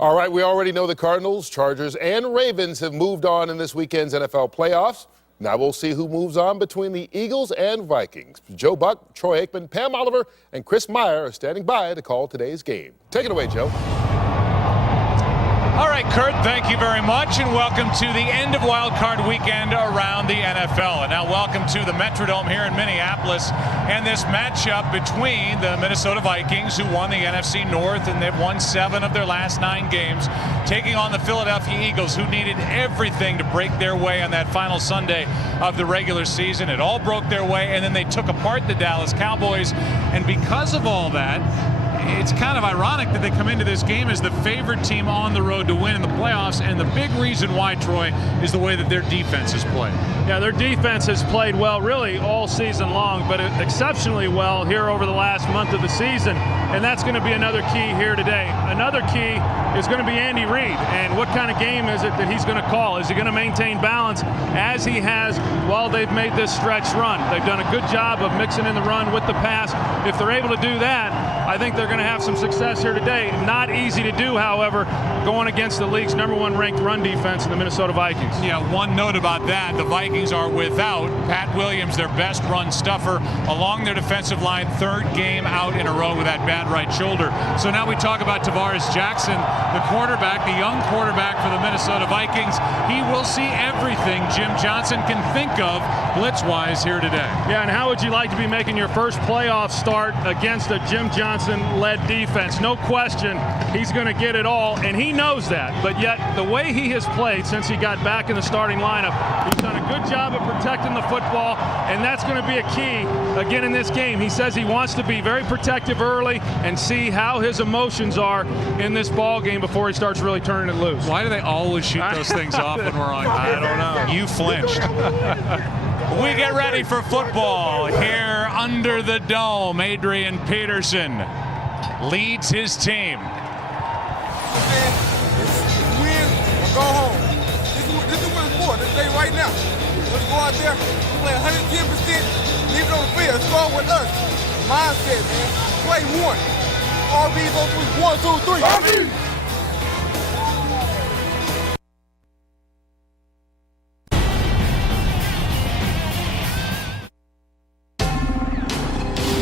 All right, we already know the Cardinals, Chargers, and Ravens have moved on in this weekend's NFL playoffs. Now we'll see who moves on between the Eagles and Vikings. Joe Buck, Troy Aikman, Pam Oliver, and Chris Meyer are standing by to call today's game. Take it away, Joe. All right, Kurt, thank you very much, and welcome to the end of Wild Card Weekend around the NFL. And now welcome to the Metrodome here in Minneapolis, and this matchup between the Minnesota Vikings, who won the NFC North, and they've won 7 of their last 9 games, taking on the Philadelphia Eagles, who needed everything to break their way on that final Sunday of the regular season. It all broke their way, and then they took apart the Dallas Cowboys. And because of all that, it's kind of ironic that they come into this game as the favorite team on the road to win in the playoffs, and the big reason why, Troy, is the way that their defense has played. Yeah, their defense has played well really all season long, but exceptionally well here over the last month of the season, and that's going to be another key here today. Another key is going to be Andy Reid, and what kind of game is it that he's going to call? Is he going to maintain balance as he has while they've made this stretch run? They've done a good job of mixing in the run with the pass. If they're able to do that, I think they're going to have some success here today. Not easy to do, however, going against the league's #1 ranked run defense in the Minnesota Vikings. Yeah, one note about that, the Vikings are without Pat Williams, their best run stuffer, along their defensive line, 3rd game out in a row with that bad right shoulder. So now we talk about Tavares Jackson, the quarterback, the young quarterback for the Minnesota Vikings. He will see everything Jim Johnson can think of blitz-wise here today. Yeah, and how would you like to be making your first playoff start against a Jim Johnson-led defense? No question, he's going to get it all, and he knows that. But yet, the way he has played since he got back in the starting lineup, he's done a good job of protecting the football, and that's going to be a key again in this game. He says he wants to be very protective early and see how his emotions are in this ball game before he starts really turning it loose. Why do they always shoot those things off when we're on? I don't know. You flinched. We get ready for football here under the dome. Adrian Peterson leads his team. Win or go home. This is what it's for. This day right now. Let's go out there, play 110%, leave it on the field. Start with us. Mindset, man. Play one. RBs on 3. 1, 2, 3. RB!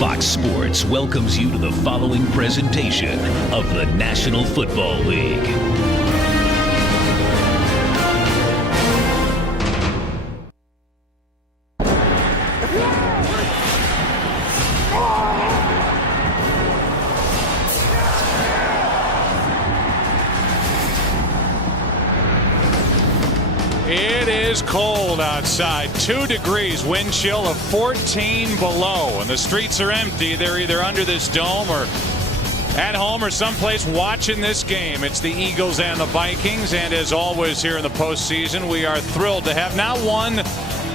Fox Sports welcomes you to the following presentation of the National Football League. It is cold outside, 2 degrees, wind chill of 14 below, and the streets are empty. They're either under this dome or at home or someplace watching this game. It's the Eagles and the Vikings, and as always here in the postseason, we are thrilled to have not 1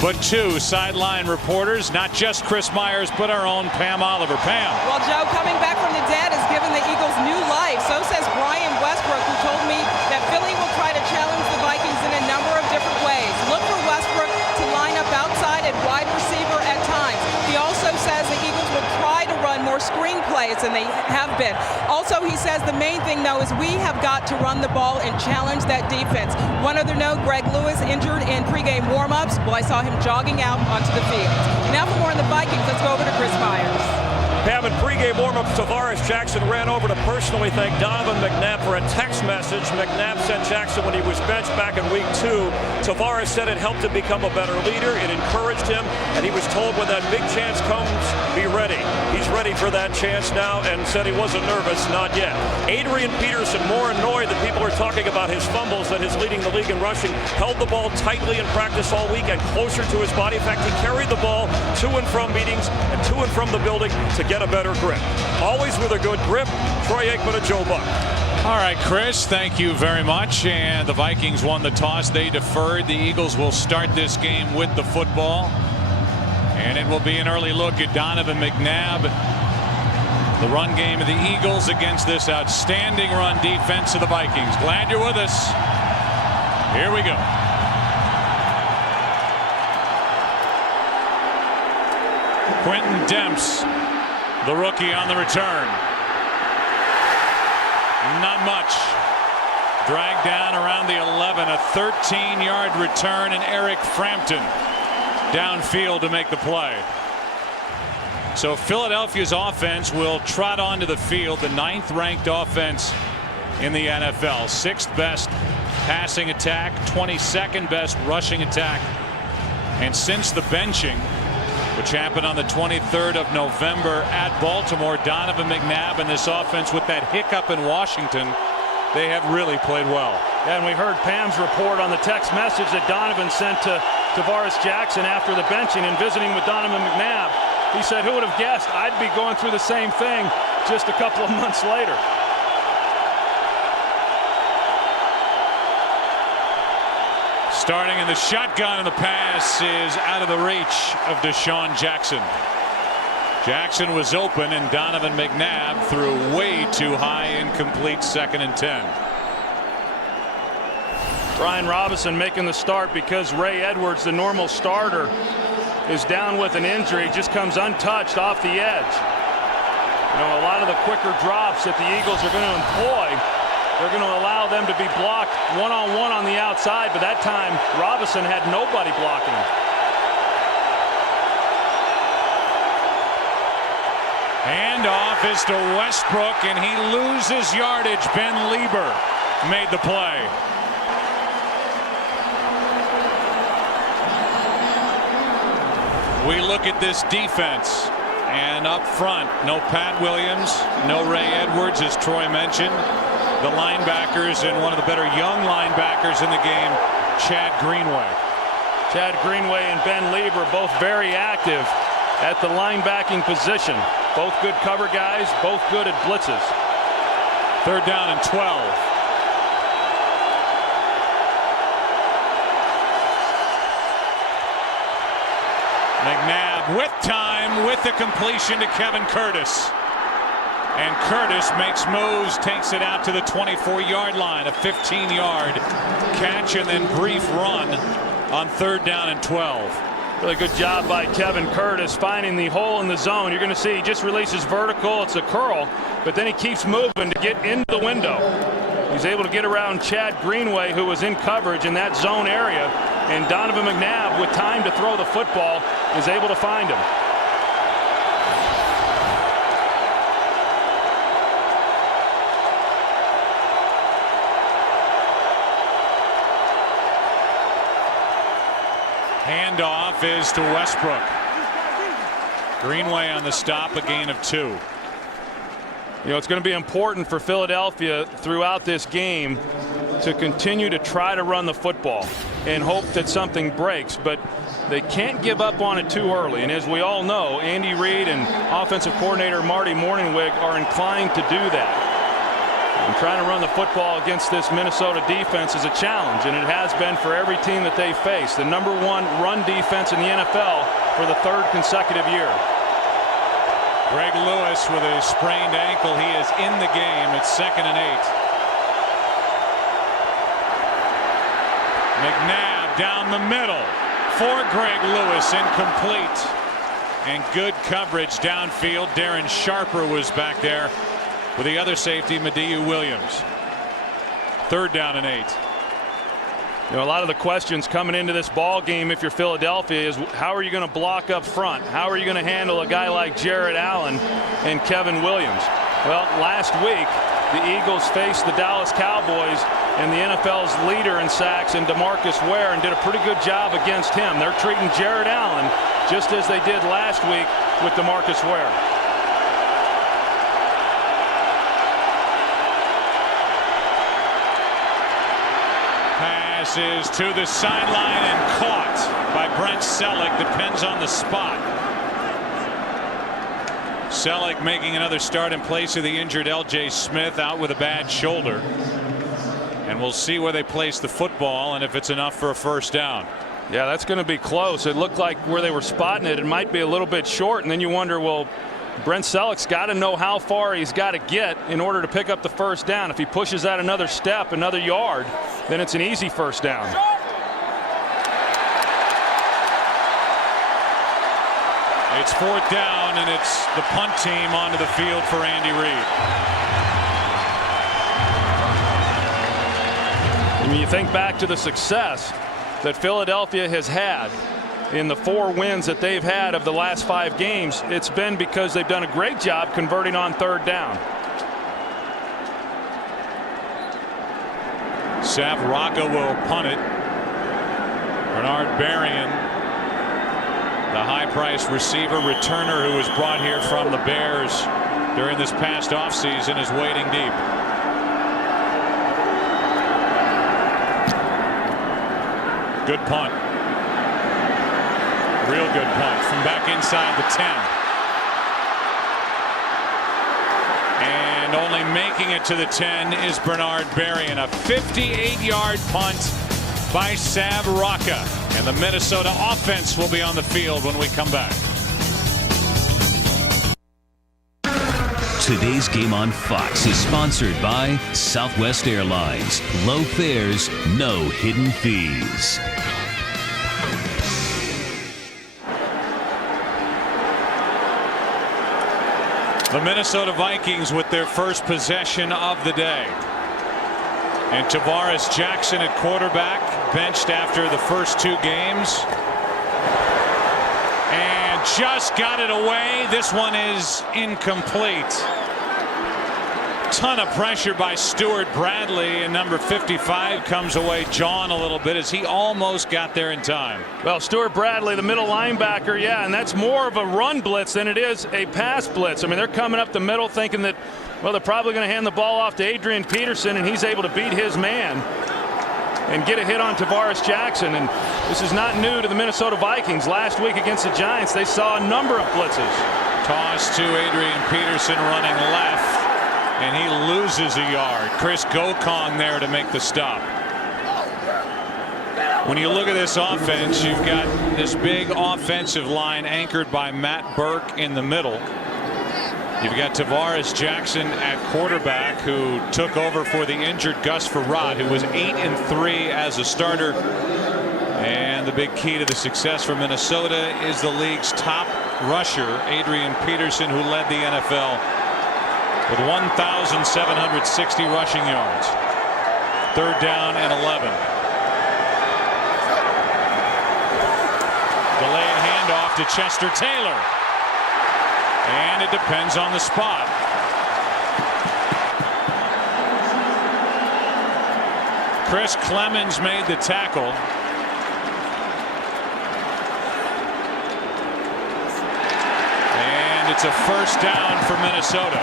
but 2 sideline reporters, not just Chris Myers, but our own Pam Oliver. Pam. Well, Joe, coming back from the dead has given the Eagles new life. So says Brian Westbrook, who told me that Philly will try to challenge the Vikings in a number of different ways. Look for Westbrook to line up outside at wide receiver at times. He also says the Eagles will try to run more screen plays than they have been. Also, he says the main thing, though, is we have got to run the ball and challenge that defense. One other note, Greg Lewis injured in pregame warm-ups. Well, I saw him jogging out onto the field. Now for more on the Vikings, let's go over to Chris Myers. Pam, in pregame warm-ups, Tavares Jackson ran over to personally thank Donovan McNabb for a text message McNabb sent Jackson when he was benched back in week 2. Tavares said it helped him become a better leader. It encouraged him, and he was told when that big chance comes, be ready. He's ready for that chance now and said he wasn't nervous, not yet. Adrian Peterson, more annoyed that people are talking about his fumbles than his leading the league in rushing, held the ball tightly in practice all week and closer to his body. In fact, he carried the ball to and from meetings and to and from the building to get a better grip. Always with a good grip, Troy Aikman and Joe Buck. All right, Chris, thank you very much. And the Vikings won the toss. They deferred. The Eagles will start this game with the football. And it will be an early look at Donovan McNabb. The run game of the Eagles against this outstanding run defense of the Vikings. Glad you're with us. Here we go. Quentin Demps, the rookie on the return. Not much. Dragged down around the 11, a 13-yard return, and Eric Frampton downfield to make the play. So Philadelphia's offense will trot onto the field, the 9th-ranked offense in the NFL, 6th best passing attack, 22nd best rushing attack. And since the benching, which happened on the 23rd of November at Baltimore, Donovan McNabb and this offense with that hiccup in Washington, they have really played well. And we heard Pam's report on the text message that Donovan sent to Tavares Jackson after the benching and visiting with Donovan McNabb. He said, who would have guessed I'd be going through the same thing just a couple of months later. Starting in the shotgun, and the pass is out of the reach of Deshaun Jackson. Jackson was open, and Donovan McNabb threw way too high, incomplete, 2nd and 10. Brian Robinson making the start because Ray Edwards, the normal starter, is down with an injury, just comes untouched off the edge. You know, a lot of the quicker drops that the Eagles are going to employ, they're going to allow them to be blocked one-on-one on the outside, but that time Robinson had nobody blocking him. Handoff is to Westbrook, and he loses yardage. Ben Lieber made the play. We look at this defense, and up front, no Pat Williams, no Ray Edwards, as Troy mentioned. The linebackers, and one of the better young linebackers in the game, Chad Greenway. Chad Greenway and Ben Lieber both very active at the linebacking position. Both good cover guys, both good at blitzes. 3rd down and 12. McNabb with time, with the completion to Kevin Curtis. And Curtis makes moves, takes it out to the 24-yard line, a 15-yard catch and then brief run on 3rd down and 12. Really good job by Kevin Curtis finding the hole in the zone. You're going to see he just releases vertical. It's a curl, but then he keeps moving to get into the window. He's able to get around Chad Greenway, who was in coverage in that zone area, and Donovan McNabb, with time to throw the football, is able to find him. Handoff is to Westbrook. Greenway on the stop, a gain of 2. You know, it's going to be important for Philadelphia throughout this game to continue to try to run the football and hope that something breaks, but they can't give up on it too early. And as we all know, Andy Reid and offensive coordinator Marty Mornhinweg are inclined to do that. And trying to run the football against this Minnesota defense is a challenge, and it has been for every team that they face. The #1 run defense in the NFL for the 3rd consecutive year. Greg Lewis with a sprained ankle. He is in the game. It's 2nd and 8. McNabb down the middle for Greg Lewis, incomplete. And good coverage downfield. Darren Sharper was back there with the other safety, Madieu Williams. 3rd down and 8. You know, a lot of the questions coming into this ball game, if you're Philadelphia, is how are you going to block up front? How are you going to handle a guy like Jared Allen and Kevin Williams? Well, last week, the Eagles faced the Dallas Cowboys and the NFL's leader in sacks in DeMarcus Ware, and did a pretty good job against him. They're treating Jared Allen just as they did last week with DeMarcus Ware. Is to the sideline and caught by Brent Selleck. Depends on the spot. Selleck making another start in place of the injured L.J. Smith, out with a bad shoulder. And we'll see where they place the football and if it's enough for a 1st down. Yeah, that's going to be close. It looked like where they were spotting it, it might be a little bit short, and then you wonder, well, Brent Selleck's got to know how far he's got to get in order to pick up the 1st down. If he pushes that another step, another yard, then it's an easy 1st down. It's 4th down, and it's the punt team onto the field for Andy Reid. When you think back to the success that Philadelphia has had in the 4 wins that they've had of the last 5 games, it's been because they've done a great job converting on 3rd down. Sav Rocca will punt it. Bernard Berrien, the high-priced receiver returner who was brought here from the Bears during this past offseason, is waiting deep. Good punt. Real good punt from back inside the 10. And only making it to the 10 is Bernard Berrien. A 58-yard punt by Sav Rocca. And the Minnesota offense will be on the field when we come back. Today's game on Fox is sponsored by Southwest Airlines. Low fares, no hidden fees. The Minnesota Vikings with their first possession of the day. And Tavares Jackson at quarterback, benched after the first 2 games. And just got it away. This one is incomplete. Ton of pressure by Stuart Bradley, and number 55 comes away jawing a little bit as he almost got there in time. Well, Stuart Bradley, the middle linebacker, yeah, and that's more of a run blitz than it is a pass blitz. I mean, they're coming up the middle thinking that, well, they're probably going to hand the ball off to Adrian Peterson, and he's able to beat his man and get a hit on Tavares Jackson. And this is not new to the Minnesota Vikings. Last week against the Giants, they saw a number of blitzes. Toss to Adrian Peterson running left, and he loses a yard. Chris Gokong there to make the stop. When you look at this offense, you've got this big offensive line anchored by Matt Burke in the middle. You've got Tavares Jackson at quarterback, who took over for the injured Gus Frerotte, who was 8-3 as a starter. And the big key to the success for Minnesota is the league's top rusher, Adrian Peterson, who led the NFL with 1,760 rushing yards. 3rd down and 11. Delayed handoff to Chester Taylor. And it depends on the spot. Chris Clemens made the tackle. And it's a 1st down for Minnesota.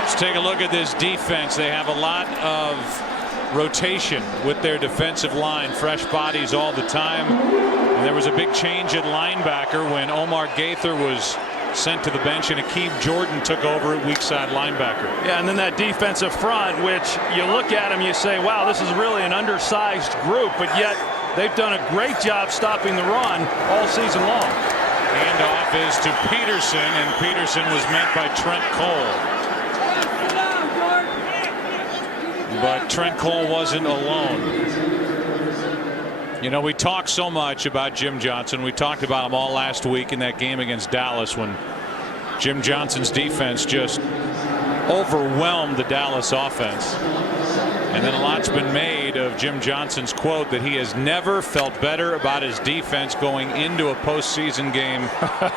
Let's take a look at this defense. They have a lot of rotation with their defensive line, fresh bodies all the time. And there was a big change at linebacker when Omar Gaither was sent to the bench and Akeem Jordan took over at weak side linebacker. Yeah, and then that defensive front, which you look at them, you say, wow, this is really an undersized group, but yet they've done a great job stopping the run all season long. Handoff is to Peterson, and Peterson was met by Trent Cole. But Trent Cole wasn't alone. You know, we talk so much about Jim Johnson. We talked about him all last week in that game against Dallas when Jim Johnson's defense just overwhelmed the Dallas offense. And then a lot's been made of Jim Johnson's quote that he has never felt better about his defense going into a postseason game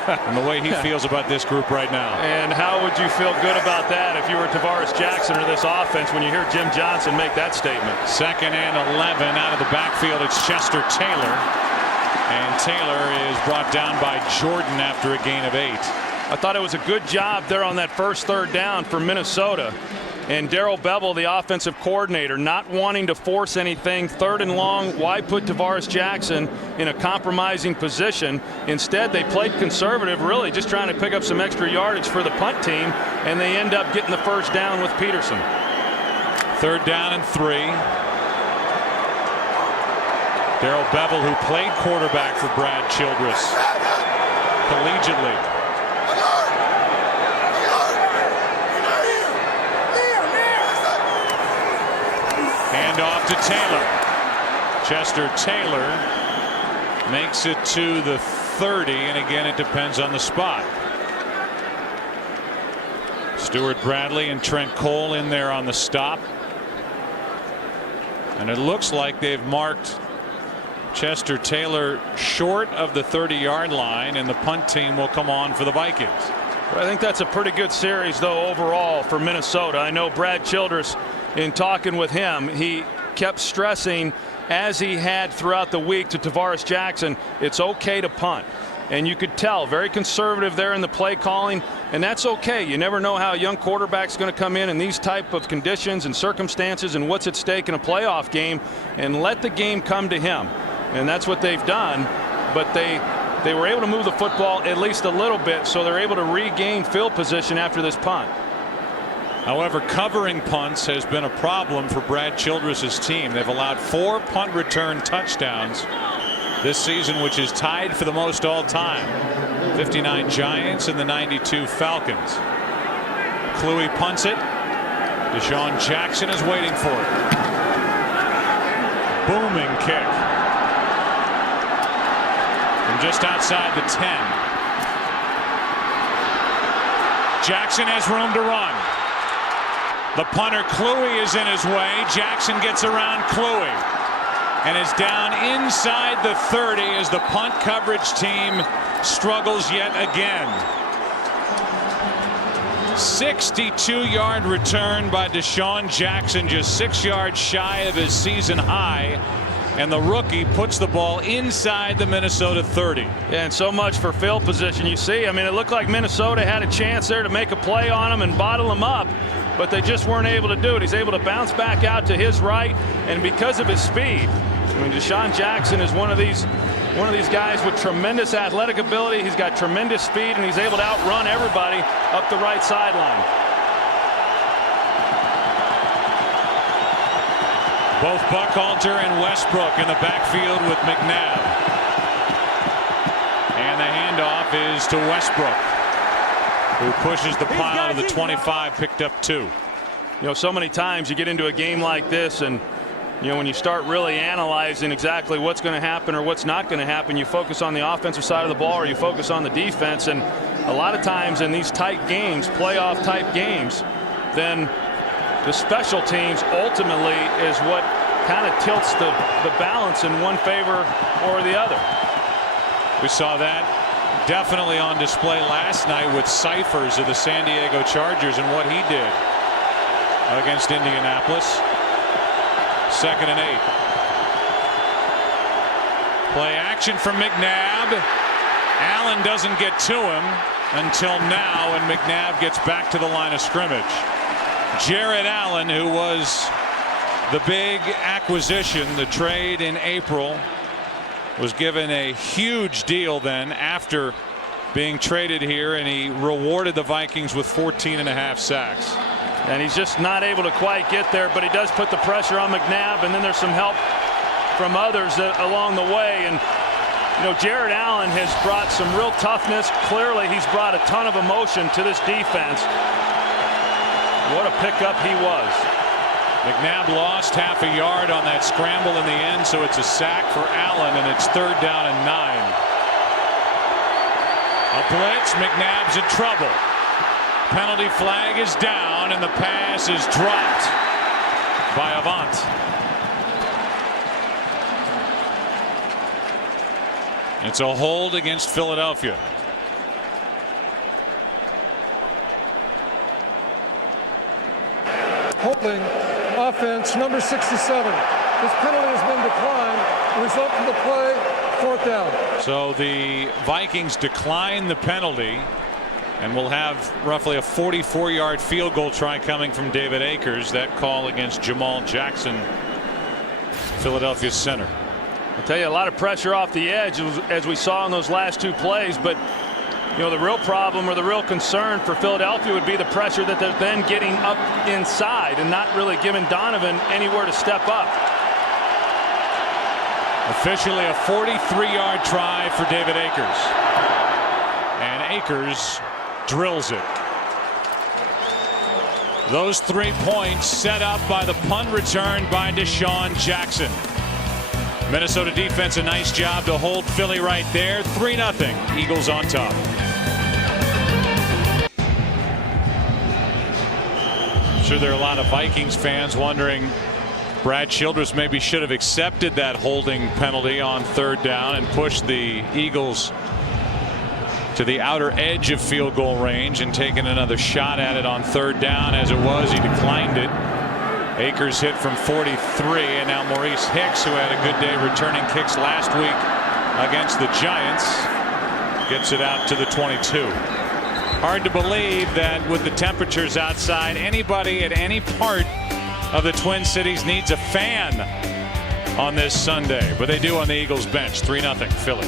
and the way he feels about this group right now. And how would you feel good about that if you were Tavares Jackson or this offense when you hear Jim Johnson make that statement? 2nd and 11 out of the backfield. It's Chester Taylor. And Taylor is brought down by Jordan after a gain of 8. I thought it was a good job there on that first 3rd down for Minnesota. And Darrell Bevell, the offensive coordinator, not wanting to force anything 3rd and long. Why put Tavares Jackson in a compromising position? Instead, they played conservative, really just trying to pick up some extra yardage for the punt team, and they end up getting the 1st down with Peterson. 3rd down and 3. Darrell Bevell, who played quarterback for Brad Childress collegiately. Off to Taylor. Chester Taylor makes it to the 30, and again it depends on the spot. Stuart Bradley and Trent Cole in there on the stop. And it looks like they've marked Chester Taylor short of the 30-yard line, and the punt team will come on for the Vikings. I think that's a pretty good series, though, overall for Minnesota. I know Brad Childress, in talking with him, he kept stressing, as he had throughout the week, to Tavares Jackson, it's okay to punt. And you could tell, very conservative there in the play calling, and that's okay. You never know how a young quarterback's going to come in these type of conditions and circumstances and what's at stake in a playoff game, and let the game come to him. And that's what they've done, but they were able to move the football at least a little bit, so they're able to regain field position after this punt. However, covering punts has been a problem for Brad Childress's team. They've allowed 4 punt return touchdowns this season, which is tied for the most all time. 59 Giants and the 92 Falcons. Kluwe punts it. Deshaun Jackson is waiting for it. Booming kick from just outside the 10. Jackson has room to run. The punter Kluwe is in his way. Jackson gets around Kluwe and is down inside the 30 as the punt coverage team struggles yet again. 62-yard return by Deshaun Jackson, just 6 yards shy of his season high, and the rookie puts the ball inside the Minnesota 30. Yeah, and so much for field position. You see, I mean, it looked like Minnesota had a chance there to make a play on him and bottle him up, but they just weren't able to do it. He's able to bounce back out to his right, and because of his speed, I mean, Deshaun Jackson is one of these guys with tremendous athletic ability. He's got tremendous speed, and he's able to outrun everybody up the right sideline. Both Buckhalter and Westbrook in the backfield with McNabb. And the handoff is to Westbrook, who pushes the pile to the 25, picked up 2. You know, so many times you get into a game like this, and you know, when you start really analyzing exactly what's going to happen or what's not going to happen, you focus on the offensive side of the ball or you focus on the defense. And a lot of times in these tight games, playoff type games, then the special teams ultimately is what kind of tilts the balance in one favor or the other. We saw that definitely on display last night with Cyphers of the San Diego Chargers and what he did against Indianapolis. 2nd and 8. Play action from McNabb. Allen doesn't get to him until now, and McNabb gets back to the line of scrimmage. Jared Allen, who was the big acquisition, the trade in April, was given a huge deal then after being traded here, and he rewarded the Vikings with 14.5 sacks. And he's just not able to quite get there, but he does put the pressure on McNabb, and then there's some help from others along the way. And you know, Jared Allen has brought some real toughness. Clearly he's brought a ton of emotion to this defense. What a pickup he was. McNabb lost half a yard on that scramble in the end, so it's a sack for Allen, and it's 3rd down and 9. A blitz, McNabb's in trouble. Penalty flag is down, and the pass is dropped by Avant. It's a hold against Philadelphia. Holding offense number 67. This penalty has been declined. Result of the play, 4th down. So the Vikings decline the penalty, and we'll have roughly a 44-yard field goal try coming from David Akers. That call against Jamal Jackson, Philadelphia center. I'll tell you, a lot of pressure off the edge as we saw in those last 2 plays, but you know, the real problem or the real concern for Philadelphia would be the pressure that they're then getting up inside and not really giving Donovan anywhere to step up. Officially a 43-yard try for David Akers, and Akers drills it. Those 3 points set up by the punt return by Deshaun Jackson. Minnesota defense, a nice job to hold Philly right there. 3-0. Eagles on top. sure there are a lot of Vikings fans wondering Brad Childress maybe should have accepted that holding penalty on 3rd down and pushed the Eagles to the outer edge of field goal range and taken another shot at it on 3rd down. As it was, he declined it. Akers hit from 43, and now Maurice Hicks, who had a good day returning kicks last week against the Giants, gets it out to the 22. Hard to believe that with the temperatures outside, anybody at any part of the Twin Cities needs a fan on this Sunday, but they do on the Eagles bench. 3-0 Philly.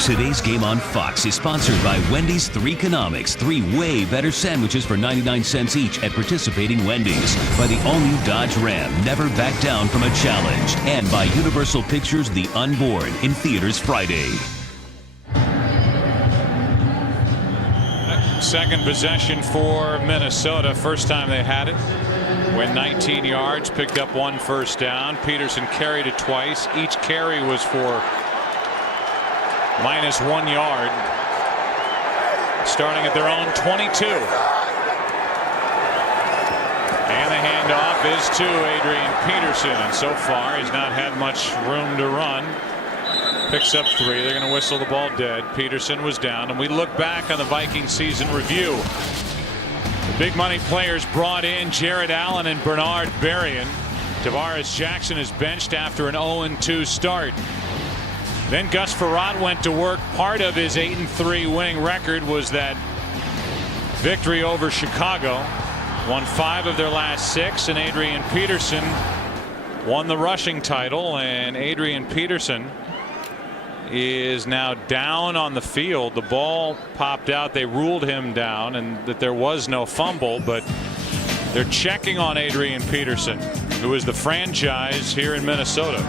Today's game on Fox is sponsored by Wendy's 3-Conomics. 3 way better sandwiches for 99 cents each at participating Wendy's. By the all-new Dodge Ram, never back down from a challenge. And by Universal Pictures' The Unborn, in theaters Friday. Second possession for Minnesota. First time they had it. Went 19 yards, picked up 1 first down. Peterson carried it twice. Each carry was for -1 yard. Starting at their own 22. And the handoff is to Adrian Peterson. And so far, he's not had much room to run. Picks up 3. They're going to whistle the ball dead. Peterson was down. And we look back on the Vikings season review. The big money players brought in Jared Allen and Bernard Berrien. Tavares Jackson is benched after an 0-2 start. Then Gus Frerotte went to work. Part of his 8-3 winning record was that victory over Chicago. Won 5 of their last 6, and Adrian Peterson won the rushing title. And Adrian Peterson is now down on the field. The ball popped out. They ruled him down and that there was no fumble, but they're checking on Adrian Peterson, who is the franchise here in Minnesota.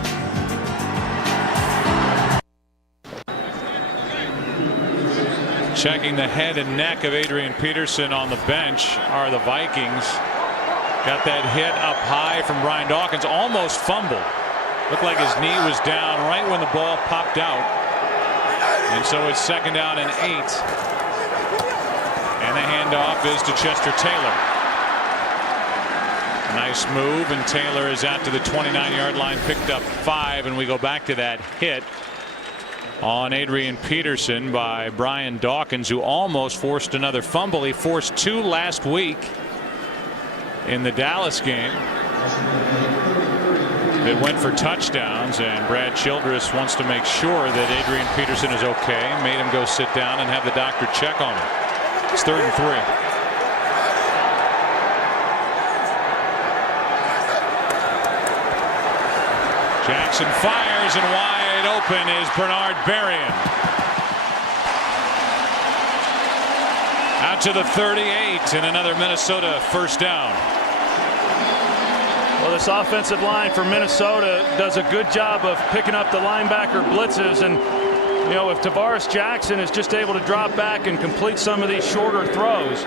Checking the head and neck of Adrian Peterson on the bench are the Vikings. Got that hit up high from Brian Dawkins. Almost fumbled. Looked like his knee was down right when the ball popped out. And so it's 2nd down and 8. And the handoff is to Chester Taylor. Nice move, and Taylor is out to the 29-yard line. Picked up 5, and we go back to that hit on Adrian Peterson by Brian Dawkins, who almost forced another fumble. He forced 2 last week in the Dallas game. It went for touchdowns, and Brad Childress wants to make sure that Adrian Peterson is okay. Made him go sit down and have the doctor check on him. It's 3rd and 3. Jackson fires, and wide open is Bernard Berrien. Out to the 38, and another Minnesota first down. Well, this offensive line for Minnesota does a good job of picking up the linebacker blitzes, and you know, if Tavares Jackson is just able to drop back and complete some of these shorter throws,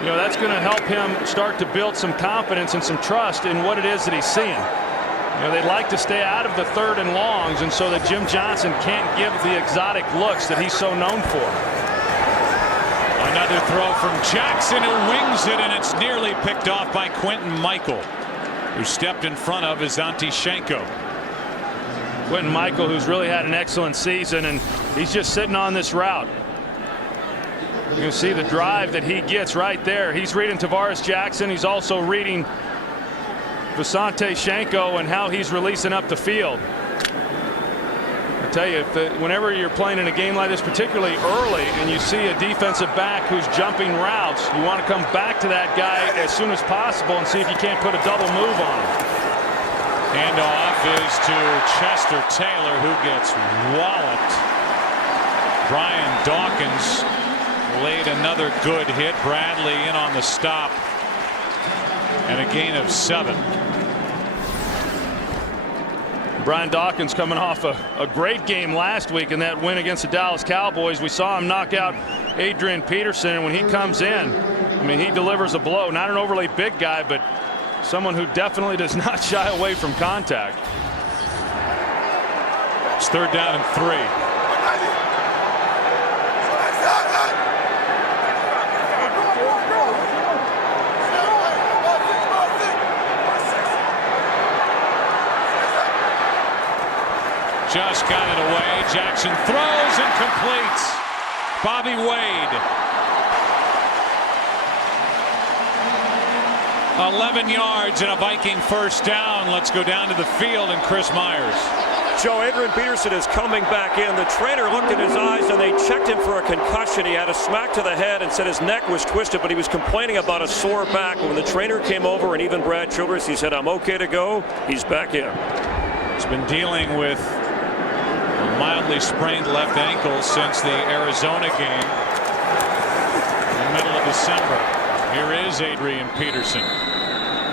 you know, that's going to help him start to build some confidence and some trust in what it is that he's seeing. You know, they'd like to stay out of the 3rd and longs, and so that Jim Johnson can't give the exotic looks that he's so known for. Another throw from Jackson, who wings it, and it's nearly picked off by Quentin Michael, who stepped in front of Asante Shenko. Quentin Michael, who's really had an excellent season, and he's just sitting on this route. You can see the drive that he gets right there. He's reading Tavares Jackson. He's also reading Asante Shenko and how he's releasing up the field. I tell you, whenever you're playing in a game like this, particularly early, and you see a defensive back who's jumping routes, you want to come back to that guy as soon as possible and see if you can't put a double move on him. Handoff is to Chester Taylor, who gets walloped. Brian Dawkins laid another good hit. Bradley in on the stop, and a gain of 7. Brian Dawkins coming off a great game last week in that win against the Dallas Cowboys. We saw him knock out Adrian Peterson, and when he comes in, I mean, he delivers a blow. Not an overly big guy, but someone who definitely does not shy away from contact. It's 3rd down and 3. just got it away. Jackson throws and completes. Bobby Wade. 11 yards and a Viking first down. Let's go down to the field and Chris Myers. Joe, Adrian Peterson is coming back in. The trainer looked in his eyes and they checked him for a concussion. He had a smack to the head and said his neck was twisted, but he was complaining about a sore back. When the trainer came over, and even Brad Childress, he said, "I'm okay to go." He's back in. He's been dealing with a mildly sprained left ankle since the Arizona game in the middle of December. Here is Adrian Peterson.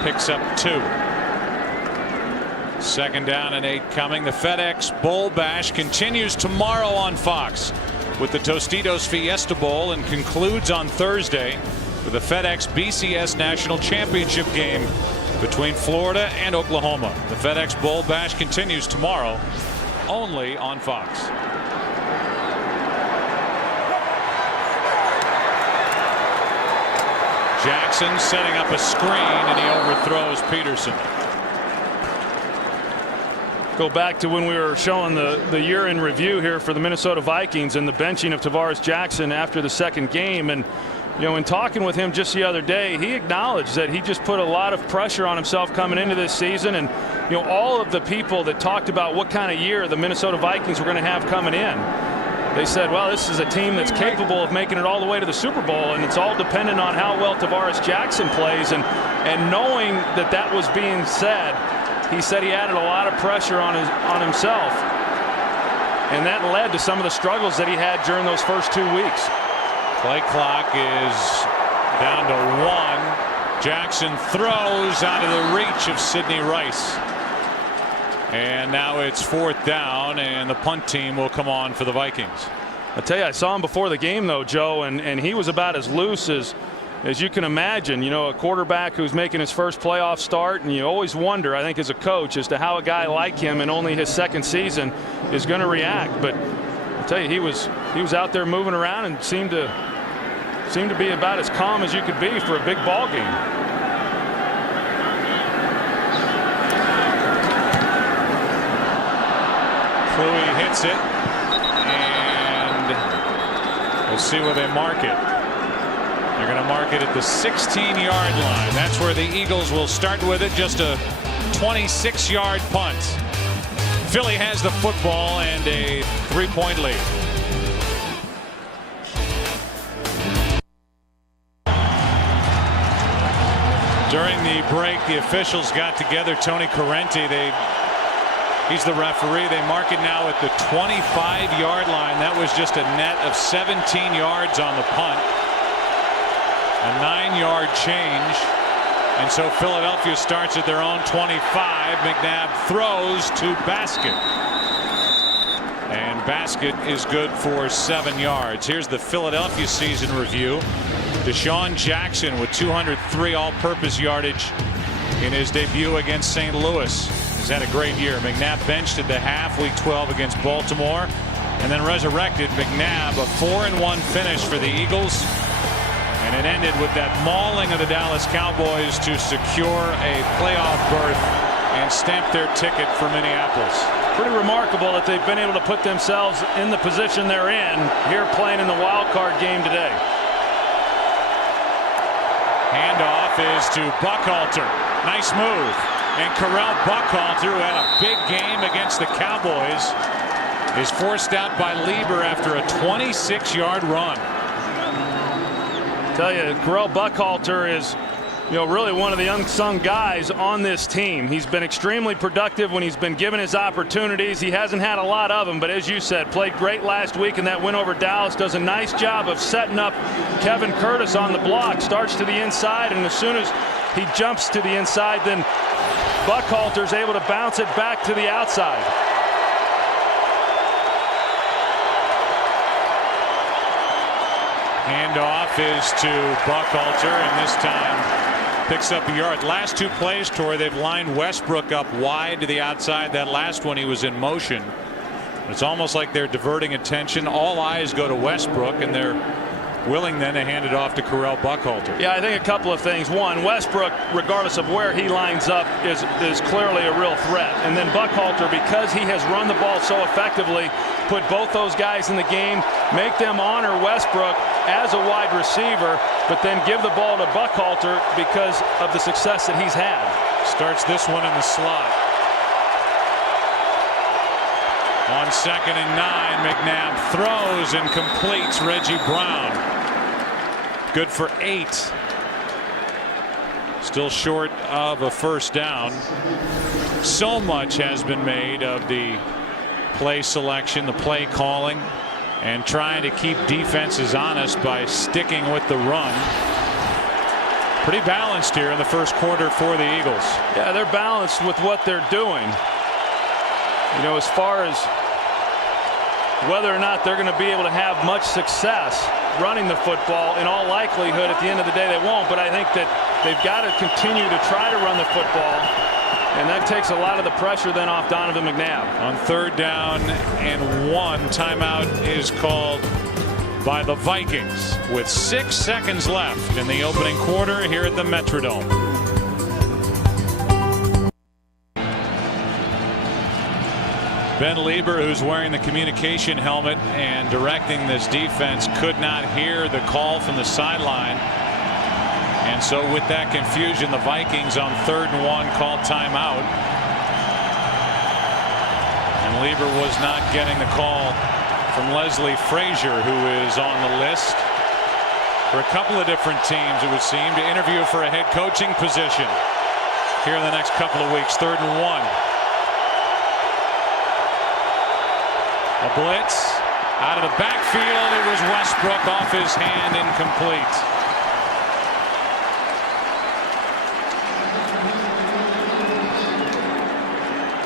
Picks up 2. Second down and 8 coming. The FedEx Bowl Bash continues tomorrow on Fox with the Tostitos Fiesta Bowl and concludes on Thursday with the FedEx BCS National Championship game between Florida and Oklahoma. The FedEx Bowl Bash continues tomorrow only on Fox. Jackson setting up a screen and he overthrows Peterson. Go back to when we were showing the year in review here for the Minnesota Vikings and the benching of Tavares Jackson after the second game. And in talking with him just the other day, he acknowledged that he just put a lot of pressure on himself coming into this season. And all of the people that talked about what kind of year the Minnesota Vikings were going to have coming in, they said, well, this is a team that's capable of making it all the way to the Super Bowl, and it's all dependent on how well Tavares Jackson plays. And knowing that was being said, he said he added a lot of pressure on himself, and that led to some of the struggles that he had during those first 2 weeks. Play clock is down to 1. Jackson throws out of the reach of Sidney Rice. And now it's 4th down, and the punt team will come on for the Vikings. I tell you, I saw him before the game, though, Joe, and he was about as loose as you can imagine. A quarterback who's making his first playoff start, and you always wonder, I think, as a coach, as to how a guy like him in only his second season is going to react. But I tell you, he was out there moving around and seemed to be about as calm as you could be for a big ball game. Kluwe hits it, and we'll see where they mark it. They're going to mark it at the 16-yard line. That's where the Eagles will start with it. Just a 26-yard punt. Philly has the football and a 3-point lead. During the break, the officials got together. Tony Correnti, he's the referee. They mark it now at the 25-yard line. That was just a net of 17 yards on the punt. A 9-yard change. And so Philadelphia starts at their own 25. McNabb throws to Baskett. And Baskett is good for 7 yards. Here's the Philadelphia season review. Deshaun Jackson with 203 all-purpose yardage in his debut against St. Louis. He's had a great year. McNabb benched at the half, week 12 against Baltimore, and then resurrected. McNabb, a 4-1 finish for the Eagles, and it ended with that mauling of the Dallas Cowboys to secure a playoff berth and stamp their ticket for Minneapolis. Pretty remarkable that they've been able to put themselves in the position they're in here playing in the wild card game today. Handoff is to Buckhalter. Nice move. And Correll Buckhalter, who had a big game against the Cowboys, is forced out by Lieber after a 26-yard run. Tell you, Correll Buckhalter is, really one of the unsung guys on this team. He's been extremely productive when he's been given his opportunities. He hasn't had a lot of them, but as you said, played great last week in that win over Dallas. Does a nice job of setting up Kevin Curtis on the block. Starts to the inside, and as soon as he jumps to the inside, then Buckhalter's able to bounce it back to the outside. Handoff is to Buckhalter, and this time picks up a yard. Last 2 plays, Torrey, they've lined Westbrook up wide to the outside. That last one he was in motion. It's almost like they're diverting attention. All eyes go to Westbrook, and they're willing then to hand it off to Correll Buckhalter. Yeah, I think a couple of things. One, Westbrook, regardless of where he lines up, is clearly a real threat. And then Buckhalter, because he has run the ball so effectively, put both those guys in the game, make them honor Westbrook as a wide receiver, but then give the ball to Buckhalter because of the success that he's had. Starts this one in the slot. On 2nd and 9, McNabb throws and completes Reggie Brown. Good for 8. Still short of a first down. So much has been made of the play selection, the play calling, and trying to keep defenses honest by sticking with the run. Pretty balanced here in the first quarter for the Eagles. Yeah, they're balanced with what they're doing. You know, as far as whether or not they're going to be able to have much success running the football, in all likelihood at the end of the day they won't, but I think that they've got to continue to try to run the football, and that takes a lot of the pressure then off Donovan McNabb. On 3rd down and 1, timeout is called by the Vikings with 6 seconds left in the opening quarter here at the Metrodome. Ben Lieber, who's wearing the communication helmet and directing this defense, could not hear the call from the sideline. And so with that confusion, the Vikings on 3rd and 1 called timeout. And Lieber was not getting the call from Leslie Frazier, who is on the list for a couple of different teams, it would seem, to interview for a head coaching position here in the next couple of weeks. 3rd and 1. A blitz out of the backfield. It was Westbrook off his hand, incomplete.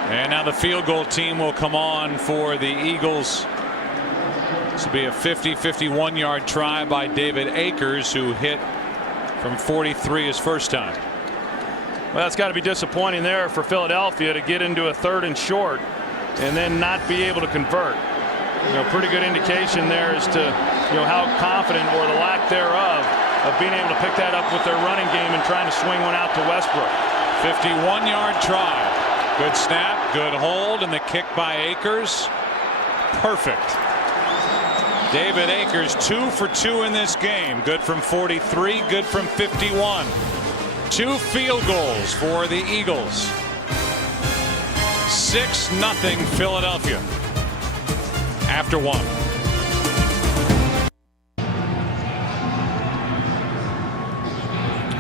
And now the field goal team will come on for the Eagles. This will be a 50-51 yard try by David Akers, who hit from 43 his first time. Well, that's got to be disappointing there for Philadelphia to get into a 3rd and short and then not be able to convert. You know, pretty good indication there as to, you know, how confident, or the lack thereof, of being able to pick that up with their running game and trying to swing one out to Westbrook. 51 yard try. Good snap, good hold, and the kick by Akers. Perfect. David Akers 2 for 2 in this game. Good from 43, good from 51. 2 field goals for the Eagles. 6-0 Philadelphia after 1.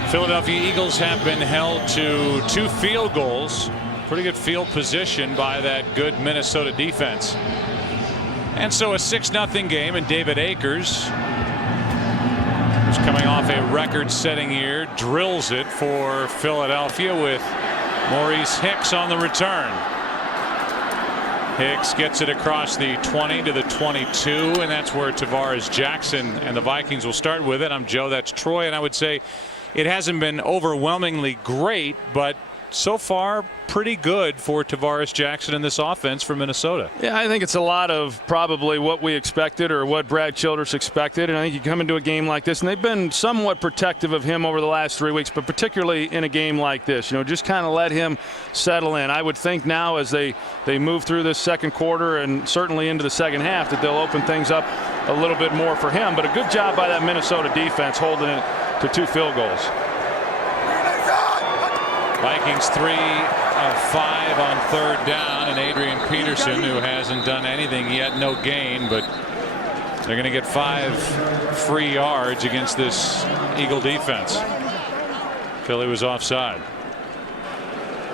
Philadelphia Eagles have been held to 2 field goals. Pretty good field position by that good Minnesota defense. And so a 6-0 game, and David Akers, who's coming off a record-setting year, drills it for Philadelphia with Maurice Hicks on the return. Hicks gets it across the 20 to the 22, and that's where Tavares Jackson and the Vikings will start with it. I'm Joe, that's Troy, and I would say it hasn't been overwhelmingly great, but so far pretty good for Tavares Jackson in this offense for Minnesota. Yeah, I think it's a lot of probably what we expected, or what Brad Childress expected. And I think you come into a game like this, and they've been somewhat protective of him over the last 3 weeks, but particularly in a game like this, you know, just kind of let him settle in. I would think now as they move through this second quarter and certainly into the second half that they'll open things up a little bit more for him. But a good job by that Minnesota defense holding it to 2 field goals. Vikings 3 of 5 on 3rd down, and Adrian Peterson, who hasn't done anything yet, no gain, but they're going to get 5 free yards against this Eagle defense. Philly was offside.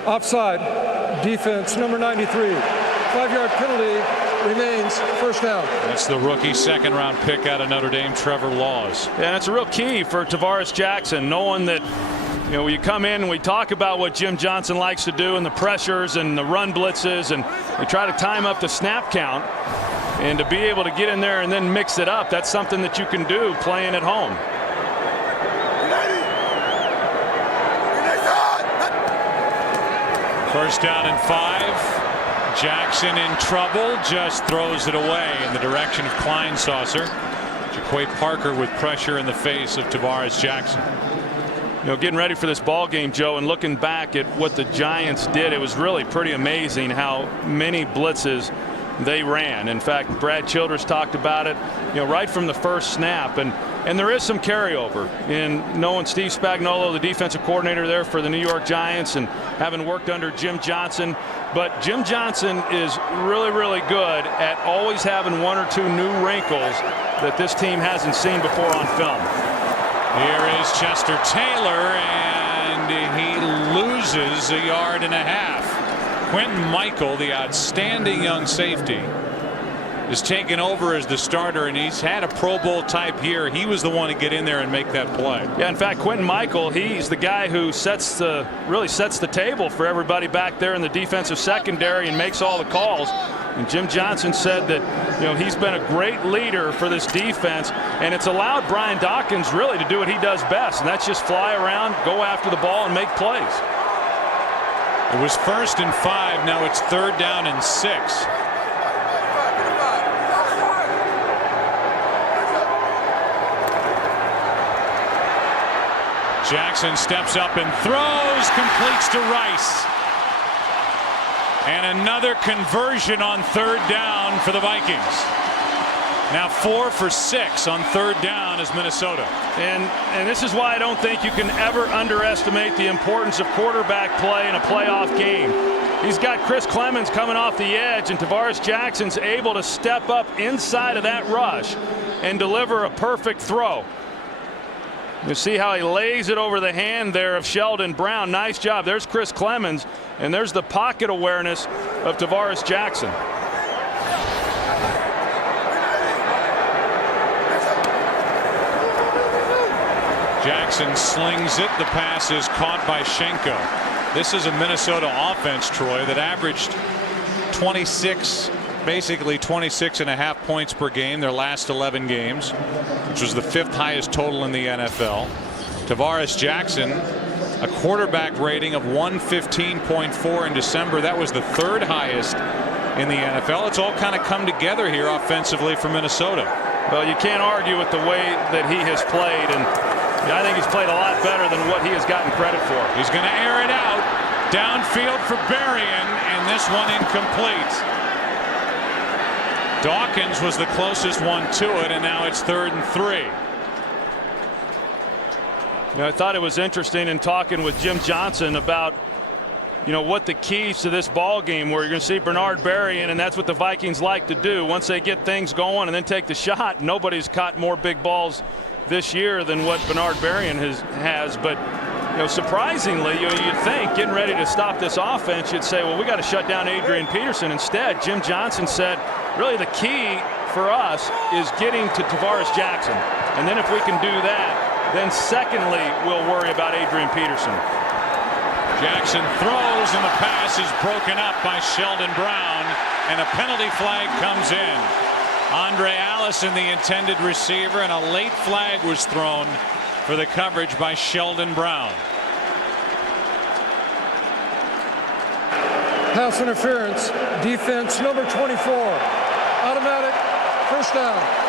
Offside. Defense number 93. 5-yard penalty remains, first down. That's the rookie 2nd-round pick out of Notre Dame, Trevor Laws. Yeah, and it's a real key for Tavares Jackson, knowing that, you know, you come in and we talk about what Jim Johnson likes to do and the pressures and the run blitzes, and we try to time up the snap count, and to be able to get in there and then mix it up, that's something that you can do playing at home. First down and 5. Jackson in trouble, just throws it away in the direction of Kleinsasser. Jaquay Parker with pressure in the face of Tavares Jackson. You know, getting ready for this ball game, Joe, and looking back at what the Giants did, it was really pretty amazing how many blitzes they ran. In fact, Brad Childress talked about it, you know, right from the first snap, and there is some carryover in knowing Steve Spagnuolo, the defensive coordinator there for the New York Giants, and having worked under Jim Johnson. But Jim Johnson is really, really good at always having one or two new wrinkles that this team hasn't seen before on film. Here is Chester Taylor, and he loses 1.5 yards. Quentin Michael, the outstanding young safety, is taken over as the starter, and he's had a Pro Bowl type year. He was the one to get in there and make that play. Yeah, in fact, Quentin Michael, he's the guy who really sets the table for everybody back there in the defensive secondary and makes all the calls. And Jim Johnson said that, you know, he's been a great leader for this defense, and it's allowed Brian Dawkins really to do what he does best, and that's just fly around, go after the ball, and make plays. It was 1st and 5. Now it's 3rd down and 6. Jackson steps up and throws, completes to Rice. And another conversion on 3rd down for the Vikings. Now 4 for 6 on 3rd down is Minnesota. And this is why I don't think you can ever underestimate the importance of quarterback play in a playoff game. He's got Chris Clemens coming off the edge, and Tavares Jackson's able to step up inside of that rush and deliver a perfect throw. You see how he lays it over the hand there of Sheldon Brown. Nice job. There's Chris Clemens, and there's the pocket awareness of Tavares Jackson. Jackson slings it. The pass is caught by Schenko. This is a Minnesota offense, Troy, that averaged basically 26.5 points per game their last 11 games, which was the 5th highest total in the NFL. Tavares Jackson, a quarterback rating of 115.4 in December. That was the 3rd highest in the NFL. It's all kind of come together here offensively for Minnesota. Well, you can't argue with the way that he has played, and I think he's played a lot better than what he has gotten credit for. He's going to air it out downfield for Berrien, and this one incomplete. Dawkins was the closest one to it, and now it's 3rd and 3. You know, I thought it was interesting in talking with Jim Johnson about, you know, what the keys to this ball game were. You're going to see Bernard Berrien, and that's what the Vikings like to do. Once they get things going and then take the shot, nobody's caught more big balls this year than what Bernard Berrien has. But, you know, surprisingly, you'd think getting ready to stop this offense, you'd say, well, we got to shut down Adrian Peterson. Instead, Jim Johnson said, really the key for us is getting to Tavares Jackson. And then if we can do that, then secondly, we'll worry about Adrian Peterson. Jackson throws, and the pass is broken up by Sheldon Brown, and a penalty flag comes in. Andre Allison, the intended receiver, and a late flag was thrown for the coverage by Sheldon Brown. Pass interference, defense number 24. Automatic, 1st down.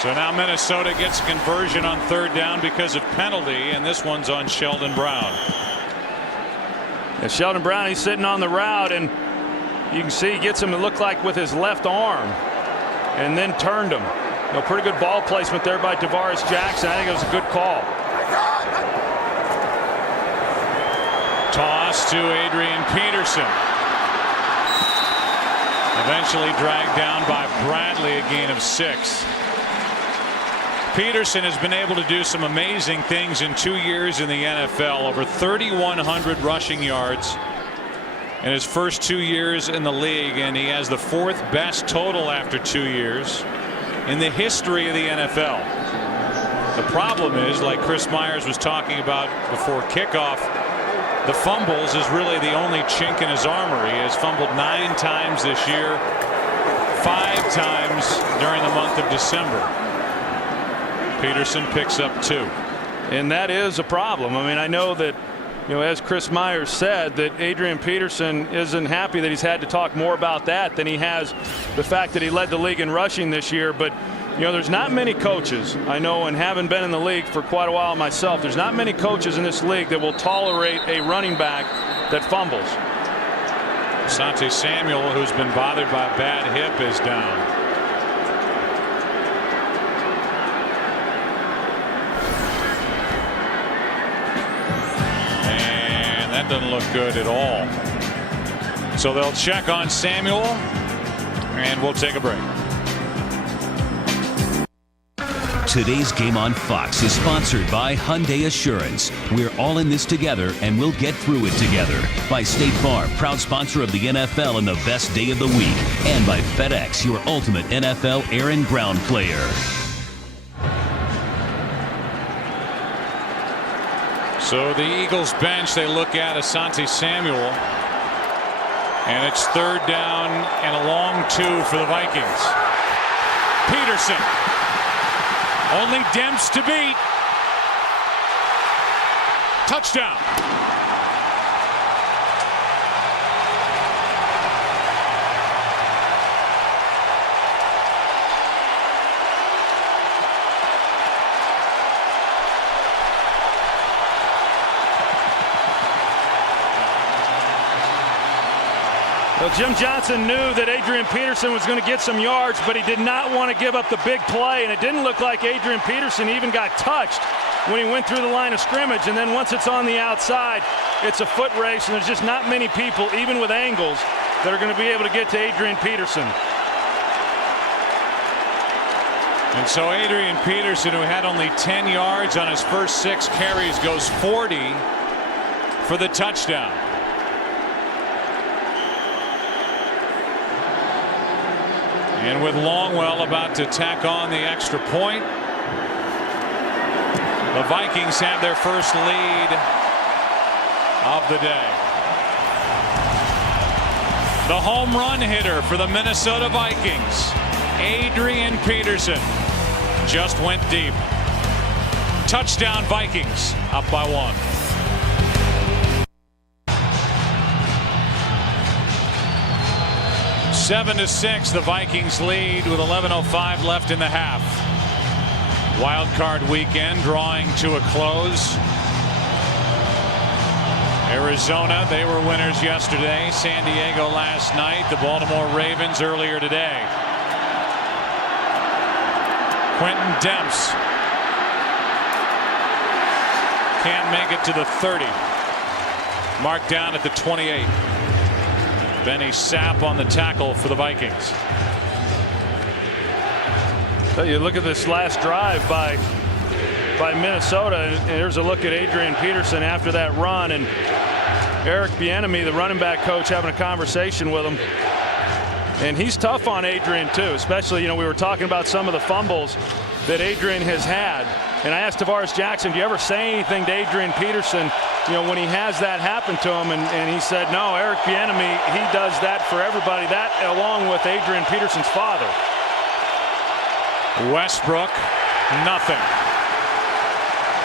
So now Minnesota gets a conversion on 3rd down because of penalty, and this one's on Sheldon Brown. And Sheldon Brown, he's sitting on the route, and you can see he gets him to look like with his left arm and then turned him. You know, pretty good ball placement there by Tavares Jackson. I think it was a good call. Toss to Adrian Peterson. Eventually dragged down by Bradley, a gain of 6. Peterson has been able to do some amazing things in 2 years in the NFL. Over 3,100 rushing yards in his first 2 years in the league, and he has the 4th best total after 2 years in the history of the NFL. The problem is, like Chris Myers was talking about before kickoff, the fumbles is really the only chink in his armor. He has fumbled 9 times this year, 5 times during the month of December. Peterson picks up 2. And that is a problem. I mean, I know that as Chris Myers said, that Adrian Peterson isn't happy that he's had to talk more about that than he has the fact that he led the league in rushing this year. But there's not many coaches, I know, and having been in the league for quite a while myself, there's not many coaches in this league that will tolerate a running back that fumbles. Asante Samuel, who's been bothered by a bad hip, is down. And that doesn't look good at all. So they'll check on Samuel, and we'll take a break. Today's Game on Fox is sponsored by Hyundai Assurance. We're all in this together, and we'll get through it together. By State Farm, proud sponsor of the NFL and the best day of the week. And by FedEx, your ultimate NFL air and ground player. So the Eagles bench, they look at Asante Samuel. And it's 3rd down and a long 2 for the Vikings. Peterson. Only Demps to beat. Touchdown. Well, Jim Johnson knew that Adrian Peterson was going to get some yards, but he did not want to give up the big play, and it didn't look like Adrian Peterson even got touched when he went through the line of scrimmage. And then once it's on the outside, it's a foot race, and there's just not many people, even with angles, that are going to be able to get to Adrian Peterson. And so Adrian Peterson, who had only 10 yards on his first 6 carries, goes 40 for the touchdown. And with Longwell about to tack on the extra point, the Vikings have their first lead of the day. The home run hitter for the Minnesota Vikings, Adrian Peterson, just went deep. Touchdown Vikings, up by 1. Seven to 6, the Vikings lead with 11:05 left in the half. Wild card weekend drawing to a close. Arizona, they were winners yesterday. San Diego last night. The Baltimore Ravens earlier today. Quentin Demps can't make it to the 30. Marked down at the 28. Benny Sapp on the tackle for the Vikings. So you look at this last drive by Minnesota, and here's a look at Adrian Peterson after that run, and Eric Bieniemy, the running back coach, having a conversation with him. And he's tough on Adrian too, especially, we were talking about some of the fumbles that Adrian has had. And I asked Tavares Jackson, do you ever say anything to Adrian Peterson, when he has that happen to him? And he said, no, Eric Bieniemy, he does that for everybody, that along with Adrian Peterson's father. Westbrook, nothing.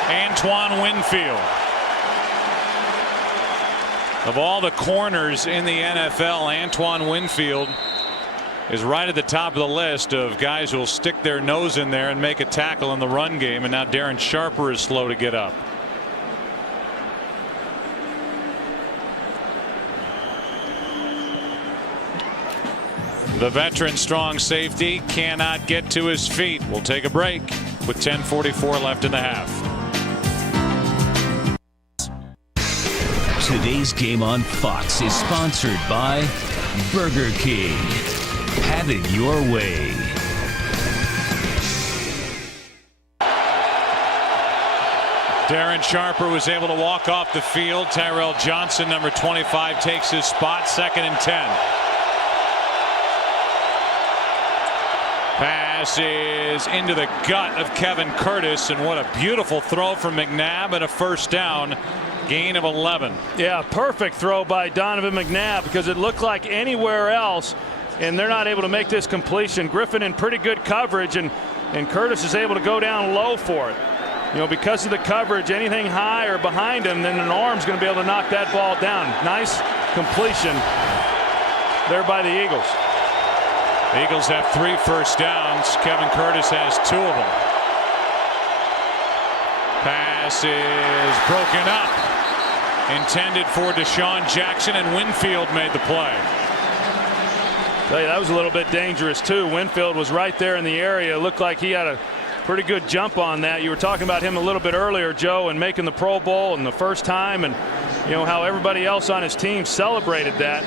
Antoine Winfield. Of all the corners in the NFL, Antoine Winfield is right at the top of the list of guys who will stick their nose in there and make a tackle in the run game. And now Darren Sharper is slow to get up. The veteran strong safety cannot get to his feet. We'll take a break with 10:44 left in the half. Today's Game on Fox is sponsored by Burger King. Have it your way. Darren Sharper was able to walk off the field. Tyrell Johnson, number 25, takes his spot. 2nd and 10. Pass is into the gut of Kevin Curtis, and what a beautiful throw from McNabb and a first down. Gain of 11. Yeah, perfect throw by Donovan McNabb, because it looked like anywhere else, and they're not able to make this completion. Griffin in pretty good coverage, and Curtis is able to go down low for it. You know, because of the coverage, anything high or behind him, then an arm's going to be able to knock that ball down. Nice completion there by the Eagles. The Eagles have 3 first downs. Kevin Curtis has 2 of them. Pass is broken up. Intended for Deshaun Jackson, and Winfield made the play. Tell you, that was a little bit dangerous too. Winfield was right there in the area. It looked like he had a pretty good jump on that. You were talking about him a little bit earlier, Joe, and making the Pro Bowl and the first time, and you know how everybody else on his team celebrated that.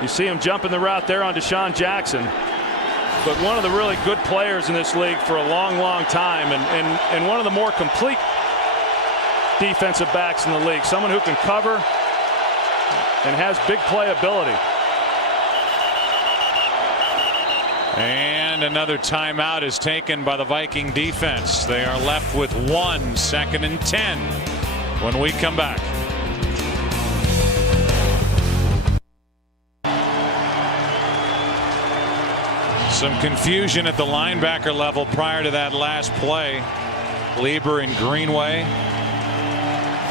You see him jumping the route there on Deshaun Jackson. But one of the really good players in this league for a long, long time, and one of the more complete defensive backs in the league. Someone who can cover and has big playability. And another timeout is taken by the Viking defense. They are left with 1 2nd and 10 when we come back. Some confusion at the linebacker level prior to that last play. Lieber and Greenway.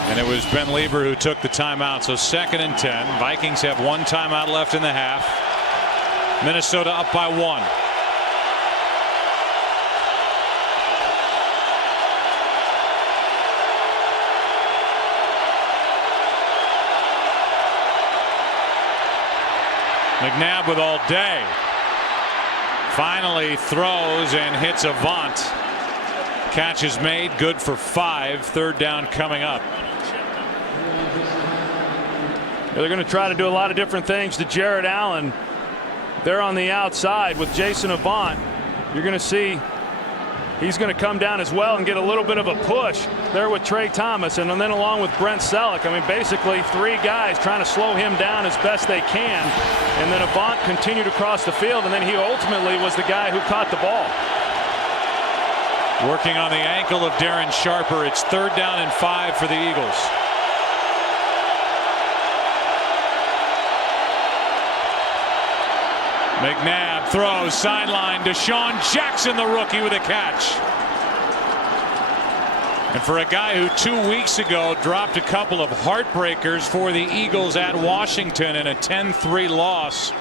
And it was Ben Lieber who took the timeout. So 2nd and 10. Vikings have 1 timeout left in the half. Minnesota up by 1. McNabb with all day. Finally throws and hits Avant. Catch is made, good for 5. 3rd down coming up. They're going to try to do a lot of different things to Jared Allen. They're on the outside with Jason Avant. You're going to see he's going to come down as well and get a little bit of a push there with Trey Thomas, and then along with Brent Selleck. I mean, basically 3 guys trying to slow him down as best they can, and then Avant continued across the field, and then he ultimately was the guy who caught the ball. Working on the ankle of Darren Sharper. It's 3rd down and 5 for the Eagles. McNabb throws sideline. Deshaun Jackson, the rookie, with a catch. And for a guy who 2 weeks ago dropped a couple of heartbreakers for the Eagles at Washington in a 10-3 loss,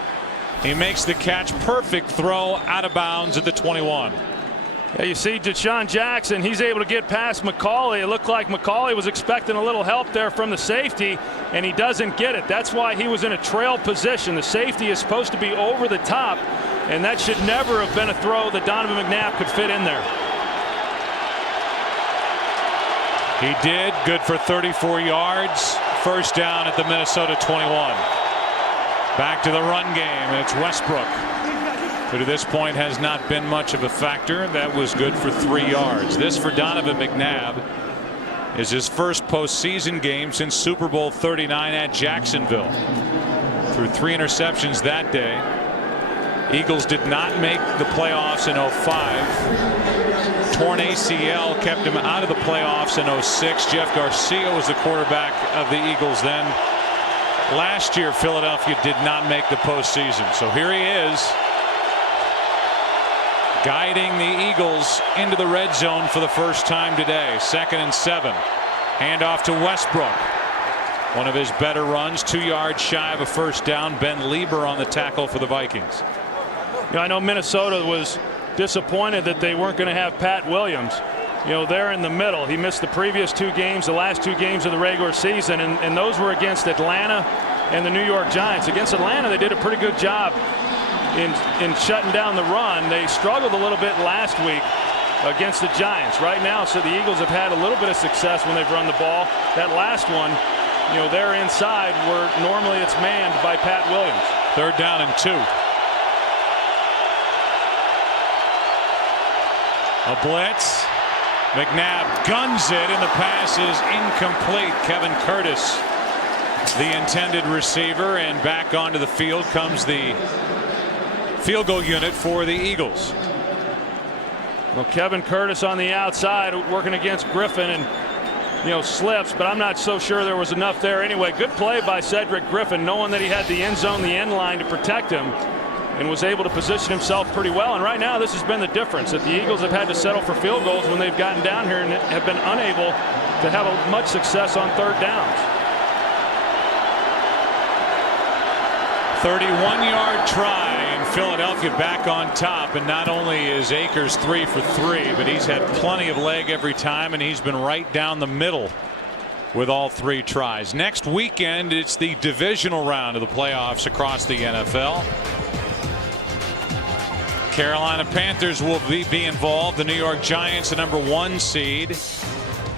he makes the catch. Perfect throw out of bounds at the 21. Yeah, you see Deshaun Jackson, he's able to get past McCauley. It looked like McCauley was expecting a little help there from the safety, and he doesn't get it. That's why he was in a trail position. The safety is supposed to be over the top, and that should never have been a throw that Donovan McNabb could fit in there. He did. Good for 34 yards. 1st down at the Minnesota 21. Back to the run game, and it's Westbrook, who to this point has not been much of a factor. That was good for 3 yards. This for Donovan McNabb is his first postseason game since Super Bowl 39 at Jacksonville. Threw 3 interceptions that day. Eagles did not make the playoffs in 05. Torn ACL kept him out of the playoffs in 06. Jeff Garcia was the quarterback of the Eagles then. Last year, Philadelphia did not make the postseason. So here he is, guiding the Eagles into the red zone for the first time today. 2nd and 7. Handoff to Westbrook. One of his better runs, 2 yards shy of a 1st down. Ben Lieber on the tackle for the Vikings. You know, I know Minnesota was disappointed that they weren't going to have Pat Williams. You know, they're in the middle. He missed the previous 2 games, the last 2 games of the regular season, and those were against Atlanta and the New York Giants. Against Atlanta, they did a pretty good job in shutting down the run. They struggled a little bit last week against the Giants. Right now, so the Eagles have had a little bit of success when they've run the ball. That last one, you know, they're inside where normally it's manned by Pat Williams. 3rd down and 2. A blitz. McNabb guns it, and the pass is incomplete. Kevin Curtis, the intended receiver, and back onto the field comes the field goal unit for the Eagles. Well, Kevin Curtis on the outside working against Griffin, and you know, slips, but I'm not so sure there was enough there anyway. Good play by Cedric Griffin, knowing that he had the end zone, the end line to protect him. and was able to position himself pretty well. And right now, this has been the difference, that the Eagles have had to settle for field goals when they've gotten down here and have been unable to have much success on third downs. 31-yard try, and Philadelphia back on top. And not only is Akers 3 for 3, but he's had plenty of leg every time, and he's been right down the middle with all 3 tries. Next weekend, it's the divisional round of the playoffs across the NFL. Carolina Panthers will be involved. The New York Giants, the #1 seed,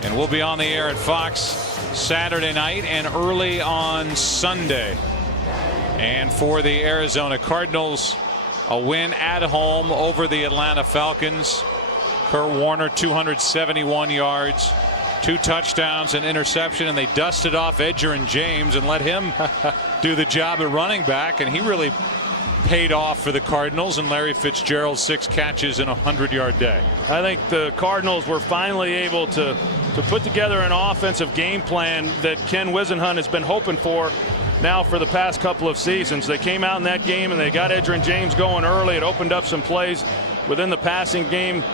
and we'll be on the air at Fox Saturday night and early on Sunday. And for the Arizona Cardinals, a win at home over the Atlanta Falcons. Kurt Warner, 271 yards, 2 touchdowns, an interception, and they dusted off Edgerrin James and let him do the job at running back, and he really paid off for the Cardinals. And Larry Fitzgerald, 6 catches in a 100-yard day. I think the Cardinals were finally able to put together an offensive game plan that Ken Wisenhunt has been hoping for now for the past couple of seasons. They came out in that game and they got Edgerrin James going early. It opened up some plays within the passing game.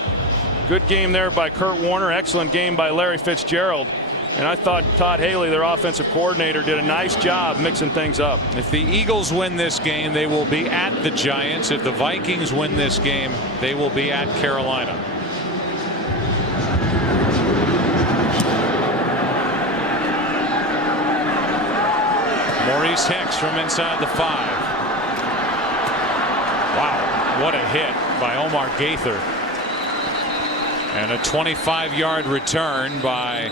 Good game there by Kurt Warner. Excellent game by Larry Fitzgerald. And I thought Todd Haley, their offensive coordinator, did a nice job mixing things up. If the Eagles win this game, they will be at the Giants. If the Vikings win this game, they will be at Carolina. Maurice Hicks from inside the 5. Wow, what a hit by Omar Gaither. And a 25-yard return by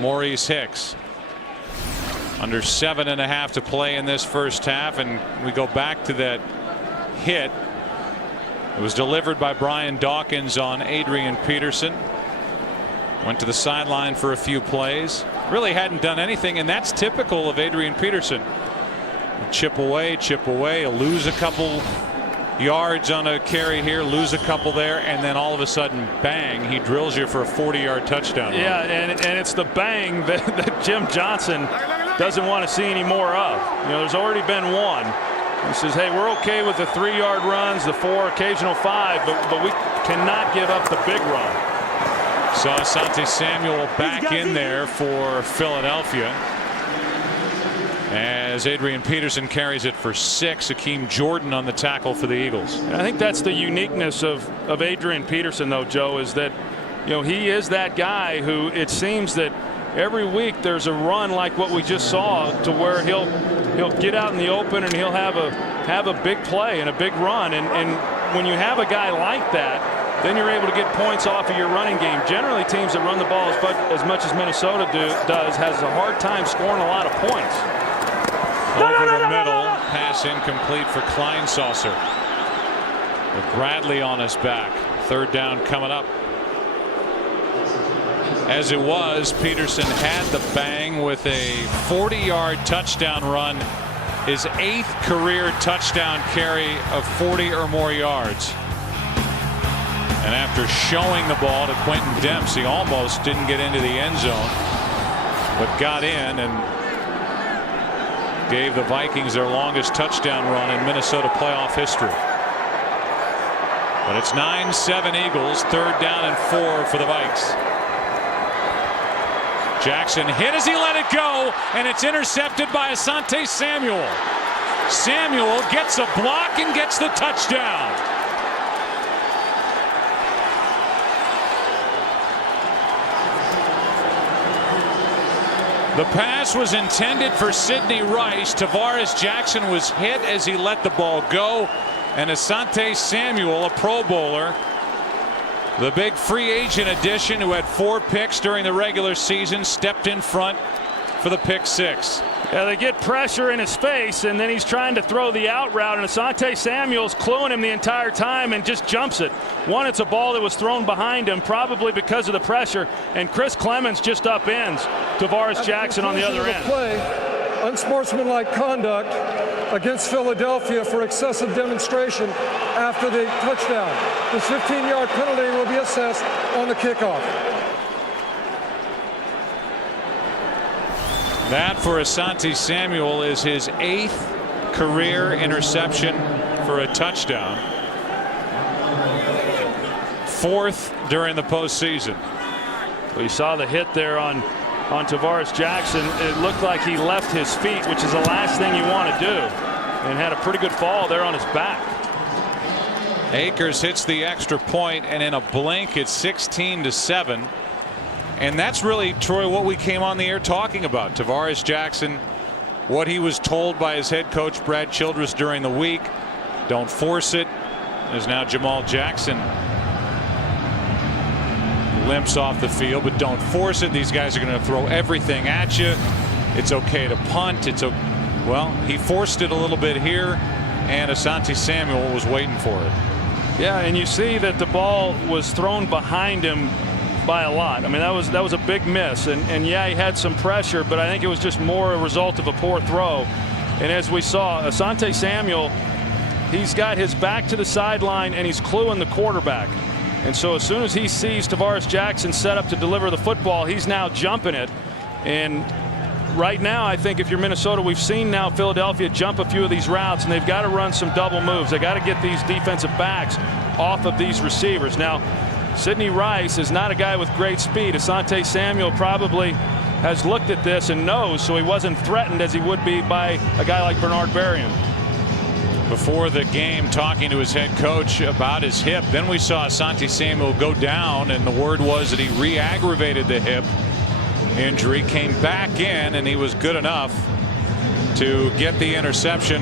Maurice Hicks. Under 7.5 to play in this first half, and we go back to that hit. It was delivered by Brian Dawkins on Adrian Peterson. Went to the sideline for a few plays. Really hadn't done anything, and that's typical of Adrian Peterson. Chip away, he'll lose a couple yards on a carry here, lose a couple there, and then all of a sudden, bang, he drills you for a 40-yard touchdown run. Yeah, and it's the bang that Jim Johnson doesn't want to see any more of. You know, there's already been one. He says, hey, we're okay with the 3-yard runs, the 4, occasional 5, but we cannot give up the big run. So Asante Samuel back in there for Philadelphia as Adrian Peterson carries it for 6. Akeem Jordan on the tackle for the Eagles. I think that's the uniqueness of Adrian Peterson, though, Joe, is that, you know, he is that guy who it seems that every week there's a run like what we just saw, to where he'll get out in the open and he'll have a big play and a big run, and when you have a guy like that, then you're able to get points off of your running game. Generally, teams that run the ball as much as Minnesota does has a hard time scoring a lot of points. Over the middle, pass incomplete for Kleinsasser. With Bradley on his back. 3rd down coming up. As it was, Peterson had the bang with a 40-yard touchdown run. His 8th career touchdown carry of 40 or more yards. And after showing the ball to Quentin Demps, he almost didn't get into the end zone, but got in and gave the Vikings their longest touchdown run in Minnesota playoff history. But it's 9-7 Eagles, 3rd down and 4 for the Vikes. Jackson hit as he let it go, and it's intercepted by Asante Samuel. Samuel gets a block and gets the touchdown. The pass was intended for Sidney Rice. Tavares Jackson was hit as he let the ball go. And Asante Samuel, a Pro Bowler, the big free agent addition who had 4 picks during the regular season, stepped in front for the pick 6. Yeah, they get pressure in his face, and then he's trying to throw the out route, and Asante Samuel's cluing him the entire time and just jumps it. One, it's a ball that was thrown behind him, probably because of the pressure, and Chris Clemens just upends Tavares Jackson on the other end. Play, unsportsmanlike conduct against Philadelphia for excessive demonstration after the touchdown. This 15-yard penalty will be assessed on the kickoff. That for Asante Samuel is his 8th career interception, for a touchdown. 4th during the postseason. We saw the hit there on Tavares Jackson. It looked like he left his feet, which is the last thing you want to do, and had a pretty good fall there on his back. Akers hits the extra point, and in a blink it's 16-7. And that's really, Troy, what we came on the air talking about. Tavares Jackson, what he was told by his head coach Brad Childress during the week. Don't force it. As now Jamal Jackson limps off the field, but don't force it. These guys are going to throw everything at you. It's okay to punt. Well, he forced it a little bit here, and Asante Samuel was waiting for it. Yeah, and you see that the ball was thrown behind him by a lot. I mean, that was a big miss, and yeah, he had some pressure, but I think it was just more a result of a poor throw. And as we saw, Asante Samuel, he's got his back to the sideline and he's cluing the quarterback. And so as soon as he sees Tavares Jackson set up to deliver the football, he's now jumping it. And right now, I think if you're Minnesota, we've seen now Philadelphia jump a few of these routes, and they've got to run some double moves. They got to get these defensive backs off of these receivers. Now, Sidney Rice is not a guy with great speed. Asante Samuel probably has looked at this and knows, so he wasn't threatened as he would be by a guy like Bernard Berrien. Before the game, talking to his head coach about his hip, then we saw Asante Samuel go down, and the word was that he re-aggravated the hip injury, came back in, and he was good enough to get the interception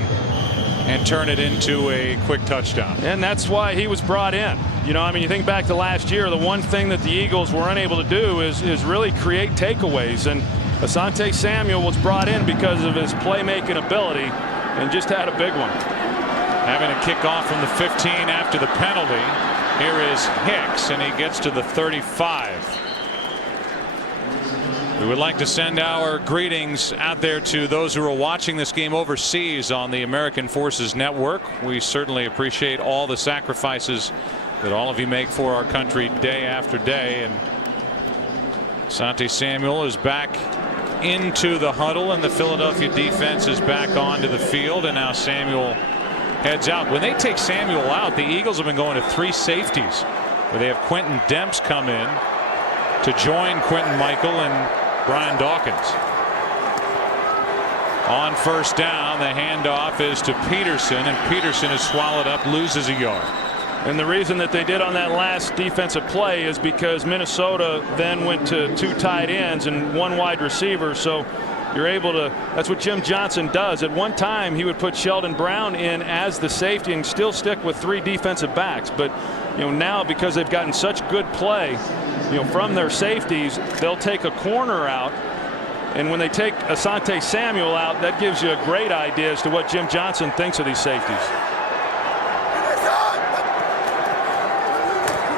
and turn it into a quick touchdown. And that's why he was brought in. You know, I mean, you think back to last year, the one thing that the Eagles were unable to do is really create takeaways, and Asante Samuel was brought in because of his playmaking ability and just had a big one. Having a kickoff from the 15 after the penalty. Here is Hicks, and he gets to the 35. We would like to send our greetings out there to those who are watching this game overseas on the American Forces Network. We certainly appreciate all the sacrifices that all of you make for our country day after day. And Asante Samuel is back into the huddle, and the Philadelphia defense is back onto the field, and now Samuel heads out. When they take Samuel out, the Eagles have been going to 3 safeties, where they have Quentin Demps come in to join Quentin Michael and Brian Dawkins. On first down, the handoff is to Peterson, and Peterson is swallowed up, loses a yard. And the reason that they did on that last defensive play is because Minnesota then went to 2 tight ends and 1 wide receiver. So you're able to, that's what Jim Johnson does. At one time, he would put Sheldon Brown in as the safety and still stick with 3 defensive backs. But, you know, now because they've gotten such good play, you know, from their safeties, they'll take a corner out. And when they take Asante Samuel out, that gives you a great idea as to what Jim Johnson thinks of these safeties.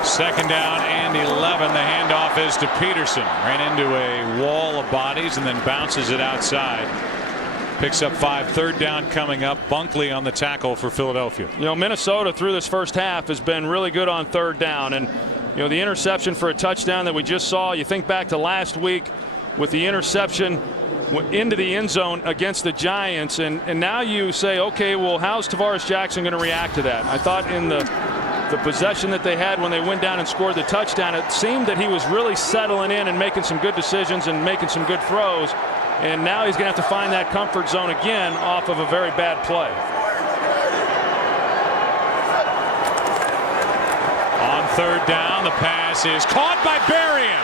Second down and 11. The handoff is to Peterson. Ran into a wall of bodies and then bounces it outside. Picks up 5. Third down coming up. Bunkley on the tackle for Philadelphia. You know, Minnesota through this first half has been really good on third down. And, you know, the interception for a touchdown that we just saw, you think back to last week with the interception into the end zone against the Giants. And now you say, okay, well, how's Tavares Jackson going to react to that? I thought in the possession that they had when they went down and scored the touchdown, it seemed that he was really settling in and making some good decisions and making some good throws. And now he's going to have to find that comfort zone again off of a very bad play. On third down, the pass is caught by Berrien.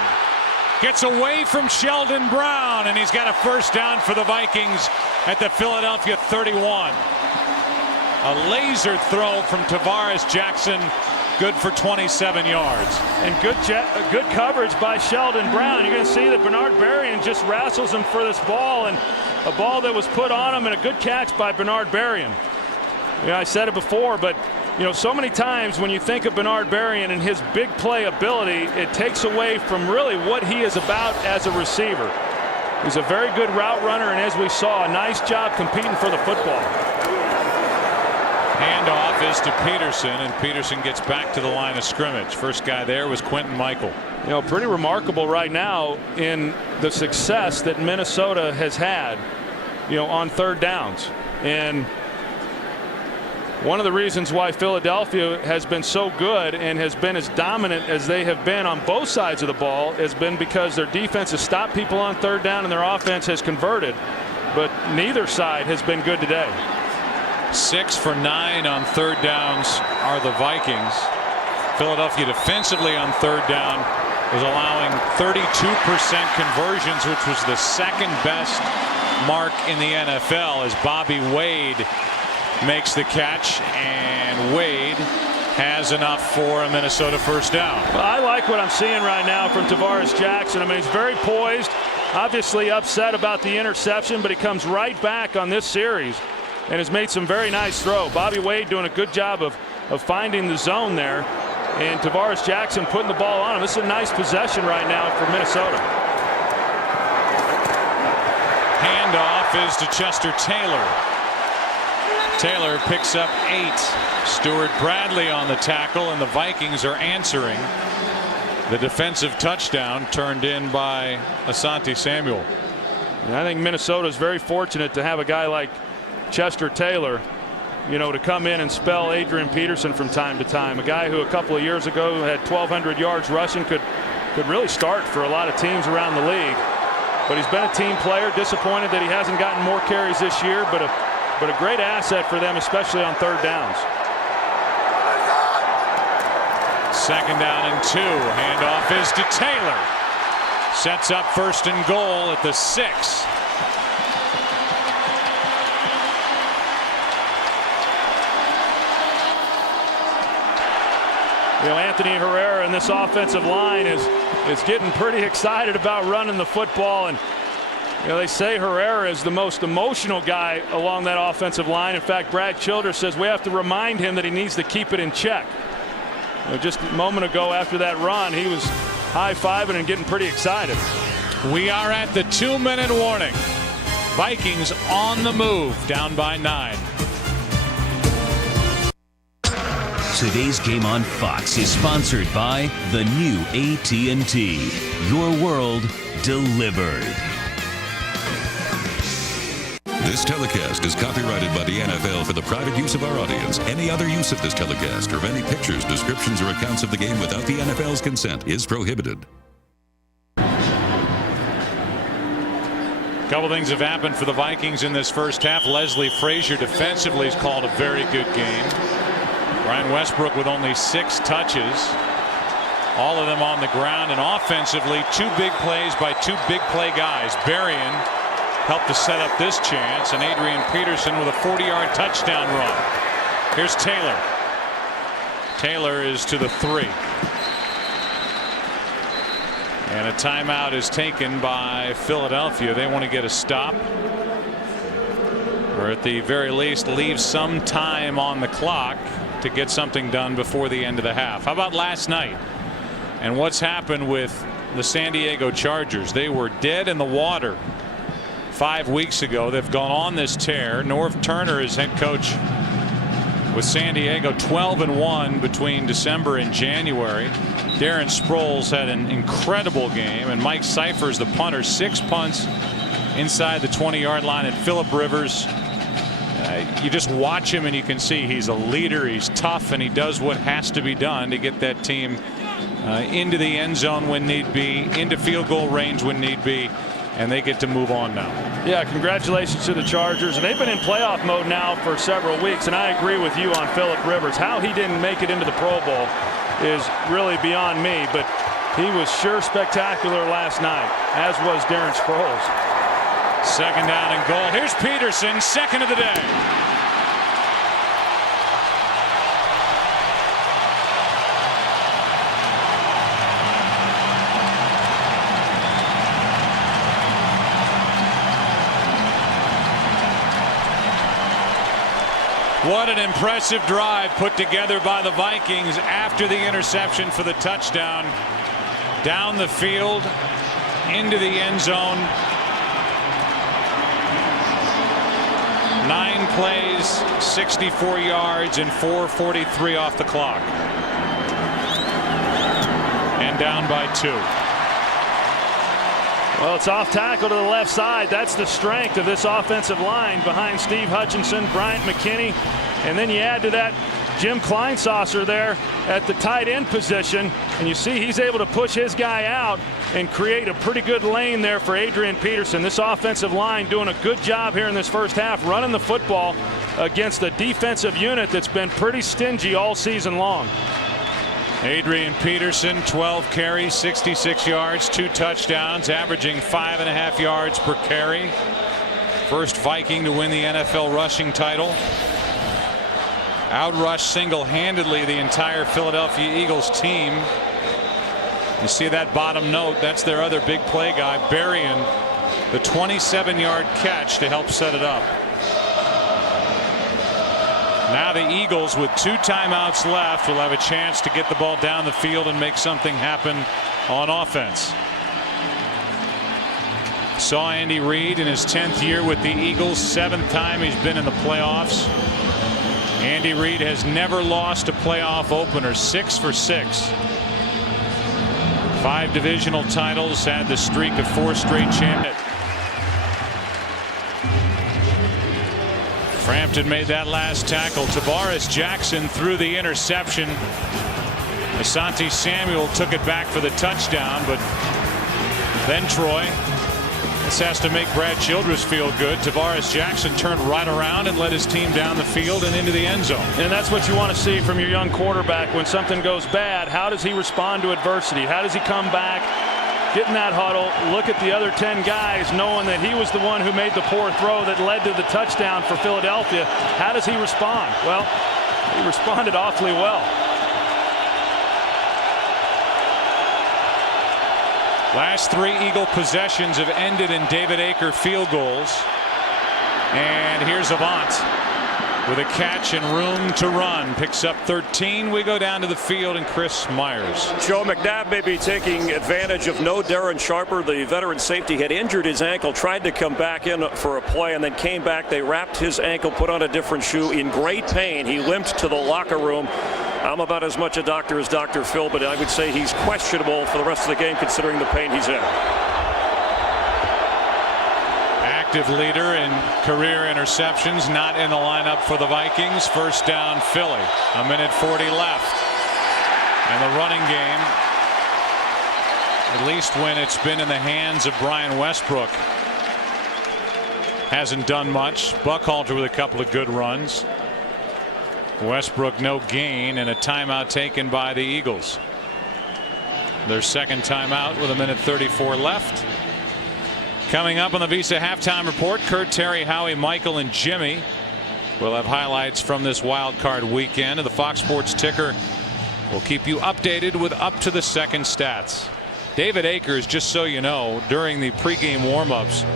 Gets away from Sheldon Brown, and he's got a first down for the Vikings at the Philadelphia 31. A laser throw from Tavares Jackson, good for 27 yards. And good coverage by Sheldon Brown. You're going to see that Bernard Berrien just wrestles him for this ball, and a ball that was put on him, and a good catch by Bernard Berrien. You know, I said it before, but you know, so many times when you think of Bernard Berrien and his big play ability, it takes away from really what he is about as a receiver. He's a very good route runner, and as we saw, a nice job competing for the football. Handoff is to Peterson, and Peterson gets back to the line of scrimmage. First guy there was Quentin Michael. You know, pretty remarkable right now in the success that Minnesota has had, you know, on third downs. And One of the reasons why Philadelphia has been so good and has been as dominant as they have been on both sides of the ball has been because their defense has stopped people on third down and their offense has converted. But neither side has been good today. 6 for 9 on third downs are the Vikings. Philadelphia defensively on third down was allowing 32% conversions, which was the second best mark in the NFL, as Bobby Wade makes the catch, and Wade has enough for a Minnesota first down. Well, I like what I'm seeing right now from Tavares Jackson. I mean, he's very poised, obviously upset about the interception, but he comes right back on this series and has made some very nice throw. Bobby Wade doing a good job of finding the zone there, and Tavares Jackson putting the ball on him. This is a nice possession right now for Minnesota. Handoff is to Chester Taylor. Taylor picks up 8. Stuart Bradley on the tackle, and the Vikings are answering the defensive touchdown turned in by Asante Samuel. And I think Minnesota is very fortunate to have a guy like Chester Taylor, you know, to come in and spell Adrian Peterson from time to time. A guy who a couple of years ago had 1,200 yards rushing, could really start for a lot of teams around the league. But he's been a team player. Disappointed that he hasn't gotten more carries this year, but a great asset for them, especially on third downs. 2nd down and 2. Handoff is to Taylor. Sets up 1st and goal at the 6. You know, Anthony Herrera and this offensive line is getting pretty excited about running the football. And you know, they say Herrera is the most emotional guy along that offensive line. In fact, Brad Childress says we have to remind him that he needs to keep it in check. You know, just a moment ago after that run, he was high-fiving and getting pretty excited. We are at the 2-minute warning. Vikings on the move, down by 9. Today's game on Fox is sponsored by the new AT&T. Your world delivered. This telecast is copyrighted by the NFL for the private use of our audience. Any other use of this telecast or of any pictures, descriptions, or accounts of the game without the NFL's consent is prohibited. Couple things have happened for the Vikings in this first half. Leslie Frazier defensively has called a very good game. Ryan Westbrook with only 6 touches. All of them on the ground, and offensively 2 big plays by 2 big play guys. Berrien helped to set up this chance, and Adrian Peterson with a 40-yard touchdown run. Here's Taylor. Taylor is to the 3. And a timeout is taken by Philadelphia. They want to get a stop, or at the very least leave some time on the clock to get something done before the end of the half. How about last night and what's happened with the San Diego Chargers? They were dead in the water 5 weeks ago. They've gone on this tear. Norv Turner is head coach with San Diego, 12-1 between December and January. Darren Sproles had an incredible game, and Mike Cyphers, the punter, 6 punts inside the 20-yard line. And Phillip Rivers, you just watch him and you can see he's a leader, he's tough, and he does what has to be done to get that team into the end zone when need be, into field goal range when need be, and they get to move on now. Yeah, congratulations to the Chargers, and they've been in playoff mode now for several weeks, and I agree with you on Phillip Rivers. How he didn't make it into the Pro Bowl is really beyond me, but he was sure spectacular last night, as was Darren Sproles. 2nd down and goal. Here's Peterson, 2nd of the day. What an impressive drive put together by the Vikings after the interception for the touchdown. Down the field, into the end zone. 9 plays, 64 yards, and 4:43 off the clock. And down by 2. Well, it's off tackle to the left side. That's the strength of this offensive line behind Steve Hutchinson, Bryant McKinney, and then you add to that Jim Kleinsasser there at the tight end position, and you see he's able to push his guy out and create a pretty good lane there for Adrian Peterson. This offensive line doing a good job here in this first half, running the football against a defensive unit that's been pretty stingy all season long. Adrian Peterson, 12 carries, 66 yards, 2 touchdowns, averaging 5.5 yards per carry. First Viking to win the NFL rushing title. Outrushed single-handedly the entire Philadelphia Eagles team. You see that bottom note, that's their other big play guy, burying the 27-yard catch to help set it up. Now the Eagles, with 2 timeouts left, will have a chance to get the ball down the field and make something happen on offense. Saw Andy Reid in his 10th year with the Eagles, 7th time he's been in the playoffs. Andy Reid has never lost a playoff opener, 6 for 6. 5 divisional titles, had the streak of 4 straight champions. Frampton made that last tackle. Tavares Jackson threw the interception. Asante Samuel took it back for the touchdown, but then Troy, this has to make Brad Childress feel good. Tavares Jackson turned right around and led his team down the field and into the end zone. And that's what you want to see from your young quarterback. When something goes bad, how does he respond to adversity? How does he come back, get in that huddle, look at the other 10 guys, knowing that he was the one who made the poor throw that led to the touchdown for Philadelphia? How does he respond? Well, he responded awfully well. Last 3 Eagle possessions have ended in David Aker field goals. And here's Avant with a catch and room to run. Picks up 13. We go down to the field, and Chris Myers. Joe McNabb may be taking advantage of no Darren Sharper. The veteran safety had injured his ankle, tried to come back in for a play, and then came back. They wrapped his ankle, put on a different shoe in great pain. He limped to the locker room. I'm about as much a doctor as Dr. Phil, but I would say he's questionable for the rest of the game considering the pain he's in. Active leader in career interceptions, not in the lineup for the Vikings. First down Philly. 1:40 left. And the running game, at least when it's been in the hands of Brian Westbrook, hasn't done much. Buckhalter with a couple of good runs. Westbrook no gain, and a timeout taken by the Eagles. Their second timeout with 1:34 left. Coming up on the Visa halftime report, Kurt, Terry, Howie, Michael, and Jimmy will have highlights from this wild card weekend. And the Fox Sports Ticker will keep you updated with up to the second stats. David Akers, just so you know, during the pregame warmups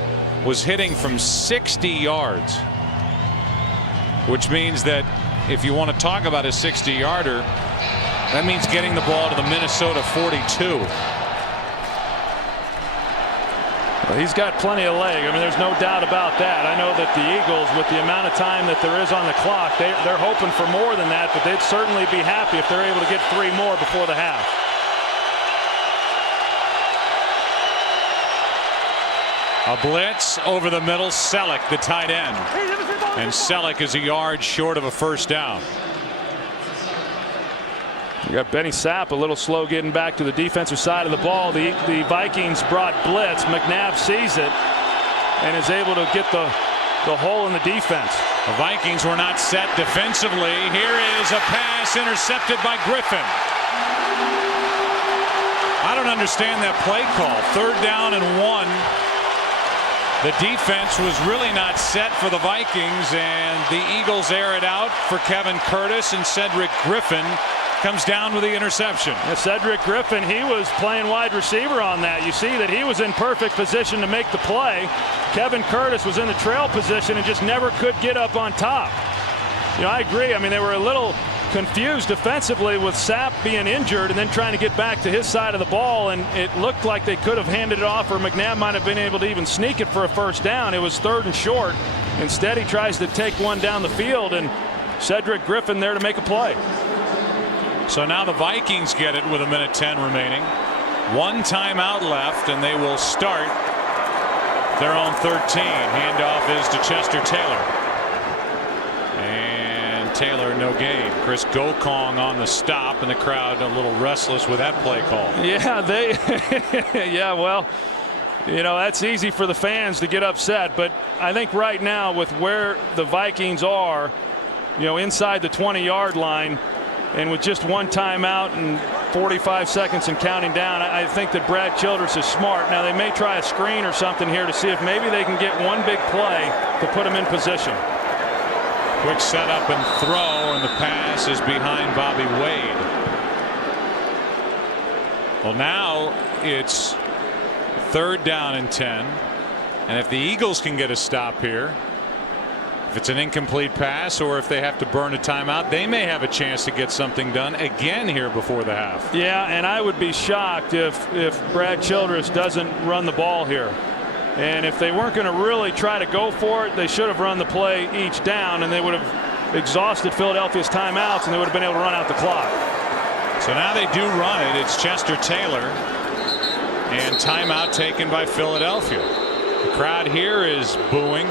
was hitting from 60 yards, which means that if you want to talk about a 60-yarder, that means getting the ball to the Minnesota 42. Well, he's got plenty of leg. I mean, there's no doubt about that. I know that the Eagles, with the amount of time that there is on the clock, they're hoping for more than that, but they'd certainly be happy if they're able to get 3 more before the half. A blitz over the middle. Selleck, the tight end. And Selleck is a yard short of a first down. You got Benny Sapp a little slow getting back to the defensive side of the ball. The Vikings brought blitz. McNabb sees it and is able to get the hole in the defense. The Vikings were not set defensively. Here is a pass intercepted by Griffin. I don't understand that play call. 3rd down and 1. The defense was really not set for the Vikings, and the Eagles air it out for Kevin Curtis, and Cedric Griffin comes down with the interception. Yeah, Cedric Griffin, he was playing wide receiver on that. You see that he was in perfect position to make the play. Kevin Curtis was in the trail position and just never could get up on top. You know, I agree. I mean, they were a little confused defensively with Sapp being injured and then trying to get back to his side of the ball, and it looked like they could have handed it off, or McNabb might have been able to even sneak it for a first down. It was 3rd and short. Instead, he tries to take one down the field, and Cedric Griffin there to make a play. So now the Vikings get it with 1:10 remaining. 1 timeout left, and they will start their own 13. Handoff is to Chester Taylor. And Taylor, no gain. Chris Gokong on the stop, and the crowd a little restless with that play call. Yeah, yeah, well, you know, that's easy for the fans to get upset, but I think right now with where the Vikings are, you know, inside the 20-yard line, and with just one timeout and 45 seconds and counting down, I think that Brad Childress is smart. Now, they may try a screen or something here to see if maybe they can get one big play to put him in position. Quick setup and throw, and the pass is behind Bobby Wade. Well, now it's 3rd down and 10, and if the Eagles can get a stop here, if it's an incomplete pass or if they have to burn a timeout, they may have a chance to get something done again here before the half. Yeah, and I would be shocked if Brad Childress doesn't run the ball here. And if they weren't going to really try to go for it, they should have run the play each down, and they would have exhausted Philadelphia's timeouts, and they would have been able to run out the clock. So now they do run it. It's Chester Taylor, and timeout taken by Philadelphia. The crowd here is booing.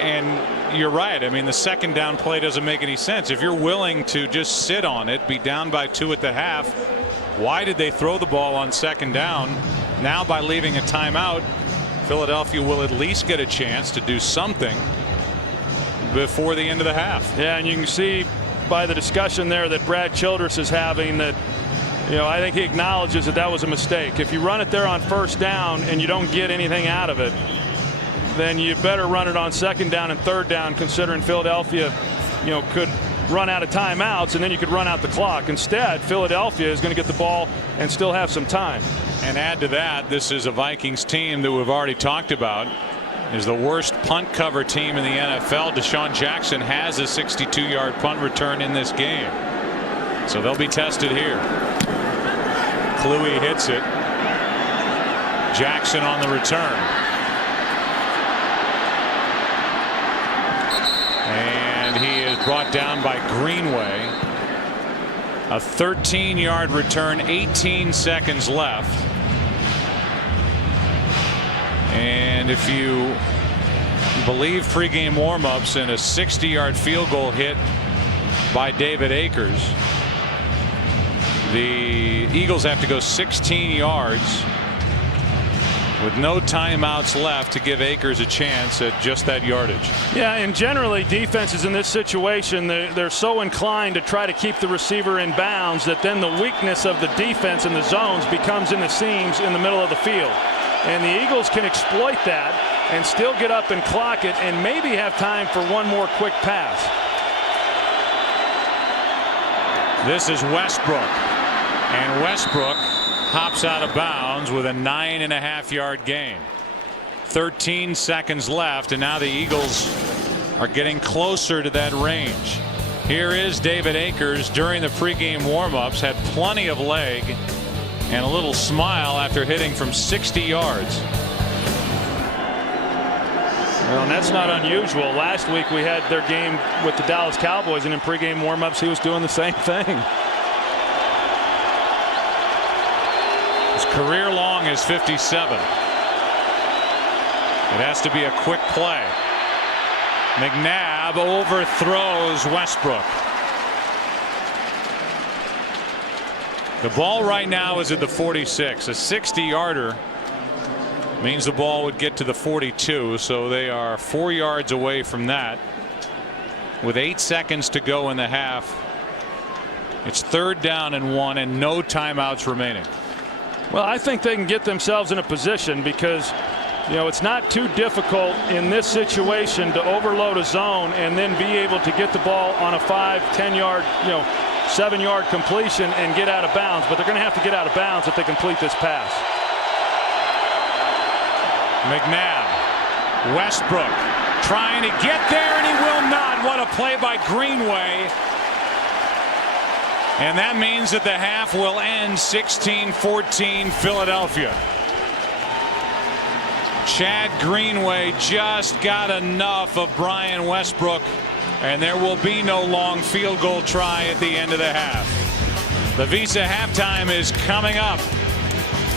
And you're right. I mean, the 2nd down play doesn't make any sense. If you're willing to just sit on it, be down by 2 at the half, why did they throw the ball on 2nd down? Now, by leaving a timeout, Philadelphia will at least get a chance to do something before the end of the half. Yeah, and you can see by the discussion there that Brad Childress is having that, you know, I think he acknowledges that that was a mistake. If you run it there on 1st down and you don't get anything out of it, then you better run it on 2nd down and 3rd down, considering Philadelphia, you know, could run out of timeouts and then you could run out the clock. Instead, Philadelphia is going to get the ball and still have some time. And add to that, this is a Vikings team that we've already talked about is the worst punt cover team in the NFL. Deshaun Jackson has a 62-yard punt return in this game, so they'll be tested here. Kluwe hits it. Jackson on the return. And he is brought down by Greenway. A 13-yard return, 18 seconds left. And if you believe pregame warmups, and a 60-yard field goal hit by David Akers, the Eagles have to go 16 yards with no timeouts left to give Akers a chance at just that yardage. Yeah, and generally defenses in this situation, they're so inclined to try to keep the receiver in bounds that then the weakness of the defense in the zones becomes in the seams in the middle of the field. And the Eagles can exploit that and still get up and clock it and maybe have time for one more quick pass. This is Westbrook, and Westbrook hops out of bounds with a 9.5-yard gain. 13 seconds left, and now the Eagles are getting closer to that range. Here is David Akers during the pregame warmups, had plenty of leg and a little smile after hitting from 60 yards. Well, and that's not unusual. Last week we had their game with the Dallas Cowboys, and in pregame warmups he was doing the same thing. His career long is 57. It has to be a quick play. McNabb overthrows Westbrook. The ball right now is at the 46. A 60-yarder means the ball would get to the 42, so they are 4 yards away from that. With 8 seconds to go in the half, it's 3rd down and 1 and no timeouts remaining. Well, I think they can get themselves in a position because, you know, it's not too difficult in this situation to overload a zone and then be able to get the ball on a 5-10 yard, 7-yard completion and get out of bounds. But they're going to have to get out of bounds if they complete this pass. McNabb, Westbrook trying to get there, and he will not. What a play by Greenway. And that means that the half will end 16-14 Philadelphia. Chad Greenway just got enough of Brian Westbrook, and there will be no long field goal try at the end of the half. The Visa halftime is coming up.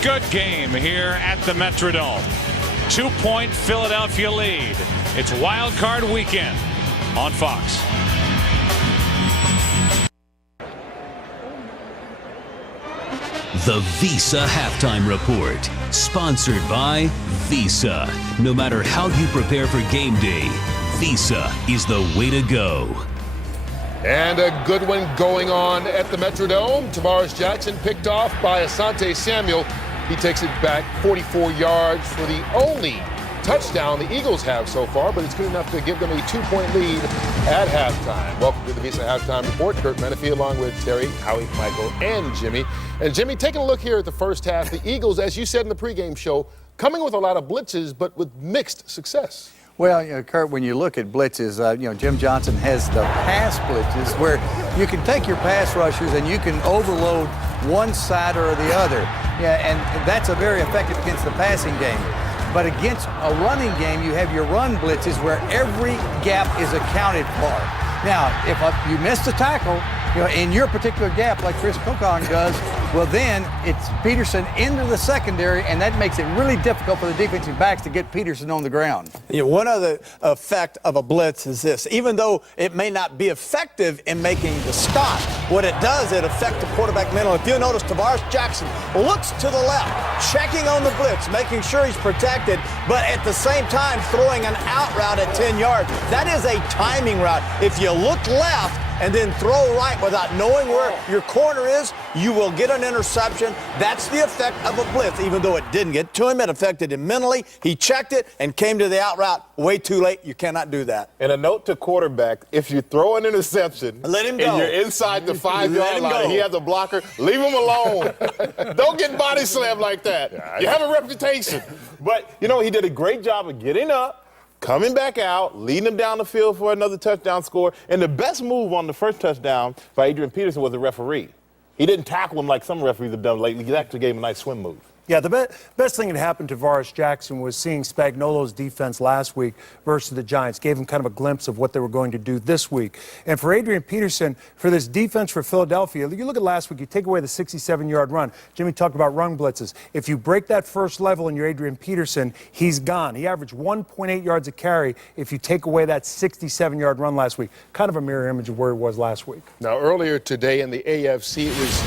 Good game here at the Metrodome. 2-point Philadelphia lead. It's Wild Card Weekend on Fox. The Visa Halftime Report, sponsored by Visa. No matter how you prepare for game day, Visa is the way to go. And a good one going on at the Metrodome. Tavares Jackson picked off by Asante Samuel. He takes it back 44 yards for the only touchdown the Eagles have so far, but it's good enough to give them a 2-point lead at halftime. Welcome to the Visa Halftime Report. Kurt Menefee along with Terry, Howie, Michael, and Jimmy. And Jimmy, taking a look here at the first half, the Eagles, as you said in the pregame show, coming with a lot of blitzes, but with mixed success. Well, Kurt, when you look at blitzes, Jim Johnson has the pass blitzes where you can take your pass rushers and you can overload one side or the other. Yeah, and that's a very effective against the passing game. But against a running game, you have your run blitzes where every gap is accounted for. Now, if you miss the tackle, in your particular gap, like Chris Kokon does, well, then it's Peterson into the secondary, and that makes it really difficult for the defensive backs to get Peterson on the ground. One other effect of a blitz is this. Even though it may not be effective in making the stop, what it does, it affects the quarterback mentally. If you'll notice, Tavares Jackson looks to the left, checking on the blitz, making sure he's protected, but at the same time throwing an out route at 10 yards. That is a timing route. If you look left and then throw right without knowing where your corner is, you will get an interception. That's the effect of a blitz. Even though it didn't get to him, it affected him mentally. He checked it and came to the out route way too late. You cannot do that. And a note to quarterback, if you throw an interception let him go. And you're inside the 5-yard line and he has a blocker, leave him alone. Don't get body slammed like that. You have a reputation. But, he did a great job of getting up, coming back out, leading him down the field for another touchdown score. And the best move on the first touchdown by Adrian Peterson was the referee. He didn't tackle him like some referees have done lately. He actually gave him a nice swim move. Yeah, the best thing that happened to Tavares Jackson was seeing Spagnuolo's defense last week versus the Giants. Gave him kind of a glimpse of what they were going to do this week. And for Adrian Peterson, for this defense for Philadelphia, you look at last week, you take away the 67-yard run. Jimmy talked about run blitzes. If you break that first level and you're Adrian Peterson, he's gone. He averaged 1.8 yards a carry if you take away that 67-yard run last week. Kind of a mirror image of where he was last week. Now, earlier today in the AFC, it was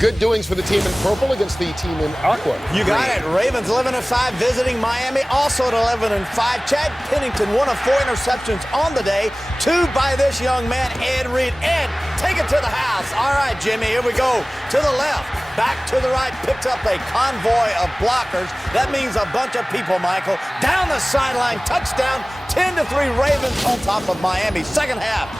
good doings for the team in purple against the team in aqua. You got it. Ravens 11-5 visiting Miami, also at 11-5. Chad Pennington, 1 of 4 interceptions on the day. 2 by this young man, Ed Reed. Ed, take it to the house. All right, Jimmy, here we go. To the left, back to the right, picked up a convoy of blockers. That means a bunch of people, Michael. Down the sideline, touchdown, 10-3 Ravens on top of Miami. Second half.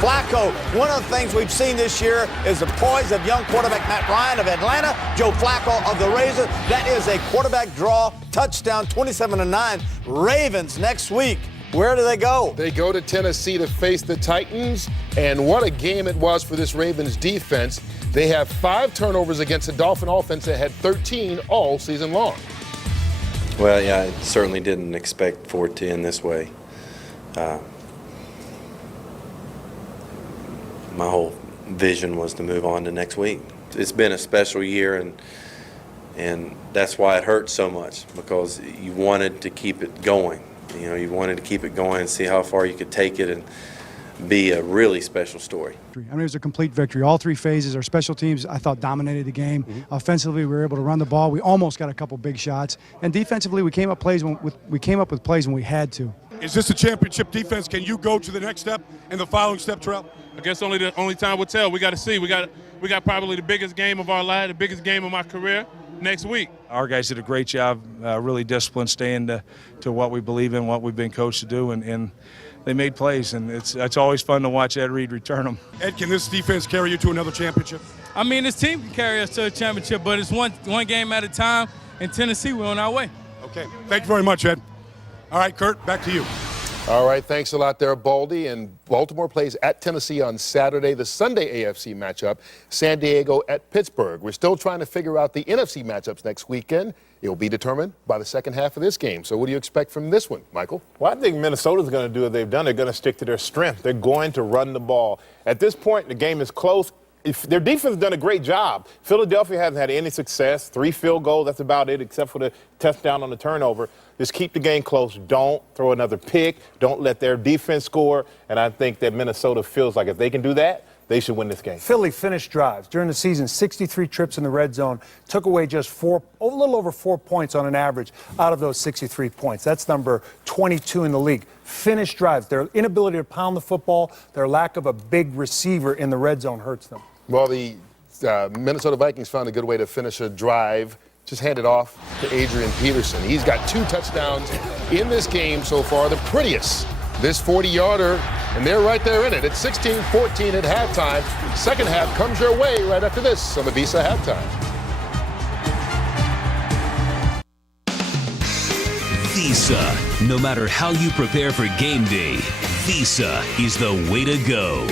Flacco, one of the things we've seen this year is the poise of young quarterback Matt Ryan of Atlanta, Joe Flacco of the Raiders. That is a quarterback draw, touchdown, 27-9. Ravens next week. Where do they go? They go to Tennessee to face the Titans, and what a game it was for this Ravens defense. They have 5 turnovers against a Dolphin offense that had 13 all season long. Well, yeah, I certainly didn't expect for it to end this way. My whole vision was to move on to next week. It's been a special year, and that's why it hurts so much, because you wanted to keep it going. You wanted to keep it going and see how far you could take it and be a really special story. I mean, it was a complete victory. All 3 phases. Our special teams, I thought, dominated the game. Offensively, we were able to run the ball. We almost got a couple big shots. And defensively, we came up with plays when we had to. Is this a championship defense? Can you go to the next step and the following step, Terrell? I guess only time will tell. We got to see. We got probably the biggest game of our life, the biggest game of my career next week. Our guys did a great job, really disciplined, staying to what we believe in, what we've been coached to do, and they made plays, and it's always fun to watch Ed Reed return them. Ed, can this defense carry you to another championship? I mean, this team can carry us to a championship, but it's one game at a time. In Tennessee, we're on our way. Okay. Thank you very much, Ed. All right, Kurt, back to you. All right, thanks a lot there, Baldy. And Baltimore plays at Tennessee on Saturday, the Sunday AFC matchup, San Diego at Pittsburgh. We're still trying to figure out the NFC matchups next weekend. It will be determined by the second half of this game. So what do you expect from this one, Michael? Well, I think Minnesota's going to do what they've done. They're going to stick to their strength. They're going to run the ball. At this point, the game is close. their defense has done a great job. Philadelphia hasn't had any success. 3 field goals, that's about it, except for the touchdown on the turnover. Just keep the game close. Don't throw another pick. Don't let their defense score. And I think that Minnesota feels like if they can do that, they should win this game. Philly finished drives during the season, 63 trips in the red zone, took away just a little over 4 points on an average out of those 63 points. That's number 22 in the league. Finished drives. Their inability to pound the football, their lack of a big receiver in the red zone hurts them. Well, the Minnesota Vikings found a good way to finish a drive. Just hand it off to Adrian Peterson. He's got 2 touchdowns in this game so far, the prettiest. This 40-yarder, and they're right there in it. It's 16-14 at halftime. Second half comes your way right after this on the Visa Halftime. Visa. No matter how you prepare for game day, Visa is the way to go.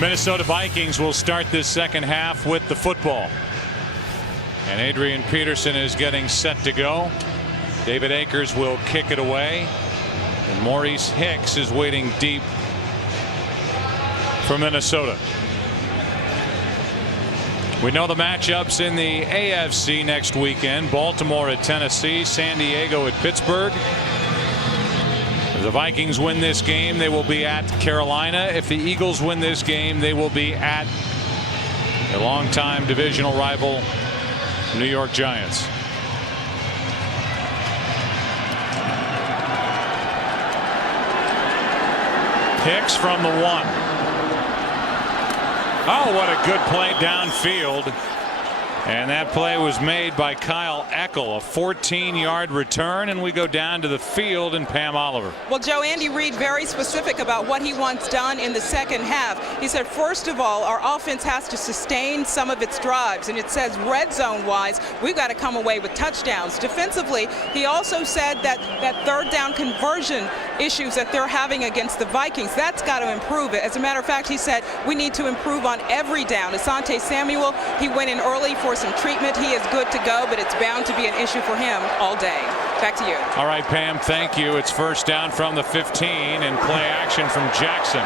Minnesota Vikings will start this second half with the football. And Adrian Peterson is getting set to go. David Akers will kick it away. And Maurice Hicks is waiting deep for Minnesota. We know the matchups in the AFC next weekend. Baltimore at Tennessee, San Diego at Pittsburgh. If the Vikings win this game, they will be at Carolina. If the Eagles win this game, they will be at a longtime divisional rival, New York Giants. Hicks from the 1. Oh, what a good play downfield. And that play was made by Kyle Eckel, a 14-yard return, and we go down to the field and Pam Oliver. Well, Joe, Andy Reid very specific about what he wants done in the second half. He said, first of all, our offense has to sustain some of its drives, and it says red zone-wise, we've got to come away with touchdowns. Defensively, he also said that third down conversion issues that they're having against the Vikings, that's got to improve it. As a matter of fact, he said we need to improve on every down. Asante Samuel, he went in early for some treatment. He is good to go, but it's bound to be an issue for him all day. Back to you. All right, Pam, thank you. It's first down from the 15 and play action from Jackson.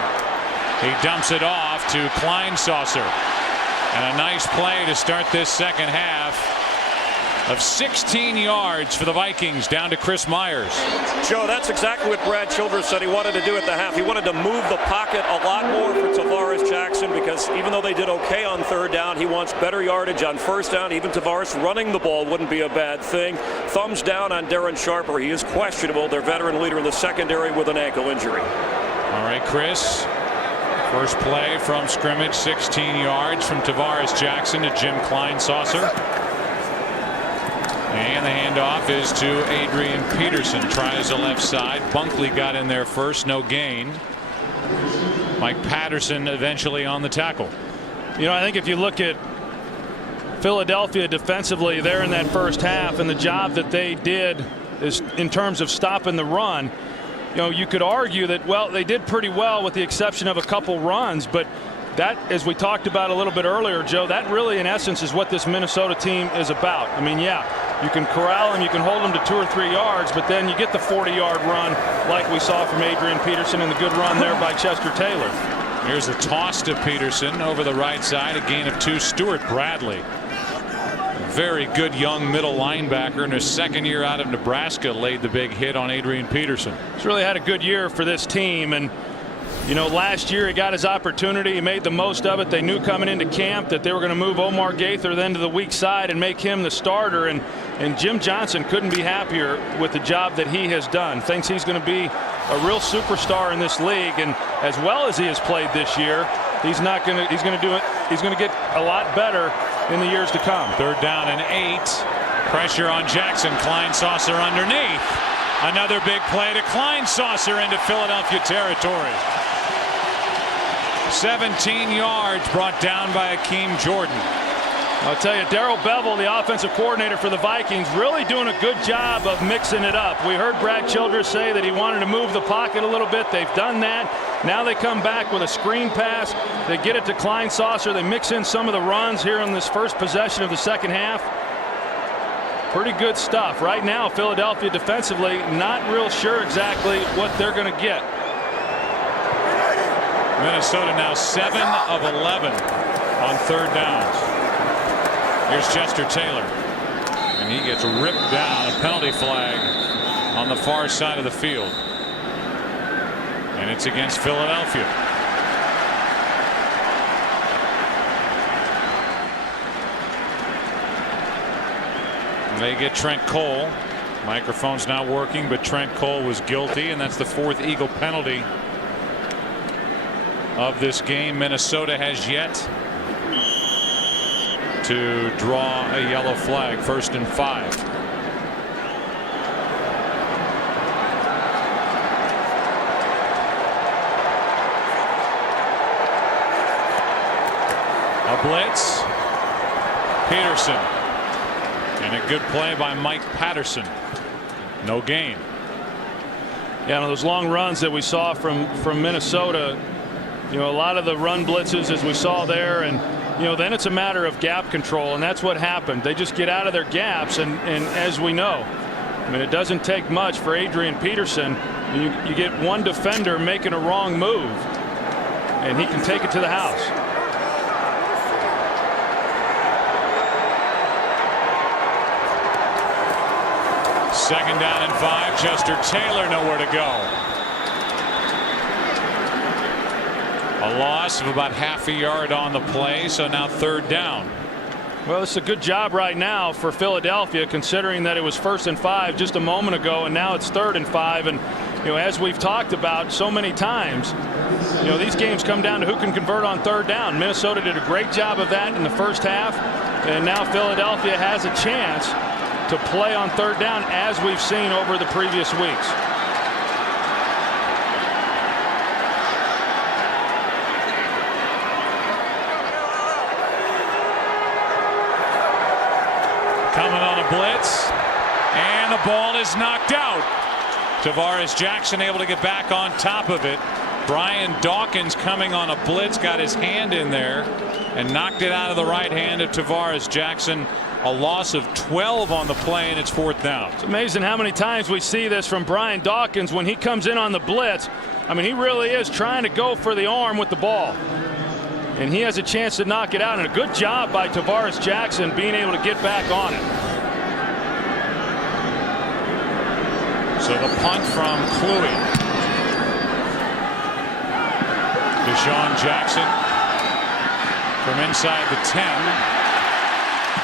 He dumps it off to Kleinsaucer. And a nice play to start this second half of 16 yards for the Vikings down to Chris Myers. Joe, that's exactly what Brad Childress said he wanted to do at the half. He wanted to move the pocket a lot more for Tavares Jackson because even though they did okay on third down, he wants better yardage on first down. Even Tavares running the ball wouldn't be a bad thing. Thumbs down on Darren Sharper. He is questionable, their veteran leader in the secondary with an ankle injury. All right, Chris. First play from scrimmage, 16 yards from Tavares Jackson to Jim Kleinsaucer. And the handoff is to Adrian Peterson. Tries the left side. Bunkley got in there first. No gain. Mike Patterson eventually on the tackle. You know, I think if you look at Philadelphia defensively there in that first half and the job that they did is in terms of stopping the run, you know, you could argue that, well, they did pretty well with the exception of a couple runs, but that, as we talked about a little bit earlier, Joe, that really in essence is what this Minnesota team is about. I mean, yeah, you can corral them, you can hold them to 2 or 3 yards, but then you get the 40-yard run like we saw from Adrian Peterson and the good run there by Chester Taylor. Here's a toss to Peterson over the right side, a gain of 2. Stuart Bradley, very good young middle linebacker in his second year out of Nebraska, laid the big hit on Adrian Peterson. He's really had a good year for this team, and you know, last year he got his opportunity. He made the most of it. They knew coming into camp that they were going to move Omar Gaither then to the weak side and make him the starter. And Jim Johnson couldn't be happier with the job that he has done. Thinks he's going to be a real superstar in this league. And as well as he has played this year, he's going to get a lot better in the years to come. Third down and 8. Pressure on Jackson. Kleinsaucer underneath. Another big play to Kleinsaucer into Philadelphia territory. 17 yards brought down by Akeem Jordan. I'll tell you, Darrell Bevell, the offensive coordinator for the Vikings, really doing a good job of mixing it up. We heard Brad Childress say that he wanted to move the pocket a little bit. They've done that. Now they come back with a screen pass. They get it to Kleinsasser. They mix in some of the runs here on this first possession of the second half. Pretty good stuff. Right now, Philadelphia defensively, not real sure exactly what they're going to get. Minnesota now 7 of 11 on third downs. Here's Chester Taylor, and he gets ripped down. A penalty flag on the far side of the field, and it's against Philadelphia. They get Trent Cole. Microphone's not working, but Trent Cole was guilty, and that's the 4th Eagle penalty of this game. Minnesota has yet to draw a yellow flag. 1st and 5. A blitz. Peterson. And a good play by Mike Patterson. No gain. Yeah, those long runs that we saw from Minnesota, a lot of the run blitzes as we saw there, and then it's a matter of gap control, and that's what happened. They just get out of their gaps, and as we know, it doesn't take much for Adrian Peterson. You get one defender making a wrong move, and he can take it to the house. Second down and 5. Chester Taylor nowhere to go. A loss of about half a yard on the play, so now 3rd down. Well, it's a good job right now for Philadelphia, considering that it was 1st and 5 just a moment ago, and now it's 3rd and 5. And as we've talked about so many times, these games come down to who can convert on 3rd down. Minnesota did a great job of that in the first half, and now Philadelphia has a chance to play on 3rd down, as we've seen over the previous weeks. Coming on a blitz, and the ball is knocked out. Tavares Jackson able to get back on top of it. Brian Dawkins coming on a blitz, got his hand in there and knocked it out of the right hand of Tavares Jackson. A loss of 12 on the play, and it's 4th down. It's amazing how many times we see this from Brian Dawkins when he comes in on the blitz. He really is trying to go for the arm with the ball, and he has a chance to knock it out, and a good job by Tavares Jackson being able to get back on it. So the punt from Kluwe. Deshaun Jackson from inside the 10.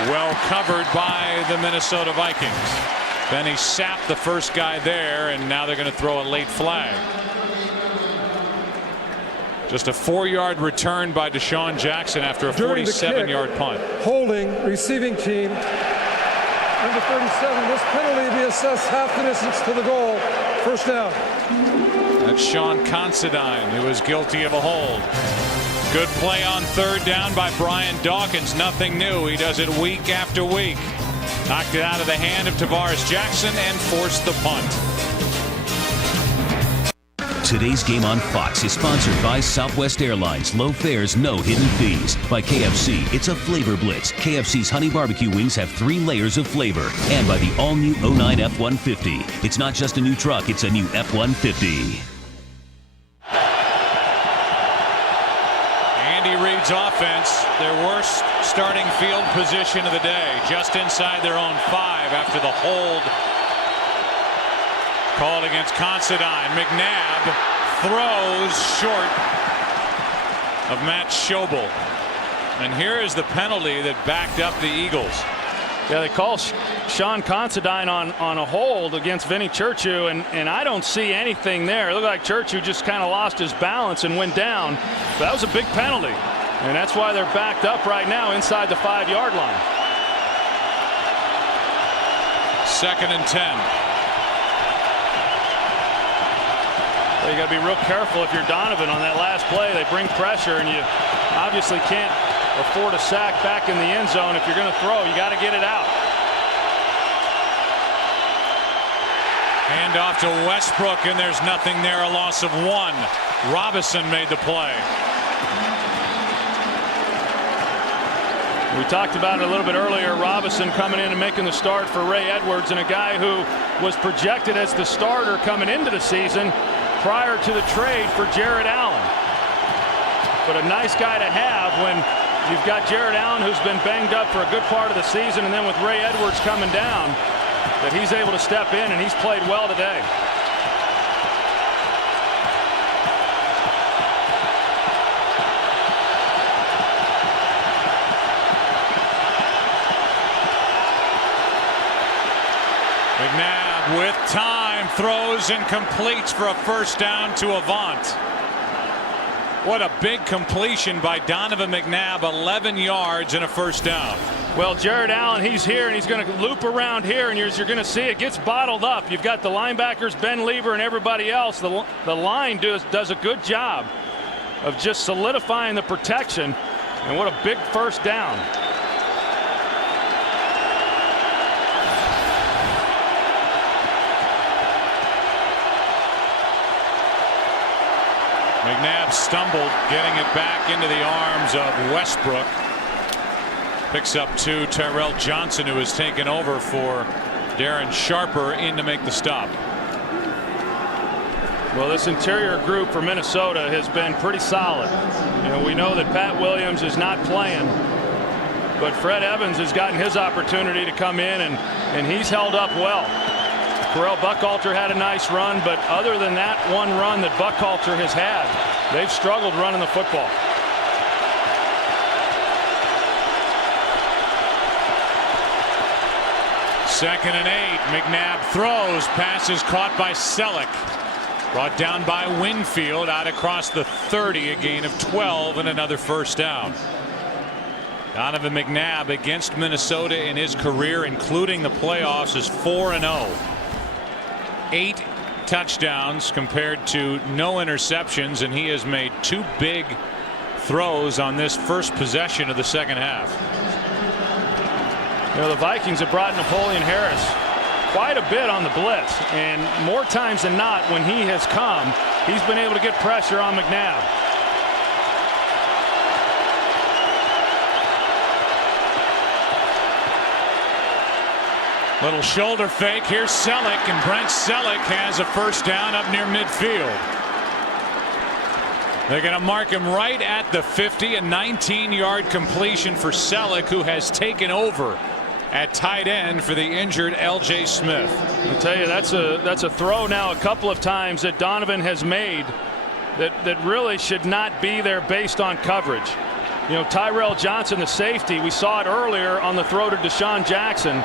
Well covered by the Minnesota Vikings. Then he sapped the first guy there, and now they're going to throw a late flag. Just a 4-yard return by Deshaun Jackson after a 47-yard punt. Holding receiving team number 37. This penalty will be assessed half the distance to the goal. 1st down. That's Sean Considine, who is guilty of a hold. Good play on 3rd down by Brian Dawkins. Nothing new. He does it week after week. Knocked it out of the hand of Tavares Jackson and forced the punt. Today's game on Fox is sponsored by Southwest Airlines. Low fares, no hidden fees. By KFC, it's a flavor blitz. KFC's honey barbecue wings have 3 layers of flavor. And by the all-new 09 F-150. It's not just a new truck, it's a new F-150. Offense, their worst starting field position of the day, just inside their own 5 after the hold called against Considine. McNabb throws short of Matt Schobel, and here is the penalty that backed up the Eagles. Yeah, they call Sean Considine on a hold against Vinny Churchill, and I don't see anything there. It looked like Churchill just kind of lost his balance and went down. But that was a big penalty. And that's why they're backed up right now inside the 5-yard line. 2nd and 10. You got to be real careful if you're Donovan on that last play. They bring pressure, and you obviously can't afford a sack back in the end zone. If you're going to throw, you got to get it out. Hand off to Westbrook, and there's nothing there. A loss of 1. Robinson made the play. We talked about it a little bit earlier. Robinson coming in and making the start for Ray Edwards, and a guy who was projected as the starter coming into the season prior to the trade for Jared Allen. But a nice guy to have when you've got Jared Allen, who's been banged up for a good part of the season, and then with Ray Edwards coming down, that he's able to step in, and he's played well today. McNabb with time, throws and completes for a first down to Avant. What a big completion by Donovan McNabb, 11 yards and a first down. Well, Jared Allen, he's here, and he's going to loop around here, and you're going to see it gets bottled up. You've got the linebackers, Ben Lever, and everybody else. The line does a good job of just solidifying the protection, and what a big first down. McNabb stumbled, getting it back into the arms of Westbrook. Picks up 2. Tyrell Johnson, who has taken over for Darren Sharper, in to make the stop. Well, this interior group for Minnesota has been pretty solid. You know, we know that Pat Williams is not playing, but Fred Evans has gotten his opportunity to come in, and he's held up well. Correll Buckhalter had a nice run, but other than that one run that Buckhalter has had, they've struggled running the football. Second and 8. McNabb throws. Pass is caught by Selleck. Brought down by Winfield out across the 30. A gain of 12 and another first down. Donovan McNabb against Minnesota in his career, including the playoffs, is 4-0. 8 touchdowns compared to no interceptions, and he has made 2 big throws on this first possession of the second half. You know, the Vikings have brought Napoleon Harris quite a bit on the blitz, and more times than not when he has come, he's been able to get pressure on McNabb. Little shoulder fake. Here's Selleck, and Brent Selleck has a first down up near midfield. They're going to mark him right at the 50. A 19-yard completion for Selleck, who has taken over at tight end for the injured L.J. Smith. I'll tell you, that's a throw now a couple of times that Donovan has made that really should not be there based on coverage. You know, Tyrell Johnson, the safety, we saw it earlier on the throw to Deshaun Jackson,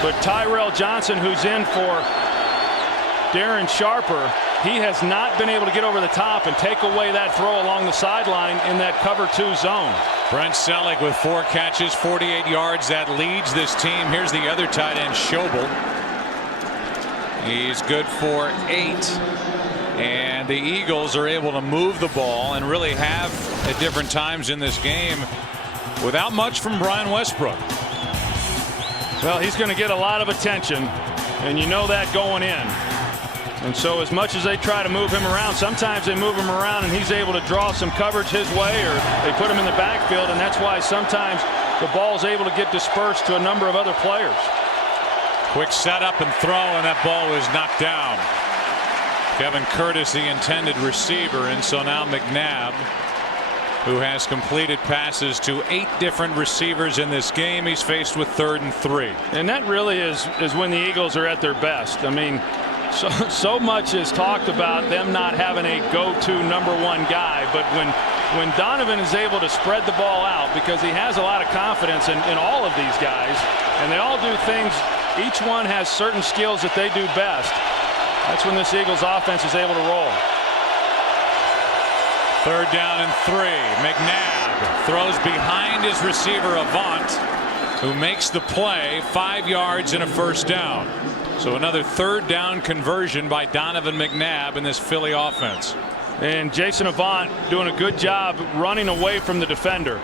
but Tyrell Johnson, who's in for Darren Sharper, he has not been able to get over the top and take away that throw along the sideline in that cover 2 zone. Brent Selleck with 4 catches, 48 yards. That leads this team. Here's the other tight end, Schobel. He's good for 8. And the Eagles are able to move the ball and really have at different times in this game without much from Brian Westbrook. Well, he's going to get a lot of attention, and you know that going in. And so as much as they try to move him around, sometimes they move him around and he's able to draw some coverage his way, or they put him in the backfield, and that's why sometimes the ball is able to get dispersed to a number of other players. Quick setup and throw, and that ball is knocked down. Kevin Curtis, the intended receiver, and so now McNabb, who has completed passes to 8 different receivers in this game. He's faced with 3rd and 3. And that really is when the Eagles are at their best. I mean, so much is talked about them not having a go-to number 1 guy, but when Donovan is able to spread the ball out, because he has a lot of confidence in all of these guys, and they all do things, each one has certain skills that they do best. That's when this Eagles offense is able to roll. 3rd down and 3. McNabb throws behind his receiver Avant, who makes the play, 5 yards and a first down. So another third down conversion by Donovan McNabb in this Philly offense. And Jason Avant doing a good job running away from the defender.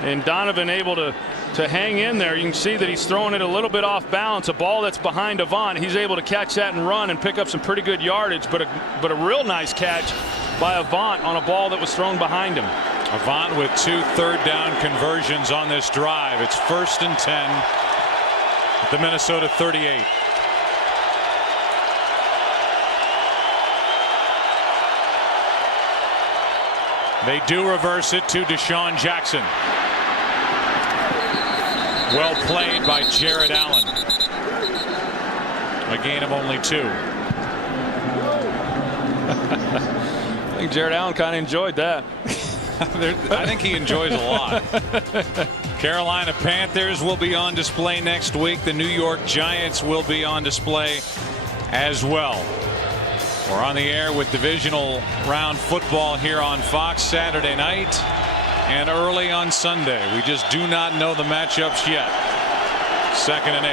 And Donovan able to hang in there. You can see that he's throwing it a little bit off balance. A ball that's behind Avant. He's able to catch that and run and pick up some pretty good yardage. But a real nice catch by Avant on a ball that was thrown behind him. Avant with 2 third down conversions on this drive. It's 1st and 10 at the Minnesota 38. They do reverse it to Deshaun Jackson. Well played by Jared Allen. A gain of only 2. I think Jared Allen kind of enjoyed that. I think he enjoys a lot. Carolina Panthers will be on display next week. The New York Giants will be on display as well. We're on the air with divisional round football here on Fox Saturday night and early on Sunday. We just do not know the matchups yet. 2nd and 8.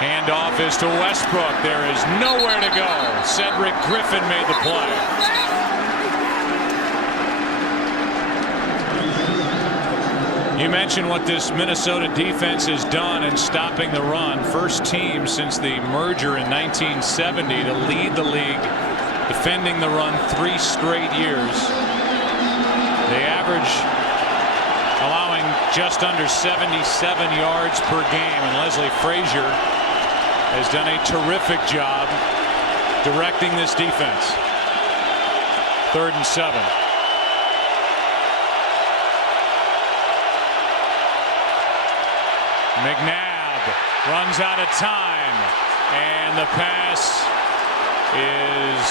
Handoff is to Westbrook. There is nowhere to go. Cedric Griffin made the play. You mentioned what this Minnesota defense has done in stopping the run. First team since the merger in 1970 to lead the league defending the run 3 straight years. They average allowing just under 77 yards per game, and Leslie Frazier has done a terrific job directing this defense. 3rd and 7. McNabb runs out of time, and the pass is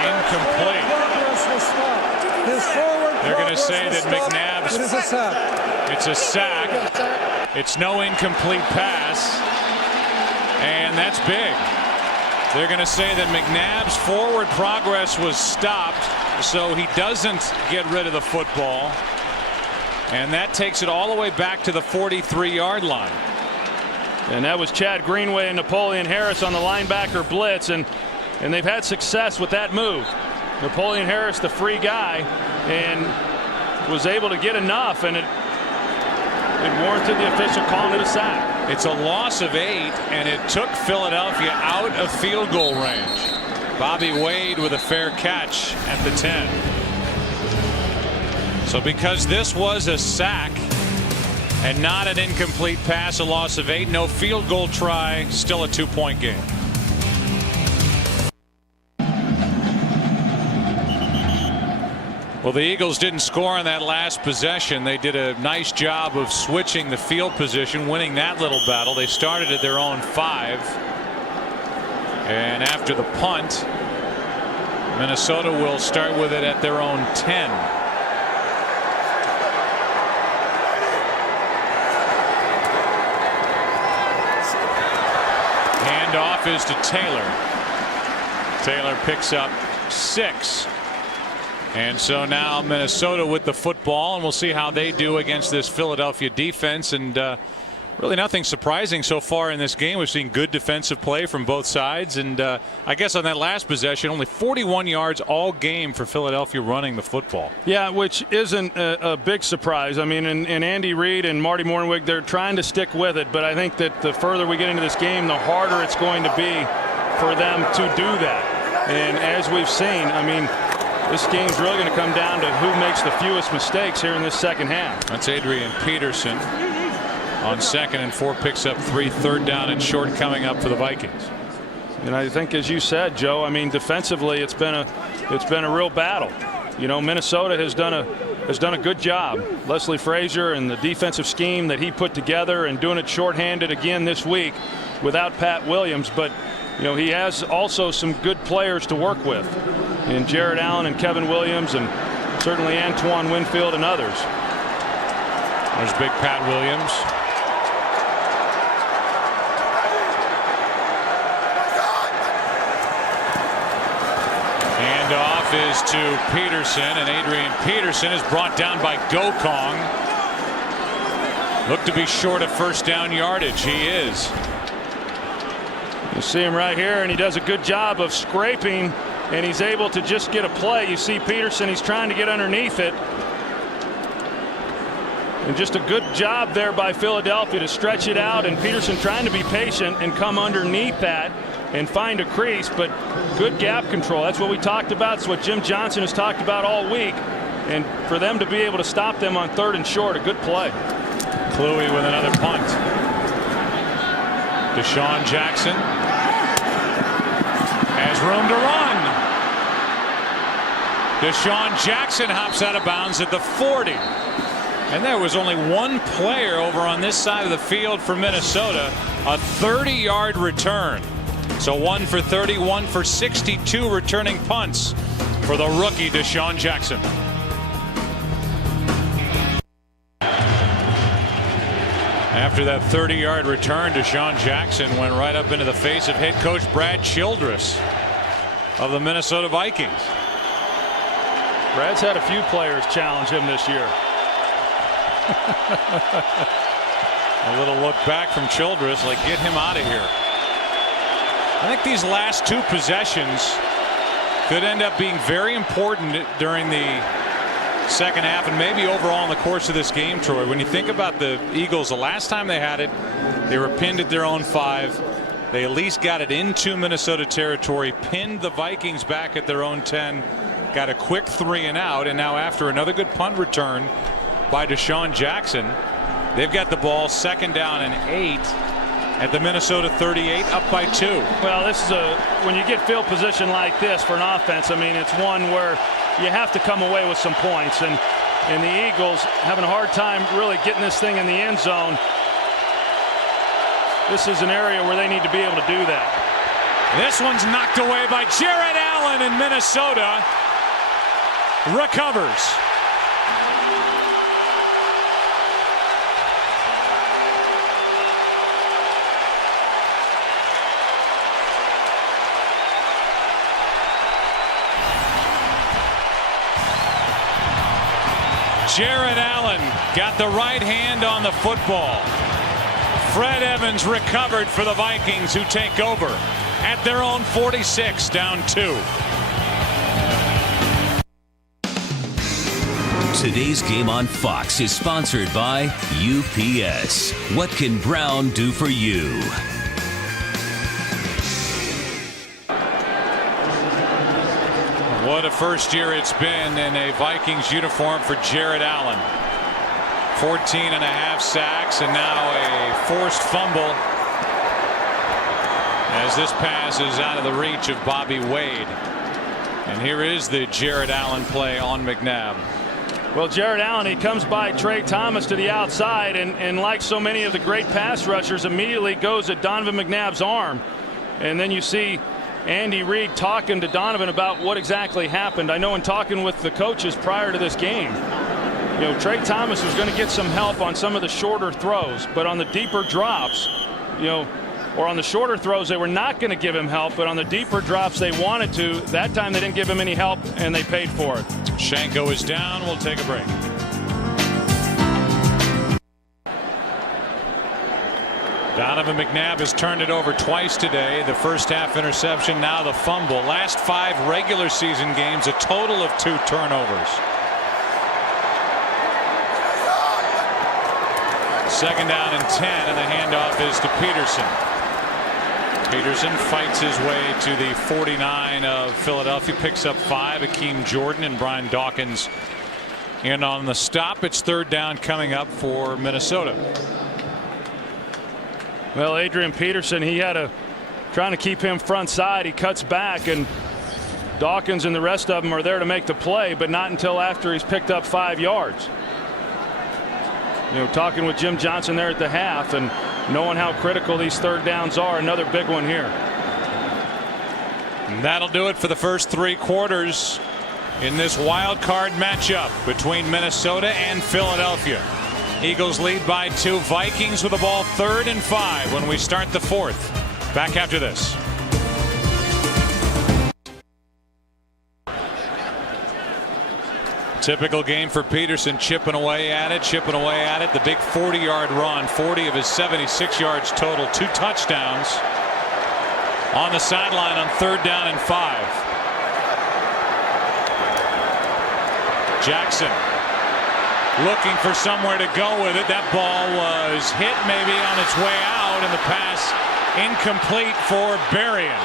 incomplete. They're going to say that McNabb's. It's a sack. It's no incomplete pass, and that's big. They're going to say that McNabb's forward progress was stopped, so he doesn't get rid of the football. And that takes it all the way back to the 43-yard line. And that was Chad Greenway and Napoleon Harris on the linebacker blitz, and they've had success with that move. Napoleon Harris, the free guy, and was able to get enough, and it warranted the official calling it a sack. It's a loss of 8, and it took Philadelphia out of field goal range. Bobby Wade with a fair catch at the 10. So because this was a sack and not an incomplete pass, a loss of 8, no field goal try, still a 2-point game. Well, the Eagles didn't score on that last possession. They did a nice job of switching the field position, winning that little battle. They started at their own 5. And after the punt, Minnesota will start with it at their own 10. Handoff is to Taylor. Taylor picks up 6. And so now Minnesota with the football, and we'll see how they do against this Philadelphia defense. And really nothing surprising so far in this game. We've seen good defensive play from both sides. And I guess on that last possession, only 41 yards all game for Philadelphia running the football. Yeah, which isn't a big surprise. I mean, and Andy Reid and Marty Mornwig, they're trying to stick with it. But I think that the further we get into this game, the harder it's going to be for them to do that. And as we've seen, I mean, this game's really going to come down to who makes the fewest mistakes here in this second half. That's Adrian Peterson on 2nd and 4, picks up 3, 3rd down and short coming up for the Vikings. And I think, as you said, Joe, I mean, defensively, it's been a real battle. You know, Minnesota has done a good job. Leslie Frazier and the defensive scheme that he put together, and doing it shorthanded again this week without Pat Williams. But you know, he has also some good players to work with in Jared Allen and Kevin Williams, and certainly Antoine Winfield and others. There's big Pat Williams. Handoff is to Peterson, and Adrian Peterson is brought down by Gokong. Looked to be short of first down yardage. He is. You see him right here, and he does a good job of scraping, and he's able to just get a play. You see Peterson, he's trying to get underneath it. And just a good job there by Philadelphia to stretch it out, and Peterson trying to be patient and come underneath that and find a crease, but good gap control. That's what we talked about. It's what Jim Johnson has talked about all week. And for them to be able to stop them on 3rd and short, a good play. Kluwe with another punt. Deshaun Jackson has room to run. Deshaun Jackson hops out of bounds at the 40. And there was only one player over on this side of the field for Minnesota. A 30-yard return. So 1 for 30, 1 for 62 returning punts for the rookie Deshaun Jackson. After that 30-yard return, Deshaun Jackson went right up into the face of head coach Brad Childress of the Minnesota Vikings. Brad's had a few players challenge him this year. A little look back from Childress, like, get him out of here. I think these last 2 possessions could end up being very important during the second half and maybe overall in the course of this game, Troy. When you think about the Eagles, the last time they had it, they were pinned at their own 5. They at least got it into Minnesota territory, pinned the Vikings back at their own 10, got a quick 3 and out, and now after another good punt return by Deshaun Jackson, they've got the ball 2nd down and 8 at the Minnesota 38, up by 2. Well, this is when you get field position like this for an offense, I mean, it's one where you have to come away with some points, and the Eagles having a hard time really getting this thing in the end zone. This is an area where they need to be able to do that. This one's knocked away by Jared Allen, and Minnesota recovers. Jared Allen got the right hand on the football. Fred Evans recovered for the Vikings, who take over at their own 46, down 2. Today's game on Fox is sponsored by UPS. What can Brown do for you? What a first year it's been in a Vikings uniform for Jared Allen. 14.5 sacks and now a forced fumble as this pass is out of the reach of Bobby Wade. And here is the Jared Allen play on McNabb. Well, Jared Allen, he comes by Trey Thomas to the outside, and like so many of the great pass rushers, immediately goes at Donovan McNabb's arm. And then you see Andy Reid talking to Donovan about what exactly happened. I know in talking with the coaches prior to this game, you know, Trey Thomas was going to get some help on some of the shorter throws, but on the deeper drops, you know, or on the shorter throws, they were not going to give him help, but on the deeper drops they wanted to. That time they didn't give him any help, and they paid for it. Shanko is down. We'll take a break. Donovan McNabb has turned it over twice today. The first half interception, now the fumble. Last 5 regular season games, a total of 2 turnovers. 2nd down and 10, and the handoff is to Peterson. Peterson fights his way to the 49 of Philadelphia, picks up 5. Akeem Jordan and Brian Dawkins in on the stop. It's 3rd down coming up for Minnesota. Well, Adrian Peterson, he had trying to keep him front side. He cuts back, and Dawkins and the rest of them are there to make the play, but not until after he's picked up 5 yards. You know, talking with Jim Johnson there at the half and knowing how critical these 3rd downs are. Another big one here. And that'll do it for the first 3 quarters in this wild card matchup between Minnesota and Philadelphia. Eagles lead by 2. Vikings with the ball 3rd and 5 when we start the 4th. Back after this. Typical game for Peterson, chipping away at it. The big 40-yard run, 40 of his 76 yards total, 2 touchdowns on the sideline on 3rd down and 5. Jackson looking for somewhere to go with it. That ball was hit maybe on its way out, and the pass incomplete for Berrien.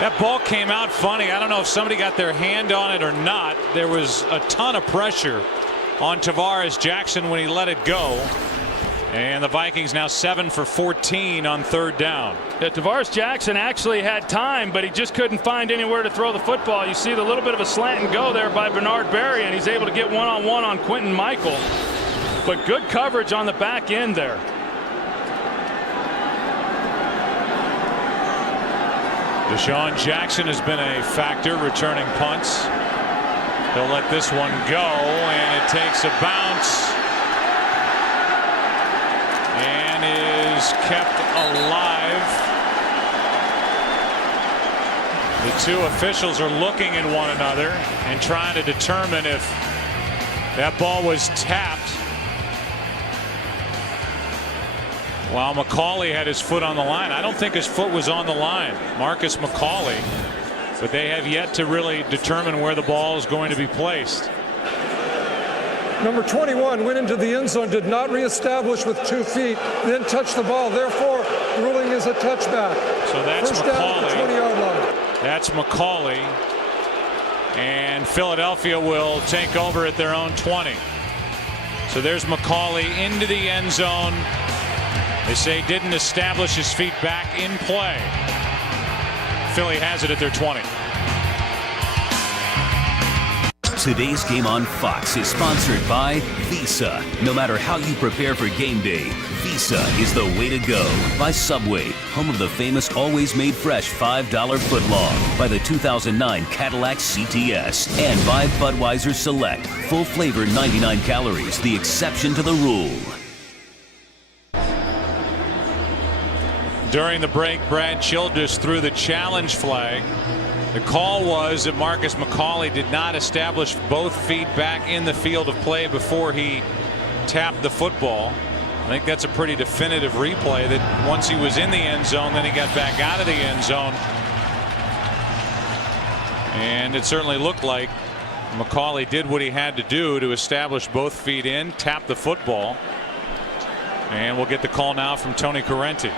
That ball came out funny. I don't know if somebody got their hand on it or not. There was a ton of pressure on Tavares Jackson when he let it go. And the Vikings now 7 for 14 on 3rd down. Yeah, Tavares Jackson actually had time, but he just couldn't find anywhere to throw the football. You see the little bit of a slant and go there by Bernard Berry, and he's able to get one-on-one on Quentin Michael. But good coverage on the back end there. Deshaun Jackson has been a factor returning punts. He'll let this one go, and it takes a bounce and is kept alive. The 2 officials are looking at one another and trying to determine if that ball was tapped. While McCauley had his foot on the line. I don't think his foot was on the line, Marcus McCauley, but they have yet to really determine where the ball is going to be placed. Number 21 went into the end zone, did not reestablish with 2 feet, then touched the ball. Therefore, ruling is a touchback. So that's First down at the 20-yard line. That's McCauley, and Philadelphia will take over at their own 20. So there's McCauley into the end zone. They say didn't establish his feet back in play. Philly has it at their 20. Today's game on Fox is sponsored by Visa. No matter how you prepare for game day, Visa is the way to go. By Subway, home of the famous always made fresh $5 footlong. By the 2009 Cadillac CTS. And by Budweiser Select, full flavor, 99 calories, the exception to the rule. During the break, Brad Childress threw the challenge flag. The call was that Marcus McCauley did not establish both feet back in the field of play before he tapped the football. I think that's a pretty definitive replay that once he was in the end zone, then he got back out of the end zone. And it certainly looked like McCauley did what he had to do to establish both feet in, tap the football. And we'll get the call now from Tony Correnti.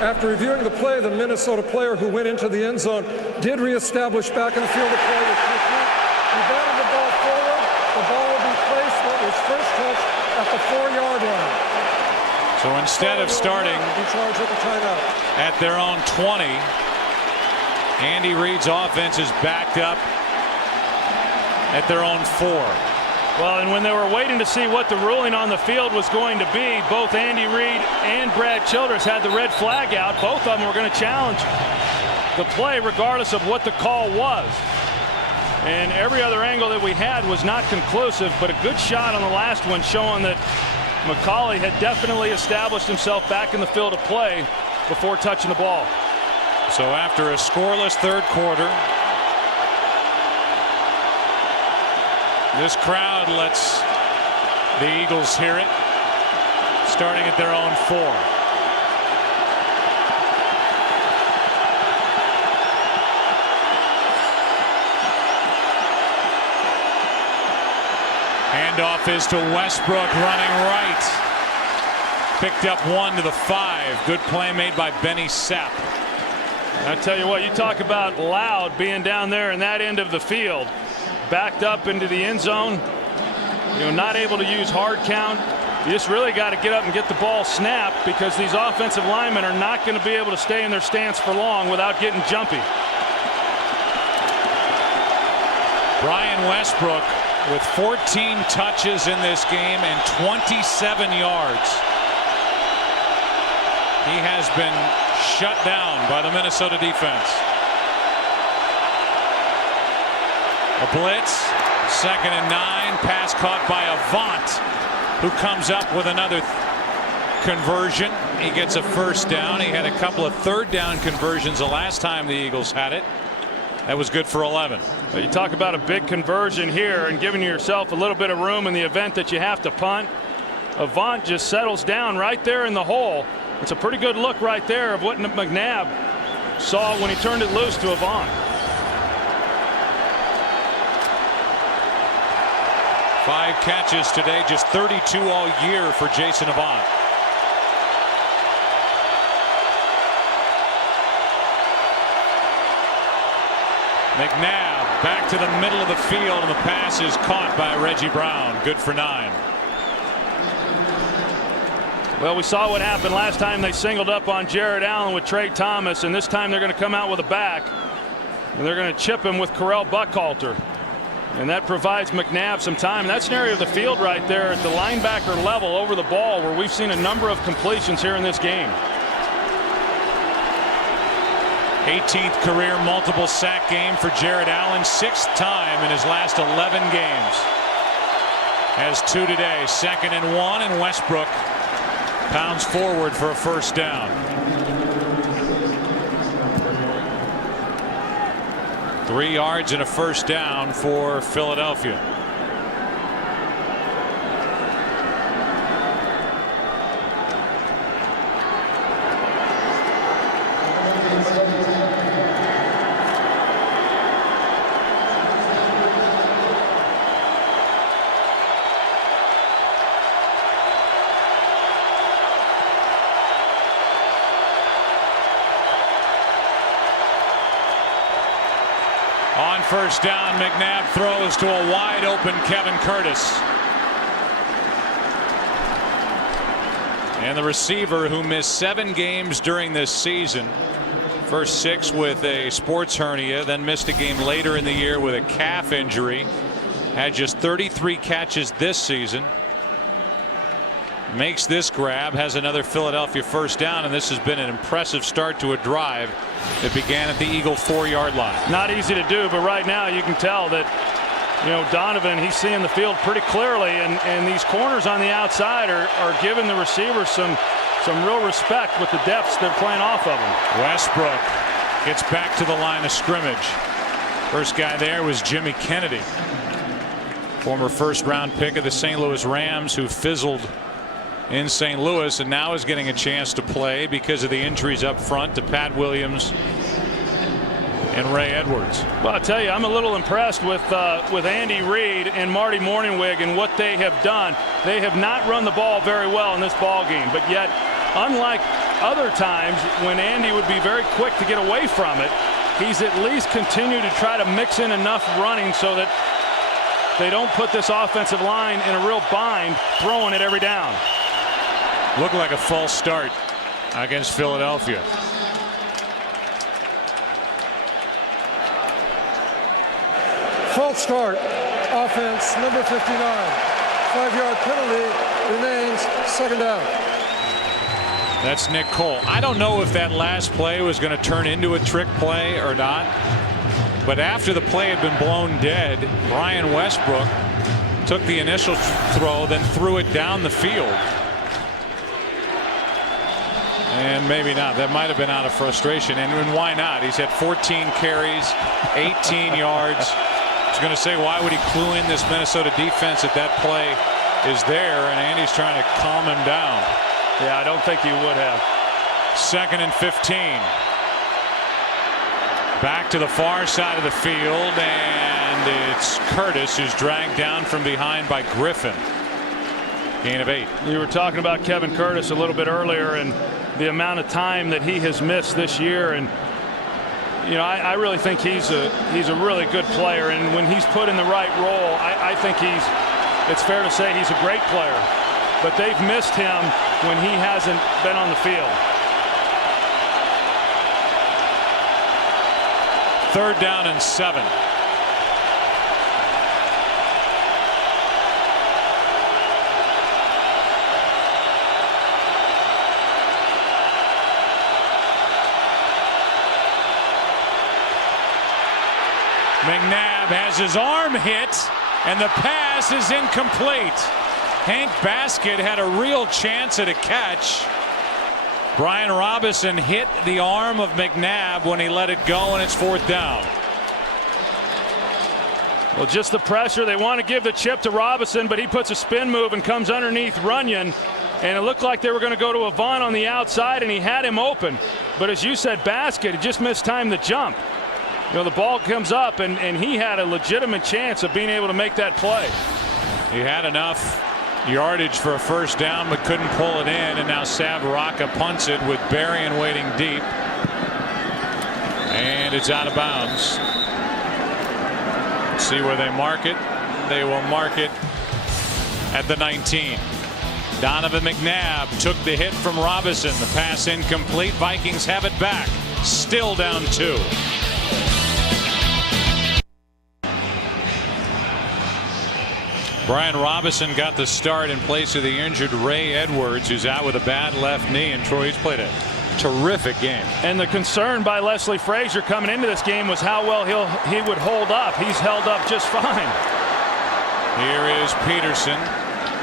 After reviewing the play, the Minnesota player who went into the end zone did reestablish back in the field of play with 2 feet. He batted the ball forward. The ball will be placed where it was first touched at the 4-yard line. So instead of starting at their own 20, Andy Reid's offense is backed up at their own 4. Well, and when they were waiting to see what the ruling on the field was going to be, both Andy Reid and Brad Childress had the red flag out. Both of them were going to challenge the play regardless of what the call was. And every other angle that we had was not conclusive, but a good shot on the last one showing that McCauley had definitely established himself back in the field of play before touching the ball. So after a scoreless 3rd quarter, this crowd lets the Eagles hear it, starting at their own 4. Handoff is to Westbrook, running right. Picked up 1 to the 5. Good play made by Benny Sepp. I tell you what, you talk about loud being down there in that end of the field. Backed up into the end zone, not able to use hard count. You just really got to get up and get the ball snapped, because these offensive linemen are not going to be able to stay in their stance for long without getting jumpy. Brian Westbrook with 14 touches in this game and 27 yards. He has been shut down by the Minnesota defense. A blitz, 2nd and 9, pass caught by Avant, who comes up with another conversion. He gets a first down. He had a couple of third down conversions the last time the Eagles had it. That was good for 11. Well, you talk about a big conversion here and giving yourself a little bit of room in the event that you have to punt. Avant just settles down right there in the hole. It's a pretty good look right there of what McNabb saw when he turned it loose to Avant. 5 catches today, just 32 all year for Jason Avant. McNabb back to the middle of the field, and the pass is caught by Reggie Brown. Good for 9. Well, we saw what happened last time they singled up on Jared Allen with Trey Thomas, and this time they're going to come out with a back, and they're going to chip him with Correll Buckhalter. And that provides McNabb some time. That's an area of the field right there at the linebacker level over the ball where we've seen a number of completions here in this game. 18th career multiple sack game for Jared Allen, 6th time in his last 11 games. Has 2 today. 2nd and 1, and Westbrook pounds forward for a first down. 3 yards and a first down for Philadelphia. On first down, McNabb throws to a wide open Kevin Curtis. And the receiver, who missed 7 games during this season, first 6 with a sports hernia, then missed a game later in the year with a calf injury, had just 33 catches this season. Makes this grab, has another Philadelphia first down, and this has been an impressive start to a drive that began at the Eagle 4-yard line. Not easy to do, but right now you can tell that, you know, Donovan, he's seeing the field pretty clearly, and these corners on the outside are giving the receivers some real respect with the depths they're playing off of them. Westbrook gets back to the line of scrimmage. First guy there was Jimmy Kennedy, former first-round pick of the St. Louis Rams, who fizzled in St. Louis and now is getting a chance to play because of the injuries up front to Pat Williams and Ray Edwards. Well, I tell you, I'm a little impressed with Andy Reid and Marty Mornhinweg and what they have done. They have not run the ball very well in this ball game, but yet, unlike other times when Andy would be very quick to get away from it, he's at least continued to try to mix in enough running so that they don't put this offensive line in a real bind throwing it every down. Looked like a false start against Philadelphia. False start, offense, number 59. 5-yard penalty, remains 2nd down. That's Nick Cole. I don't know if that last play was going to turn into a trick play or not, but after the play had been blown dead, Brian Westbrook took the initial throw, then threw it down the field. And maybe not. That might have been out of frustration. And why not? He's had 14 carries, 18 yards. I was going to say, why would he clue in this Minnesota defense if that play is there? And Andy's trying to calm him down. Yeah, I don't think he would have. 2nd and 15. Back to the far side of the field, and it's Curtis who's dragged down from behind by Griffin. Gain of 8. You were talking about Kevin Curtis a little bit earlier and the amount of time that he has missed this year, and you know, I really think he's a really good player, and when he's put in the right role, I think it's fair to say he's a great player, but they've missed him when he hasn't been on the field. 3rd down and 7. McNabb has his arm hit, and the pass is incomplete. Hank Baskett had a real chance at a catch. Brian Robison hit the arm of McNabb when he let it go, and it's 4th down. Well, just the pressure. They want to give the chip to Robison, but he puts a spin move and comes underneath Runyon. And it looked like they were going to go to Avant on the outside, and he had him open. But as you said, Baskett, he just missed time to jump. You know, the ball comes up, and he had a legitimate chance of being able to make that play. He had enough yardage for a 1st down, but couldn't pull it in. And now Savaraka punts it with Berrien waiting deep. And it's out of bounds. See where they mark it. They will mark it at the 19. Donovan McNabb took the hit from Robison. The pass incomplete. Vikings have it back. Still down 2. Brian Robison got the start in place of the injured Ray Edwards, who's out with a bad left knee, and Troy's played a terrific game. And the concern by Leslie Frazier coming into this game was how well he would hold up. He's held up just fine. Here is Peterson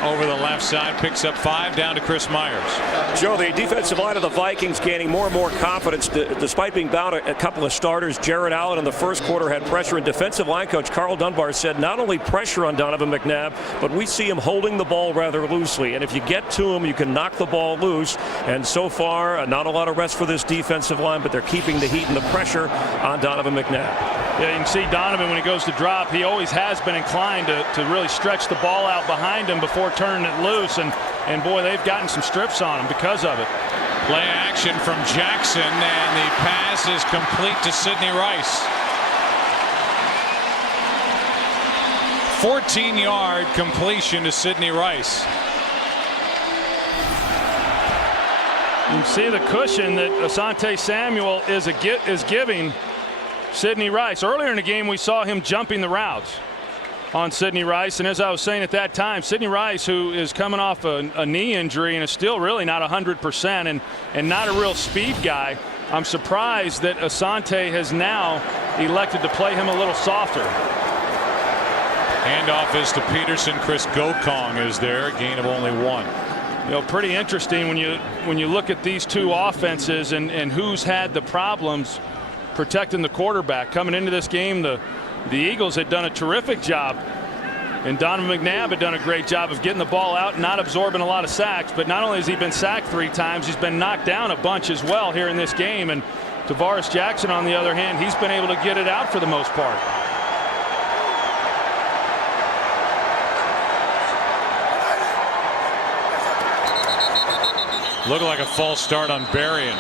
over the left side, picks up 5, down to Chris Myers. Joe, the defensive line of the Vikings gaining more and more confidence despite being down a couple of starters. Jared Allen in the first quarter had pressure, and defensive line coach Carl Dunbar said not only pressure on Donovan McNabb, but we see him holding the ball rather loosely. And if you get to him, you can knock the ball loose. And so far, not a lot of rest for this defensive line, but they're keeping the heat and the pressure on Donovan McNabb. Yeah, you can see Donovan, when he goes to drop, he always has been inclined to really stretch the ball out behind him before turning it loose, and boy, they've gotten some strips on him because of it. Play action from Jackson, and the pass is complete to Sidney Rice. 14-yard completion to Sidney Rice. You can see the cushion that Asante Samuel is giving Sidney Rice. Earlier in the game, we saw him jumping the routes on Sidney Rice, and as I was saying at that time, Sidney Rice, who is coming off a knee injury and is still really not 100% and not a real speed guy, I'm surprised that Asante has now elected to play him a little softer. Handoff is to Peterson. Chris Gokong is there, gain of only 1. You know, pretty interesting when you look at these two offenses and who's had the problems protecting the quarterback. Coming into this game, the Eagles had done a terrific job, and Donovan McNabb had done a great job of getting the ball out and not absorbing a lot of sacks. But not only has he been sacked 3 times, he's been knocked down a bunch as well here in this game. And Tavares Jackson, on the other hand, he's been able to get it out for the most part. Looked like a false start on Berrien.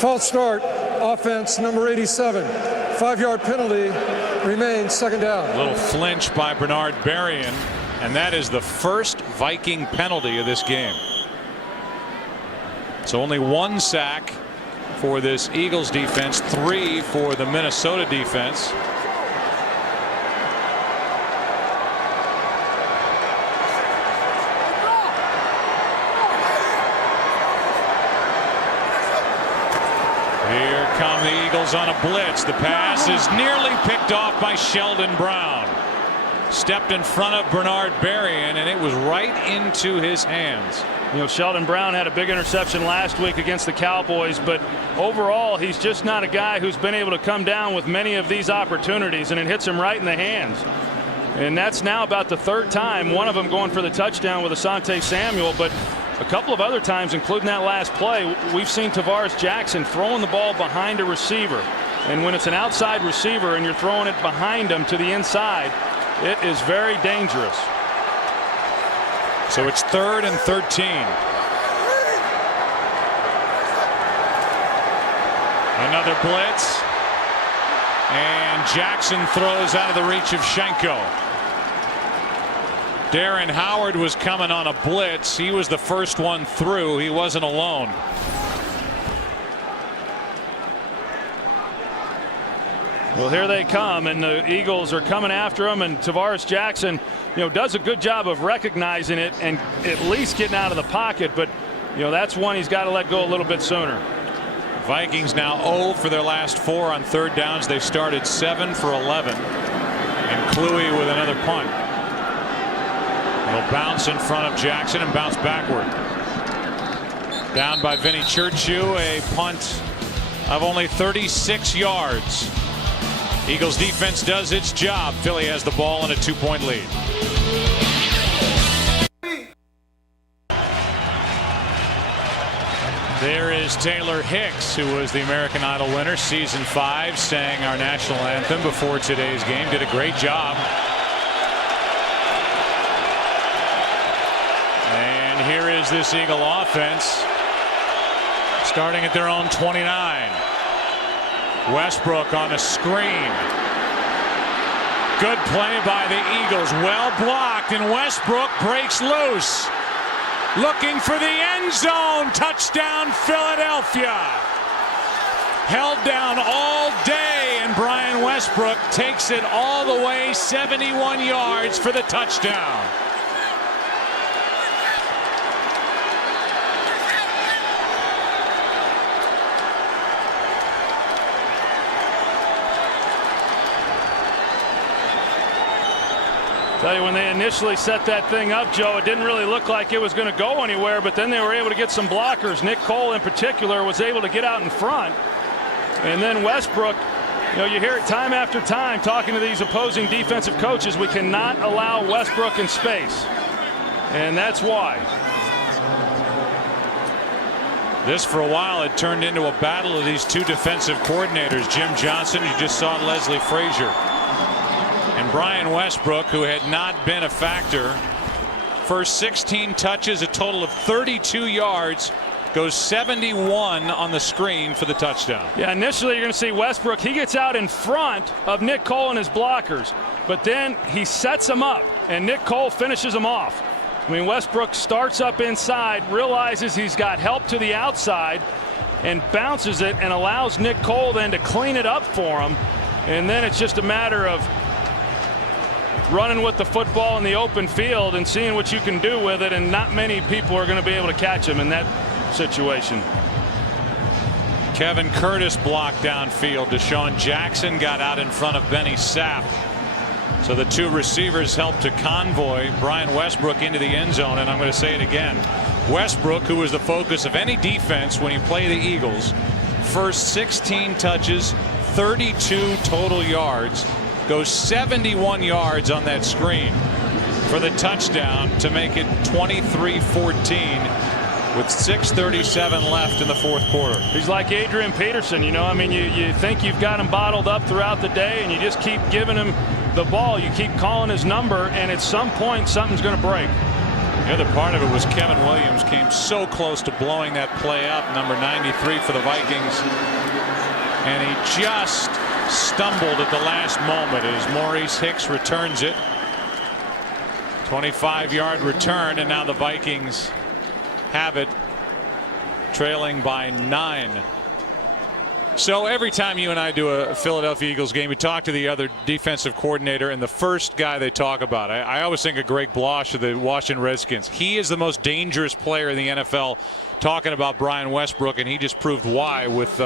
False start, offense number 87. 5-yard penalty, remains 2nd down. A little flinch by Bernard Berrien, and that is the first Viking penalty of this game. So only 1 sack for this Eagles defense, 3 for the Minnesota defense. Here come the Eagles on a blitz. The pass is nearly picked off by Sheldon Brown. Stepped in front of Bernard Berrien, and it was right into his hands. You know, Sheldon Brown had a big interception last week against the Cowboys, but overall, he's just not a guy who's been able to come down with many of these opportunities, and it hits him right in the hands. And that's now about the 3rd time, one of them going for the touchdown with Asante Samuel, but a couple of other times, including that last play, we've seen Tavares Jackson throwing the ball behind a receiver. And when it's an outside receiver and you're throwing it behind him to the inside, it is very dangerous. So it's 3rd and 13. Another blitz. And Jackson throws out of the reach of Schenko. Darren Howard was coming on a blitz. He was the first one through. He wasn't alone. Well, here they come, and the Eagles are coming after him, and Tavares Jackson, you know, does a good job of recognizing it and at least getting out of the pocket, but you know, that's one he's got to let go a little bit sooner. Vikings now 0 for their last 4 on third downs. They started 7 for 11. And Kluwe with another punt. It'll bounce in front of Jackson and bounce backward. Down by Vinny Churchill, a punt of only 36 yards. Eagles defense does its job. Philly has the ball and a 2-point lead. There is Taylor Hicks, who was the American Idol winner, season 5, sang our national anthem before today's game. Did a great job. And here is this Eagle offense, starting at their own 29. Westbrook on a screen. Good play by the Eagles. Well blocked, and Westbrook breaks loose. Looking for the end zone. Touchdown, Philadelphia. Held down all day, and Brian Westbrook takes it all the way 71 yards for the touchdown. Tell you, when they initially set that thing up, Joe, it didn't really look like it was going to go anywhere, but then they were able to get some blockers. Nick Cole in particular was able to get out in front. And then Westbrook, you hear it time after time talking to these opposing defensive coaches, we cannot allow Westbrook in space. And that's why. This, for a while, had turned into a battle of these two defensive coordinators. Jim Johnson, you just saw Leslie Frazier. And Brian Westbrook, who had not been a factor. First 16 touches, a total of 32 yards, goes 71 on the screen for the touchdown. Yeah, initially you're going to see Westbrook. He gets out in front of Nick Cole and his blockers, but then he sets him up, and Nick Cole finishes him off. I mean, Westbrook starts up inside, realizes he's got help to the outside, and bounces it and allows Nick Cole then to clean it up for him. And then it's just a matter of running with the football in the open field and seeing what you can do with it, and not many people are going to be able to catch him in that situation. Kevin Curtis blocked downfield. Deshaun Jackson got out in front of Benny Sapp. So the two receivers helped to convoy Brian Westbrook into the end zone. And I'm going to say it again. Westbrook, who was the focus of any defense when you play the Eagles, first 16 touches, 32 total yards, goes 71 yards on that screen for the touchdown to make it 23-14 with 6:37 left in the fourth quarter. He's like Adrian Peterson, I mean, you think you've got him bottled up throughout the day, and you just keep giving him the ball. You keep calling his number, and at some point something's going to break. The other part of it was Kevin Williams came so close to blowing that play up, number 93 for the Vikings, and he just stumbled at the last moment as Maurice Hicks returns it. 25-yard return, and now the Vikings have it, trailing by 9. So every time you and I do a Philadelphia Eagles game, we talk to the other defensive coordinator, and the first guy they talk about, I always think of Greg Blosh of the Washington Redskins. He is the most dangerous player in the NFL, talking about Brian Westbrook, and he just proved why with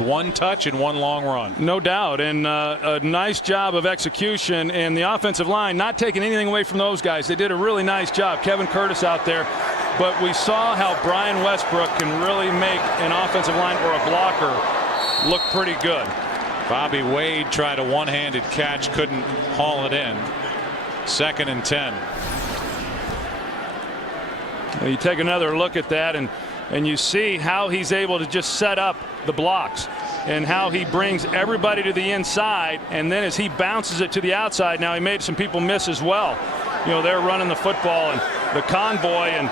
one touch and one long run. No doubt, and a nice job of execution, and the offensive line not taking anything away from those guys. They did a really nice job. Kevin Curtis out there, but we saw how Brian Westbrook can really make an offensive line or a blocker look pretty good. Bobby Wade tried a one-handed catch, couldn't haul it in. 2nd and 10. You take another look at that, and you see how he's able to just set up the blocks and how he brings everybody to the inside, and then as he bounces it to the outside, now he made some people miss as well. They're running the football and the convoy, and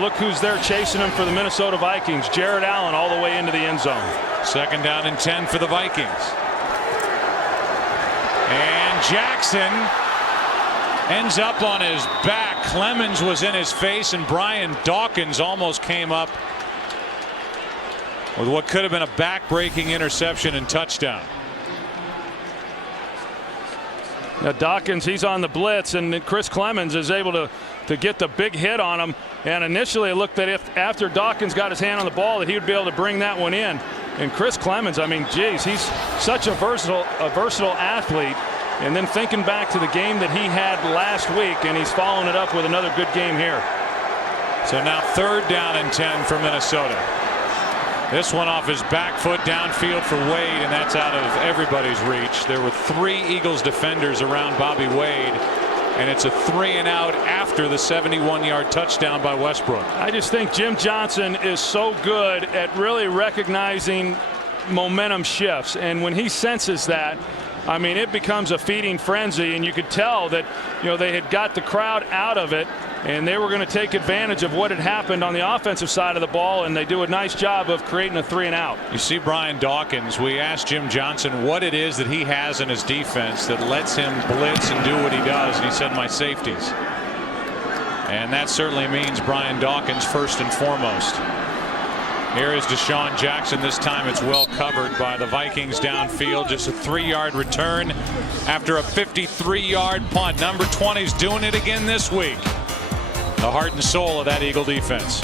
look who's there chasing him for the Minnesota Vikings. Jared Allen all the way into the end zone. 2nd down and 10 for the Vikings. And Jackson ends up on his back. Clemens was in his face, and Brian Dawkins almost came up with what could have been a back-breaking interception and touchdown. Now Dawkins, he's on the blitz, and Chris Clemens is able to get the big hit on him. And initially it looked that if after Dawkins got his hand on the ball that he would be able to bring that one in. And Chris Clemens, I mean, geez, he's such a versatile athlete. And then thinking back to the game that he had last week, and he's following it up with another good game here. So now 3rd down and 10 for Minnesota. This one off his back foot downfield for Wade, and that's out of everybody's reach. There were 3 Eagles defenders around Bobby Wade, and it's a 3-and-out after the 71-yard touchdown by Westbrook. I just think Jim Johnson is so good at really recognizing momentum shifts, and when he senses that, I mean, it becomes a feeding frenzy, and you could tell that, you know, they had got the crowd out of it, and they were going to take advantage of what had happened on the offensive side of the ball, and they do a nice job of creating a 3-and-out. You see Brian Dawkins. We asked Jim Johnson what it is that he has in his defense that lets him blitz and do what he does, and he said, my safeties. And that certainly means Brian Dawkins first and foremost. Here is Deshaun Jackson. This time it's well covered by the Vikings downfield. Just a 3-yard return after a 53-yard punt. Number 20's doing it again this week. The heart and soul of that Eagle defense.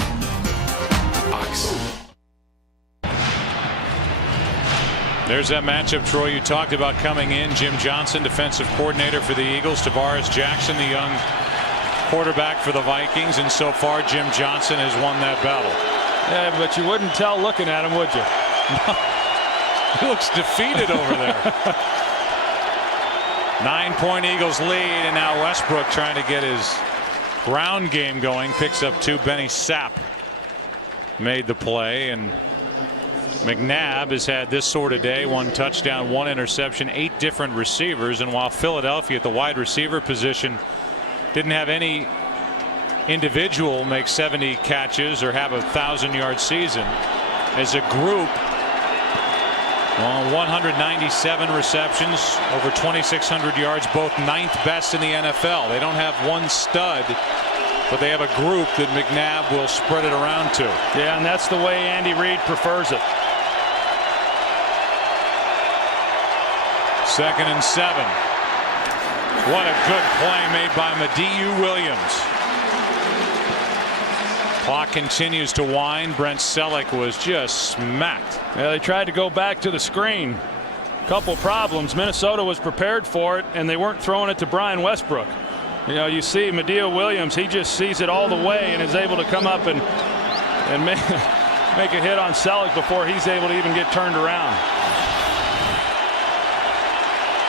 There's that matchup, Troy, you talked about coming in. Jim Johnson, defensive coordinator for the Eagles. Tavares Jackson, the young quarterback for the Vikings. And so far, Jim Johnson has won that battle. Yeah, but you wouldn't tell looking at him, would you? He looks defeated over there. 9-point Eagles lead, and now Westbrook trying to get his ground game going. Picks up 2. Benny Sapp made the play, and McNabb has had this sort of day. 1 touchdown, 1 interception, 8 different receivers. And while Philadelphia at the wide receiver position didn't have any individual make 70 catches or have a 1,000-yard season, as a group, 197 receptions, over 2,600 yards, both 9th best in the NFL. They don't have one stud, but they have a group that McNabb will spread it around to. Yeah, and that's the way Andy Reid prefers it. 2nd and 7. What a good play made by Madieu Williams. Clock continues to wind. Brent Selleck was just smacked. Yeah, they tried to go back to the screen. Couple problems. Minnesota was prepared for it, and they weren't throwing it to Brian Westbrook. You know, you see Madieu Williams, he just sees it all the way and is able to come up and make a hit on Selleck before he's able to even get turned around.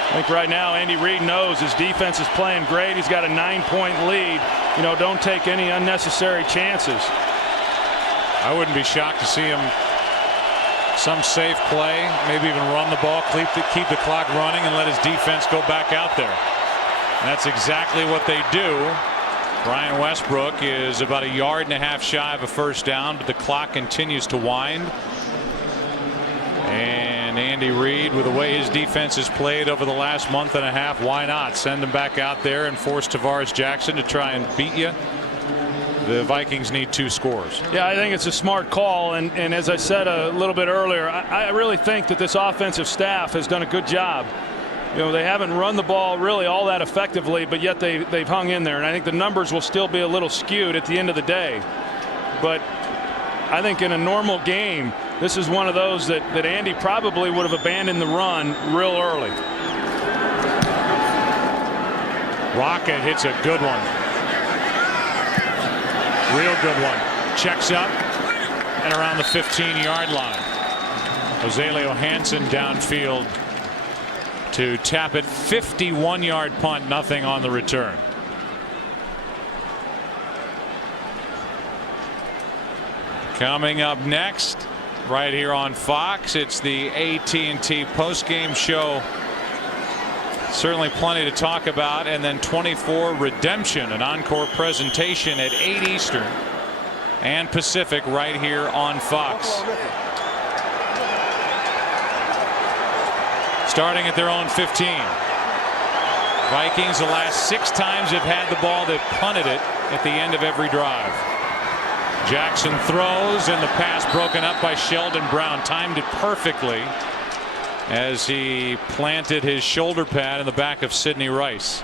I think right now Andy Reid knows his defense is playing great. He's got a 9-point lead. You know, don't take any unnecessary chances. I wouldn't be shocked to see him some safe play, maybe even run the ball, keep the clock running, and let his defense go back out there. And that's exactly what they do. Brian Westbrook is about 1.5 yards shy of a first down, but the clock continues to wind. And Andy Reid, with the way his defense has played over the last month and a half, why not send him back out there and force Tavares Jackson to try and beat you? The Vikings need 2 scores. Yeah, I think it's a smart call, and as I said a little bit earlier, I really think that this offensive staff has done a good job. You know, they haven't run the ball really all that effectively, but yet they've hung in there, and I think the numbers will still be a little skewed at the end of the day. But I think in a normal game, this is one of those that Andy probably would have abandoned the run real early. Rocket hits a good one. Real good one. Checks up and around the 15-yard line. Rosalio Hansen downfield to tap it. 51-yard punt, nothing on the return. Coming up next, right here on Fox, it's the AT&T postgame show. Certainly plenty to talk about, and then 24 Redemption, an encore presentation at 8 Eastern and Pacific right here on Fox. Starting at their own 15. Vikings the last 6 times have had the ball, they've punted it at the end of every drive. Jackson throws, and the pass broken up by Sheldon Brown. Timed it perfectly as he planted his shoulder pad in the back of Sidney Rice.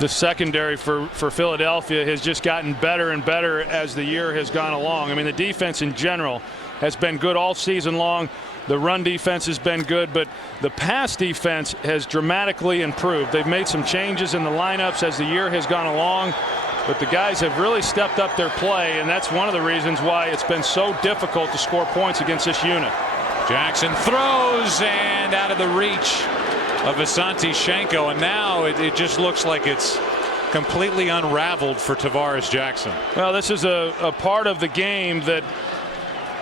The secondary for Philadelphia has just gotten better and better as the year has gone along. I mean, the defense in general has been good all season long. The run defense has been good, but the pass defense has dramatically improved. They've made some changes in the lineups as the year has gone along, but the guys have really stepped up their play, and that's one of the reasons why it's been so difficult to score points against this unit. Jackson throws, and out of the reach of Asante Shenko, and now it just looks like it's completely unraveled for Tavares Jackson. Well, this is a part of the game that,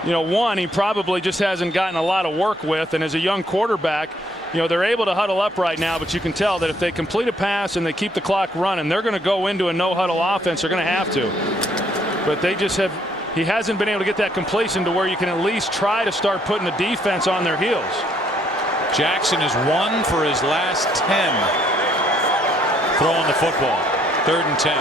you know, one, he probably just hasn't gotten a lot of work with, and as a young quarterback, you know, they're able to huddle up right now, but you can tell that if they complete a pass and they keep the clock running, they're going to go into a no-huddle offense. They're going to have to. But they just have, he hasn't been able to get that completion to where you can at least try to start putting the defense on their heels. Jackson is 1 for his last 10 throwing the football. 3rd and 10.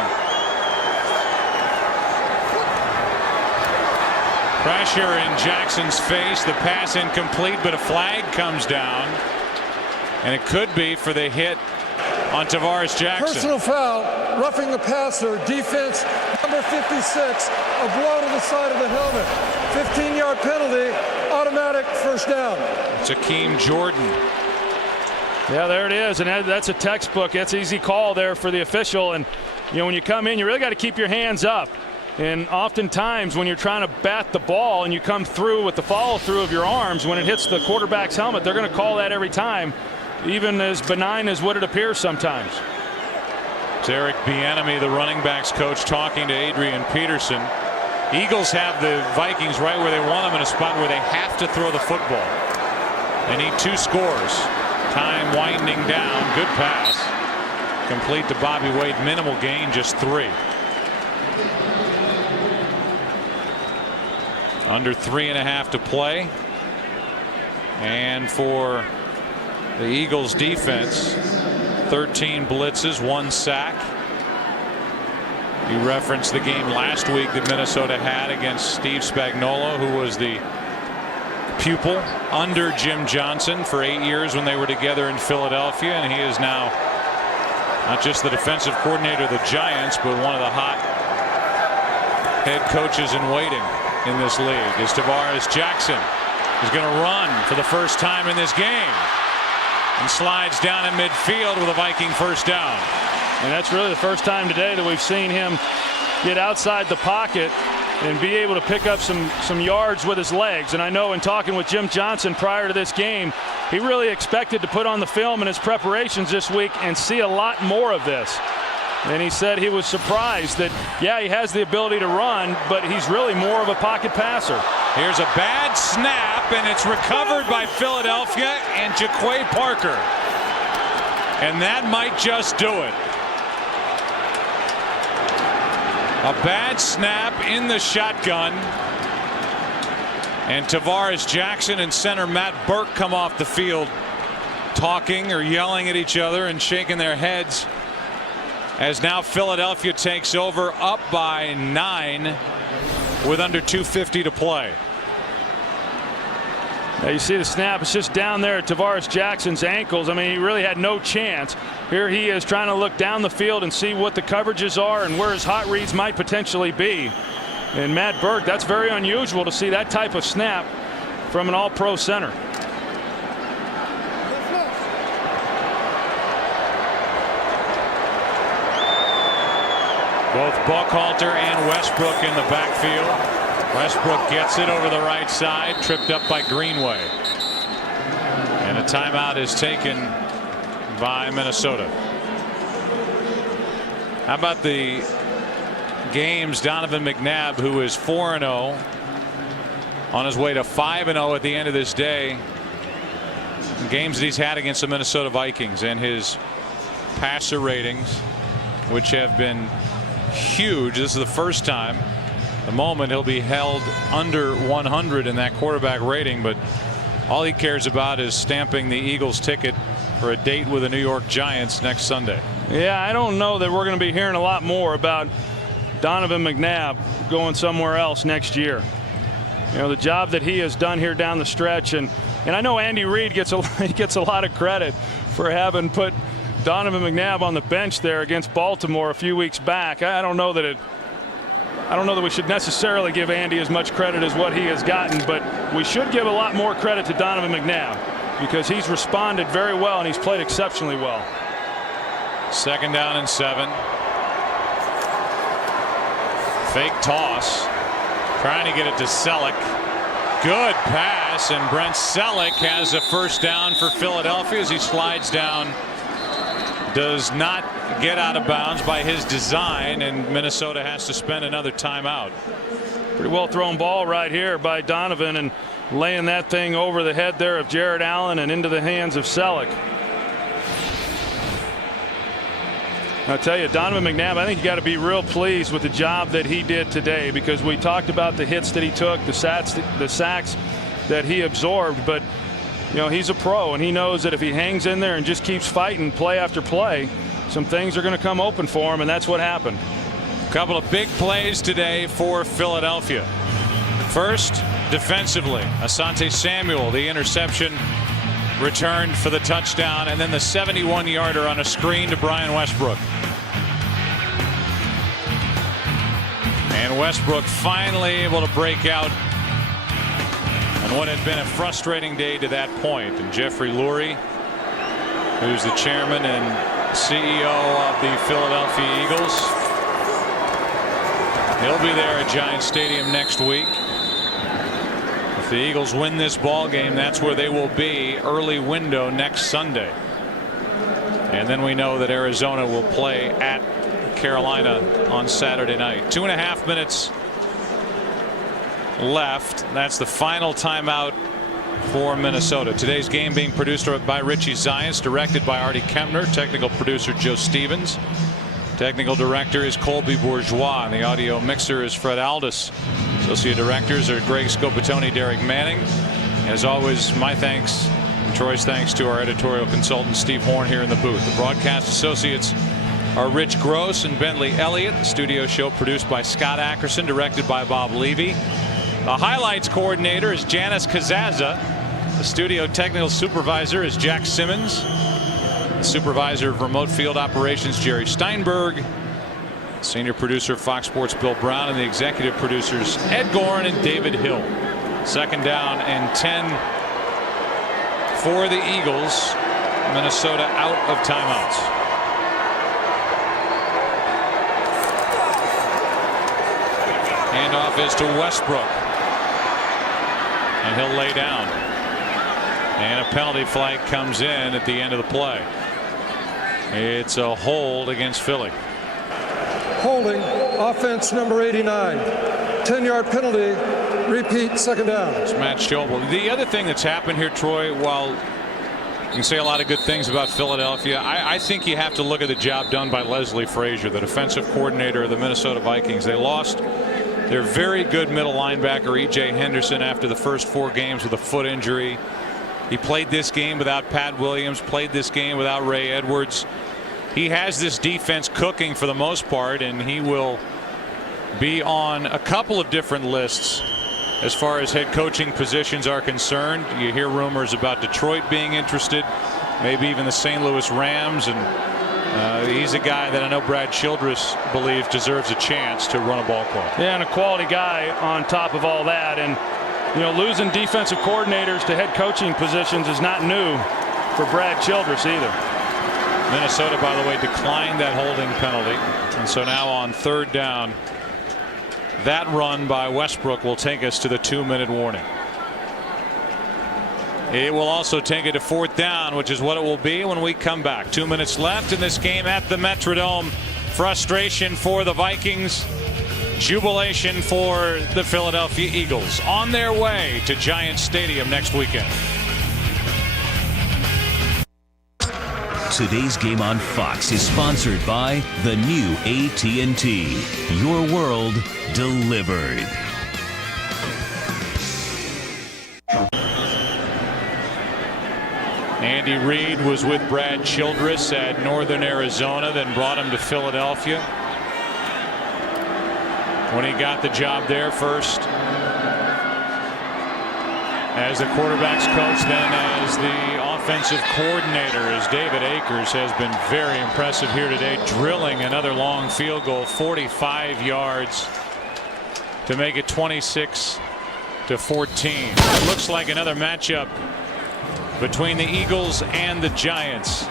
Pressure in Jackson's face. The pass incomplete, but a flag comes down, and it could be for the hit on Tavares Jackson. Personal foul, roughing the passer, defense number 56, a blow to the side of the helmet. 15-yard penalty, automatic first down. It's Akeem Jordan. Yeah, there it is, and that's a textbook. That's an easy call there for the official. And you know, when you come in, you really got to keep your hands up. And oftentimes when you're trying to bat the ball and you come through with the follow through of your arms, when it hits the quarterback's helmet, they're going to call that every time, even as benign as what it appears sometimes. It's Eric Bieniemy, the running backs coach, talking to Adrian Peterson. Eagles have the Vikings right where they want them, in a spot where they have to throw the football. They need 2 scores. Time winding down. Good pass. Complete to Bobby Wade. Minimal gain, just 3. Under 3.5 to play. And for the Eagles defense, 13 blitzes, 1 sack. You referenced the game last week that Minnesota had against Steve Spagnuolo, who was the pupil under Jim Johnson for 8 years when they were together in Philadelphia, and he is now not just the defensive coordinator of the Giants, but one of the hot head coaches in waiting in this league. Is Tavares Jackson is going to run for the first time in this game and slides down in midfield with a Viking first down. And that's really the first time today that we've seen him get outside the pocket and be able to pick up some yards with his legs. And I know in talking with Jim Johnson prior to this game, he really expected to put on the film in his preparations this week and see a lot more of this. And he said he was surprised that, yeah, he has the ability to run, but he's really more of a pocket passer. Here's a bad snap, and it's recovered by Philadelphia and Jaquay Parker. And that might just do it. A bad snap in the shotgun, and Tavares Jackson and center Matt Burke come off the field talking or yelling at each other and shaking their heads, as now Philadelphia takes over, up by 9 with under 2:50 to play. Now you see the snap, it's just down there at Tavares Jackson's ankles. I mean, he really had no chance. Here he is trying to look down the field and see what the coverages are and where his hot reads might potentially be. And Matt Burke, that's very unusual to see that type of snap from an all-pro center. Both Buckhalter and Westbrook in the backfield. Westbrook gets it over the right side, tripped up by Greenway. And a timeout is taken by Minnesota. How about the games? Donovan McNabb, who is 4-0, on his way to 5-0 at the end of this day. Games that he's had against the Minnesota Vikings, and his passer ratings, which have been huge. This is the first time, the moment, he'll be held under 100 in that quarterback rating, but all he cares about is stamping the Eagles ticket for a date with the New York Giants next Sunday. Yeah, I don't know that we're going to be hearing a lot more about Donovan McNabb going somewhere else next year. You know, the job that he has done here down the stretch, and I know Andy Reid gets a lot of credit for having put Donovan McNabb on the bench there against Baltimore a few weeks back. I don't know that I don't know that we should necessarily give Andy as much credit as what he has gotten, but we should give a lot more credit to Donovan McNabb because he's responded very well and he's played exceptionally well. 2nd down and 7. Fake toss. Trying to get it to Selleck. Good pass, and Brent Selleck has a 1st down for Philadelphia as he slides down. Does not get out of bounds by his design, and Minnesota has to spend another timeout. Pretty well thrown ball right here by Donovan, and laying that thing over the head there of Jared Allen and into the hands of Selleck. I'll tell you, Donovan McNabb, I think you got to be real pleased with the job that he did today, because we talked about the hits that he took, the sacks that he absorbed, but you know, he's a pro and he knows that if he hangs in there and just keeps fighting play after play, some things are going to come open for him, and that's what happened. A couple of big plays today for Philadelphia. First, defensively, Asante Samuel, the interception, returned for the touchdown, and then the 71-yarder on a screen to Brian Westbrook. And Westbrook finally able to break out on what had been a frustrating day to that point. And Jeffrey Lurie, who's the chairman and CEO of the Philadelphia Eagles, he'll be there at Giants Stadium next week. If the Eagles win this ball game, that's where they will be early window next Sunday. And then we know that Arizona will play at Carolina on Saturday night. 2.5 minutes left. That's the final timeout for Minnesota. Today's game being produced by Richie Zients, directed by Artie Kempner, technical producer Joe Stevens, technical director is Colby Bourgeois, and the audio mixer is Fred Aldis. Associate directors are Greg Scopatoni, Derek Manning. As always, my thanks and Troy's thanks to our editorial consultant Steve Horn here in the booth. The broadcast associates are Rich Gross and Bentley Elliott. The studio show produced by Scott Ackerson, directed by Bob Levy. The highlights coordinator is Janice Kazaza. The studio technical supervisor is Jack Simmons. The supervisor of remote field operations, Jerry Steinberg. Senior producer of Fox Sports, Bill Brown, and the executive producers, Ed Gorin and David Hill. 2nd down and 10 for the Eagles. Minnesota out of timeouts. Handoff is to Westbrook, and he'll lay down. And a penalty flag comes in at the end of the play. It's a hold against Philly. Holding, offense number 89. 10-yard penalty, repeat, 2nd down. It's Matt Schobel. The other thing that's happened here, Troy, while you can say a lot of good things about Philadelphia, I think you have to look at the job done by Leslie Frazier, the defensive coordinator of the Minnesota Vikings. They lost their very good middle linebacker, E.J. Henderson, after the first 4 games with a foot injury. He played this game without Pat Williams, played this game without Ray Edwards. He has this defense cooking for the most part, and he will be on a couple of different lists as far as head coaching positions are concerned. You hear rumors about Detroit being interested, maybe even the St. Louis Rams, and he's a guy that I know Brad Childress believes deserves a chance to run a ball club. Yeah, and a quality guy on top of all that. And you know, losing defensive coordinators to head coaching positions is not new for Brad Childress either. Minnesota, by the way, declined that holding penalty, and so now on 3rd down, that run by Westbrook will take us to the 2-minute warning. It will also take it to 4th down, which is what it will be when we come back. 2 minutes left in this game at the Metrodome. Frustration for the Vikings, jubilation for the Philadelphia Eagles on their way to Giants Stadium next weekend. Today's game on Fox is sponsored by the new AT&T. Your world delivered. Andy Reid was with Brad Childress at Northern Arizona, then brought him to Philadelphia. When he got the job there, first as the quarterback's coach, then as the offensive coordinator, as David Akers has been very impressive here today, drilling another long field goal, 45 yards to make it 26-14. It looks like another matchup between the Eagles and the Giants.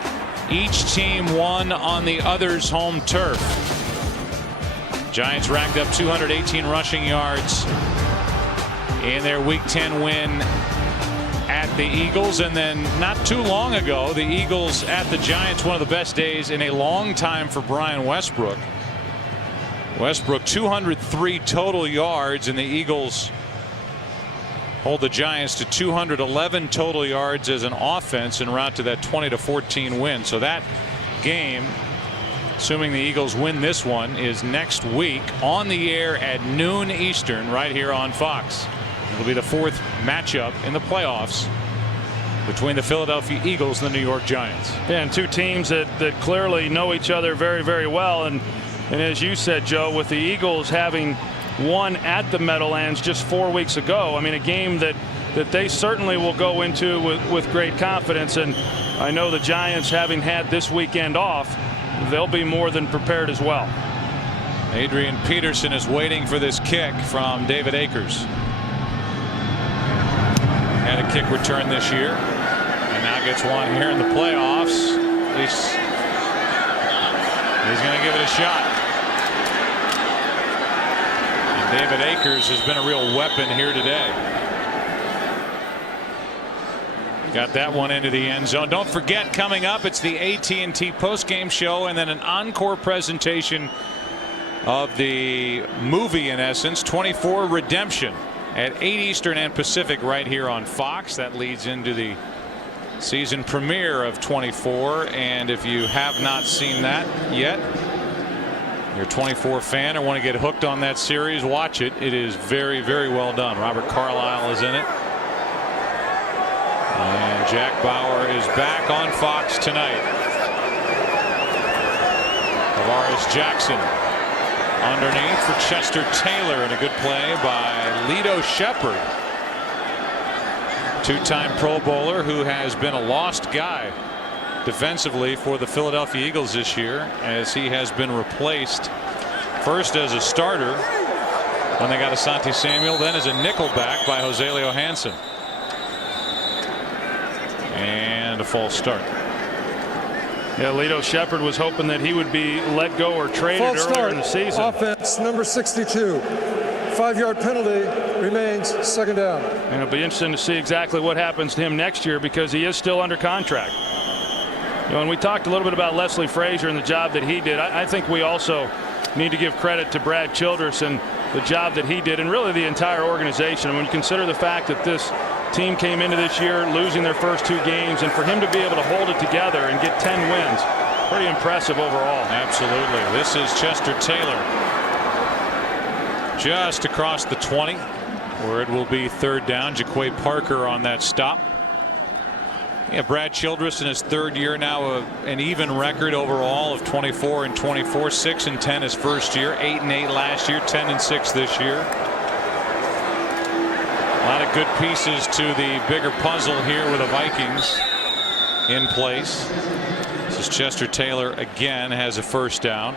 Each team won on the other's home turf. Giants racked up 218 rushing yards in their Week 10 win at the Eagles, and then not too long ago the Eagles at the Giants, one of the best days in a long time for Brian Westbrook. 203 total yards, and the Eagles hold the Giants to 211 total yards as an offense en route to that 20-14 win. So that game, assuming the Eagles win this one, is next week on the air at noon Eastern right here on Fox. It'll be the fourth matchup in the playoffs between the Philadelphia Eagles and the New York Giants. Yeah, and two teams that clearly know each other very, very well. And as you said, Joe, with the Eagles having won at the Meadowlands just 4 weeks ago, I mean, a game that they certainly will go into with great confidence. And I know the Giants, having had this weekend off, they'll be more than prepared as well. Adrian Peterson is waiting for this kick from David Akers. Had a kick return this year, and now gets one here in the playoffs. At least he's going to give it a shot. And David Akers has been a real weapon here today. Got that one into the end zone. Don't forget, coming up, it's the AT&T postgame show, and then an encore presentation of the movie, in essence, 24 Redemption, at 8 Eastern and Pacific right here on Fox. That leads into the season premiere of 24. And if you have not seen that yet, you're a 24 fan or want to get hooked on that series, watch it. It is very, very well done. Robert Carlyle is in it. And Jack Bauer is back on Fox tonight. Tavares Jackson underneath for Chester Taylor, and a good play by Lito Shepherd, two-time Pro Bowler who has been a lost guy defensively for the Philadelphia Eagles this year, as he has been replaced first as a starter when they got Asante Samuel, then as a nickelback by Joselio Hansen. And a false start. Yeah, Lito Shepherd was hoping that he would be let go or traded earlier in the season. Offense number 62. 5-yard penalty, remains second down. And it'll be interesting to see exactly what happens to him next year, because he is still under contract. You know, and we talked a little bit about Leslie Frazier and the job that he did. I think we also need to give credit to Brad Childress and the job that he did, and really the entire organization. And when you consider the fact that this team came into this year losing their first 2 games, and for him to be able to hold it together and get 10 wins, pretty impressive overall. Absolutely. This is Chester Taylor just across the 20, where it will be third down. Jaquay Parker on that stop. Yeah, Brad Childress in his third year now, an even record overall of 24-24, 6-10 his first year, 8-8 last year, 10-6 this year. A lot of good pieces to the bigger puzzle here with the Vikings in place. This is Chester Taylor again, has a first down.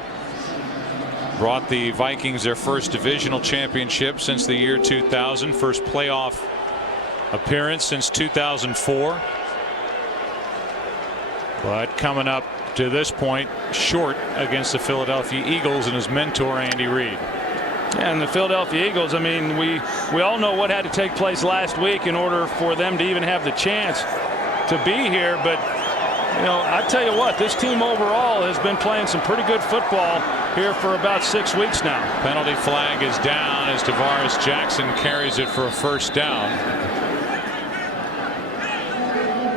Brought the Vikings their first divisional championship since the year 2000. First playoff appearance since 2004. But coming up to this point short against the Philadelphia Eagles and his mentor Andy Reid. And the Philadelphia Eagles, I mean, we all know what had to take place last week in order for them to even have the chance to be here. But, you know, I tell you what, this team overall has been playing some pretty good football here for about 6 weeks now. Penalty flag is down as Tavares Jackson carries it for a first down.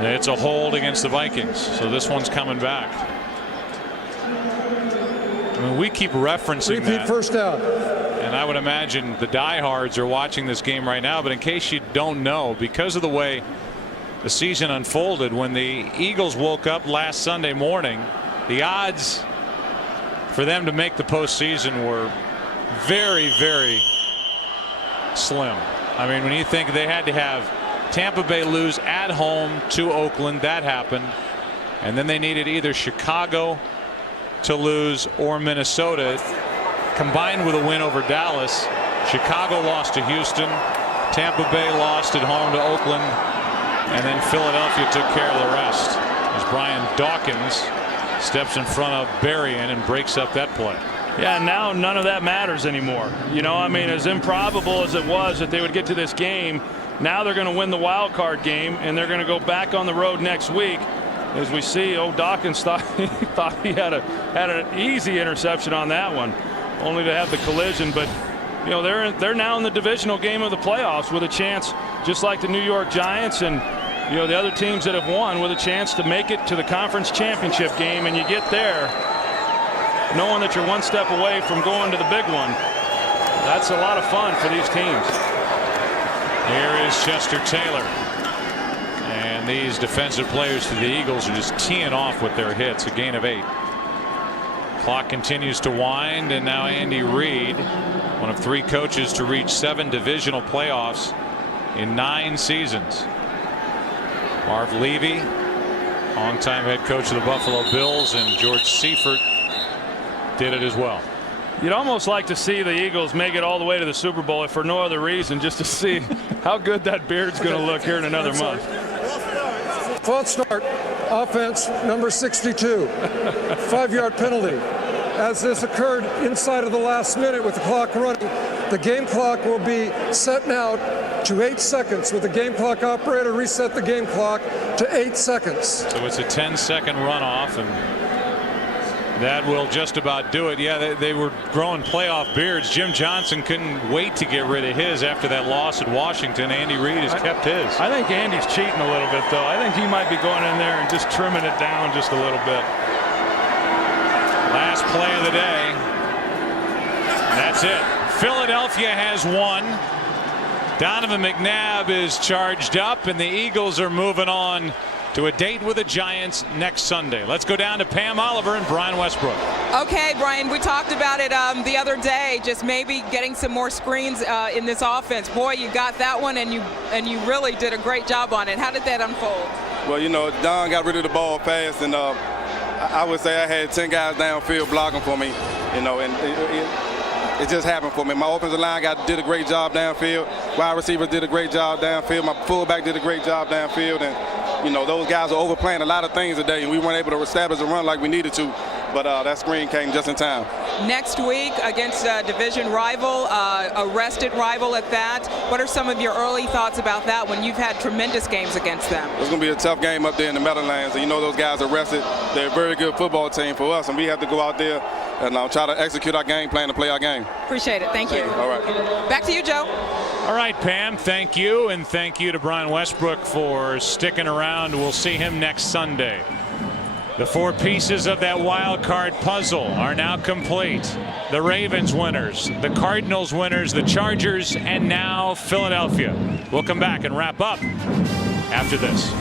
It's a hold against the Vikings, so this one's coming back. I mean, we keep referencing that. First down. And I would imagine the diehards are watching this game right now, but in case you don't know, because of the way the season unfolded, when the Eagles woke up last Sunday morning, the odds for them to make the postseason were very, very slim. I mean, when you think they had to have Tampa Bay lose at home to Oakland, that happened, and then they needed either Chicago to lose or Minnesota, combined with a win over Dallas, Chicago lost to Houston. Tampa Bay lost at home to Oakland. And then Philadelphia took care of the rest as Brian Dawkins steps in front of Berrien and breaks up that play. Yeah, now none of that matters anymore. You know, I mean, as improbable as it was that they would get to this game, now they're going to win the wild card game, and they're going to go back on the road next week. As we see, Dawkins thought he had an easy interception on that one, only to have the collision. But you know, they're now in the divisional game of the playoffs with a chance, just like the New York Giants and you know the other teams that have won, with a chance to make it to the conference championship game. And you get there knowing that you're one step away from going to the big one. That's a lot of fun for these teams. Here is Chester Taylor. And these defensive players for the Eagles are just teeing off with their hits. A gain of 8. Clock continues to wind, and now Andy Reid, one of 3 coaches to reach 7 divisional playoffs in 9 seasons. Marv Levy, longtime head coach of the Buffalo Bills, and George Seifert did it as well. You'd almost like to see the Eagles make it all the way to the Super Bowl, if for no other reason, just to see how good that beard's going to look here in another month. False start, offense number 62, 5-yard penalty. As this occurred inside of the last minute with the clock running, the game clock will be set now to 8 seconds. With the game clock operator, reset the game clock to 8 seconds. So it's a 10-second runoff, and that will just about do it. Yeah, they were growing playoff beards. Jim Johnson couldn't wait to get rid of his after that loss at Washington. Andy Reid has kept his. I think Andy's cheating a little bit, though. I think he might be going in there and just trimming it down just a little bit. Last play of the day. And that's it. Philadelphia has won. Donovan McNabb is charged up, and the Eagles are moving on to a date with the Giants next Sunday. Let's go down to Pam Oliver and Brian Westbrook. Okay, Brian, we talked about it the other day, just maybe getting some more screens in this offense. Boy, you got that one, and you really did a great job on it. How did that unfold? Well, you know, Don got rid of the ball fast, and I would say I had 10 guys downfield blocking for me, you know, and it just happened for me. My offensive line did a great job downfield. Wide receivers did a great job downfield. My fullback did a great job downfield, and you know, those guys are overplaying a lot of things today, and we weren't able to establish a run like we needed to. But that screen came just in time. Next week against a division rival, a rested rival at that. What are some of your early thoughts about that when you've had tremendous games against them? It's going to be a tough game up there in the Meadowlands. And you know those guys are rested. They're a very good football team for us, and we have to go out there and try to execute our game plan to play our game. Appreciate it. Thank you. All right. Back to you, Joe. All right, Pam, thank you, and thank you to Brian Westbrook for sticking around. We'll see him next Sunday. The 4 pieces of that wild card puzzle are now complete. The Ravens winners, the Cardinals winners, the Chargers, and now Philadelphia. We'll come back and wrap up after this.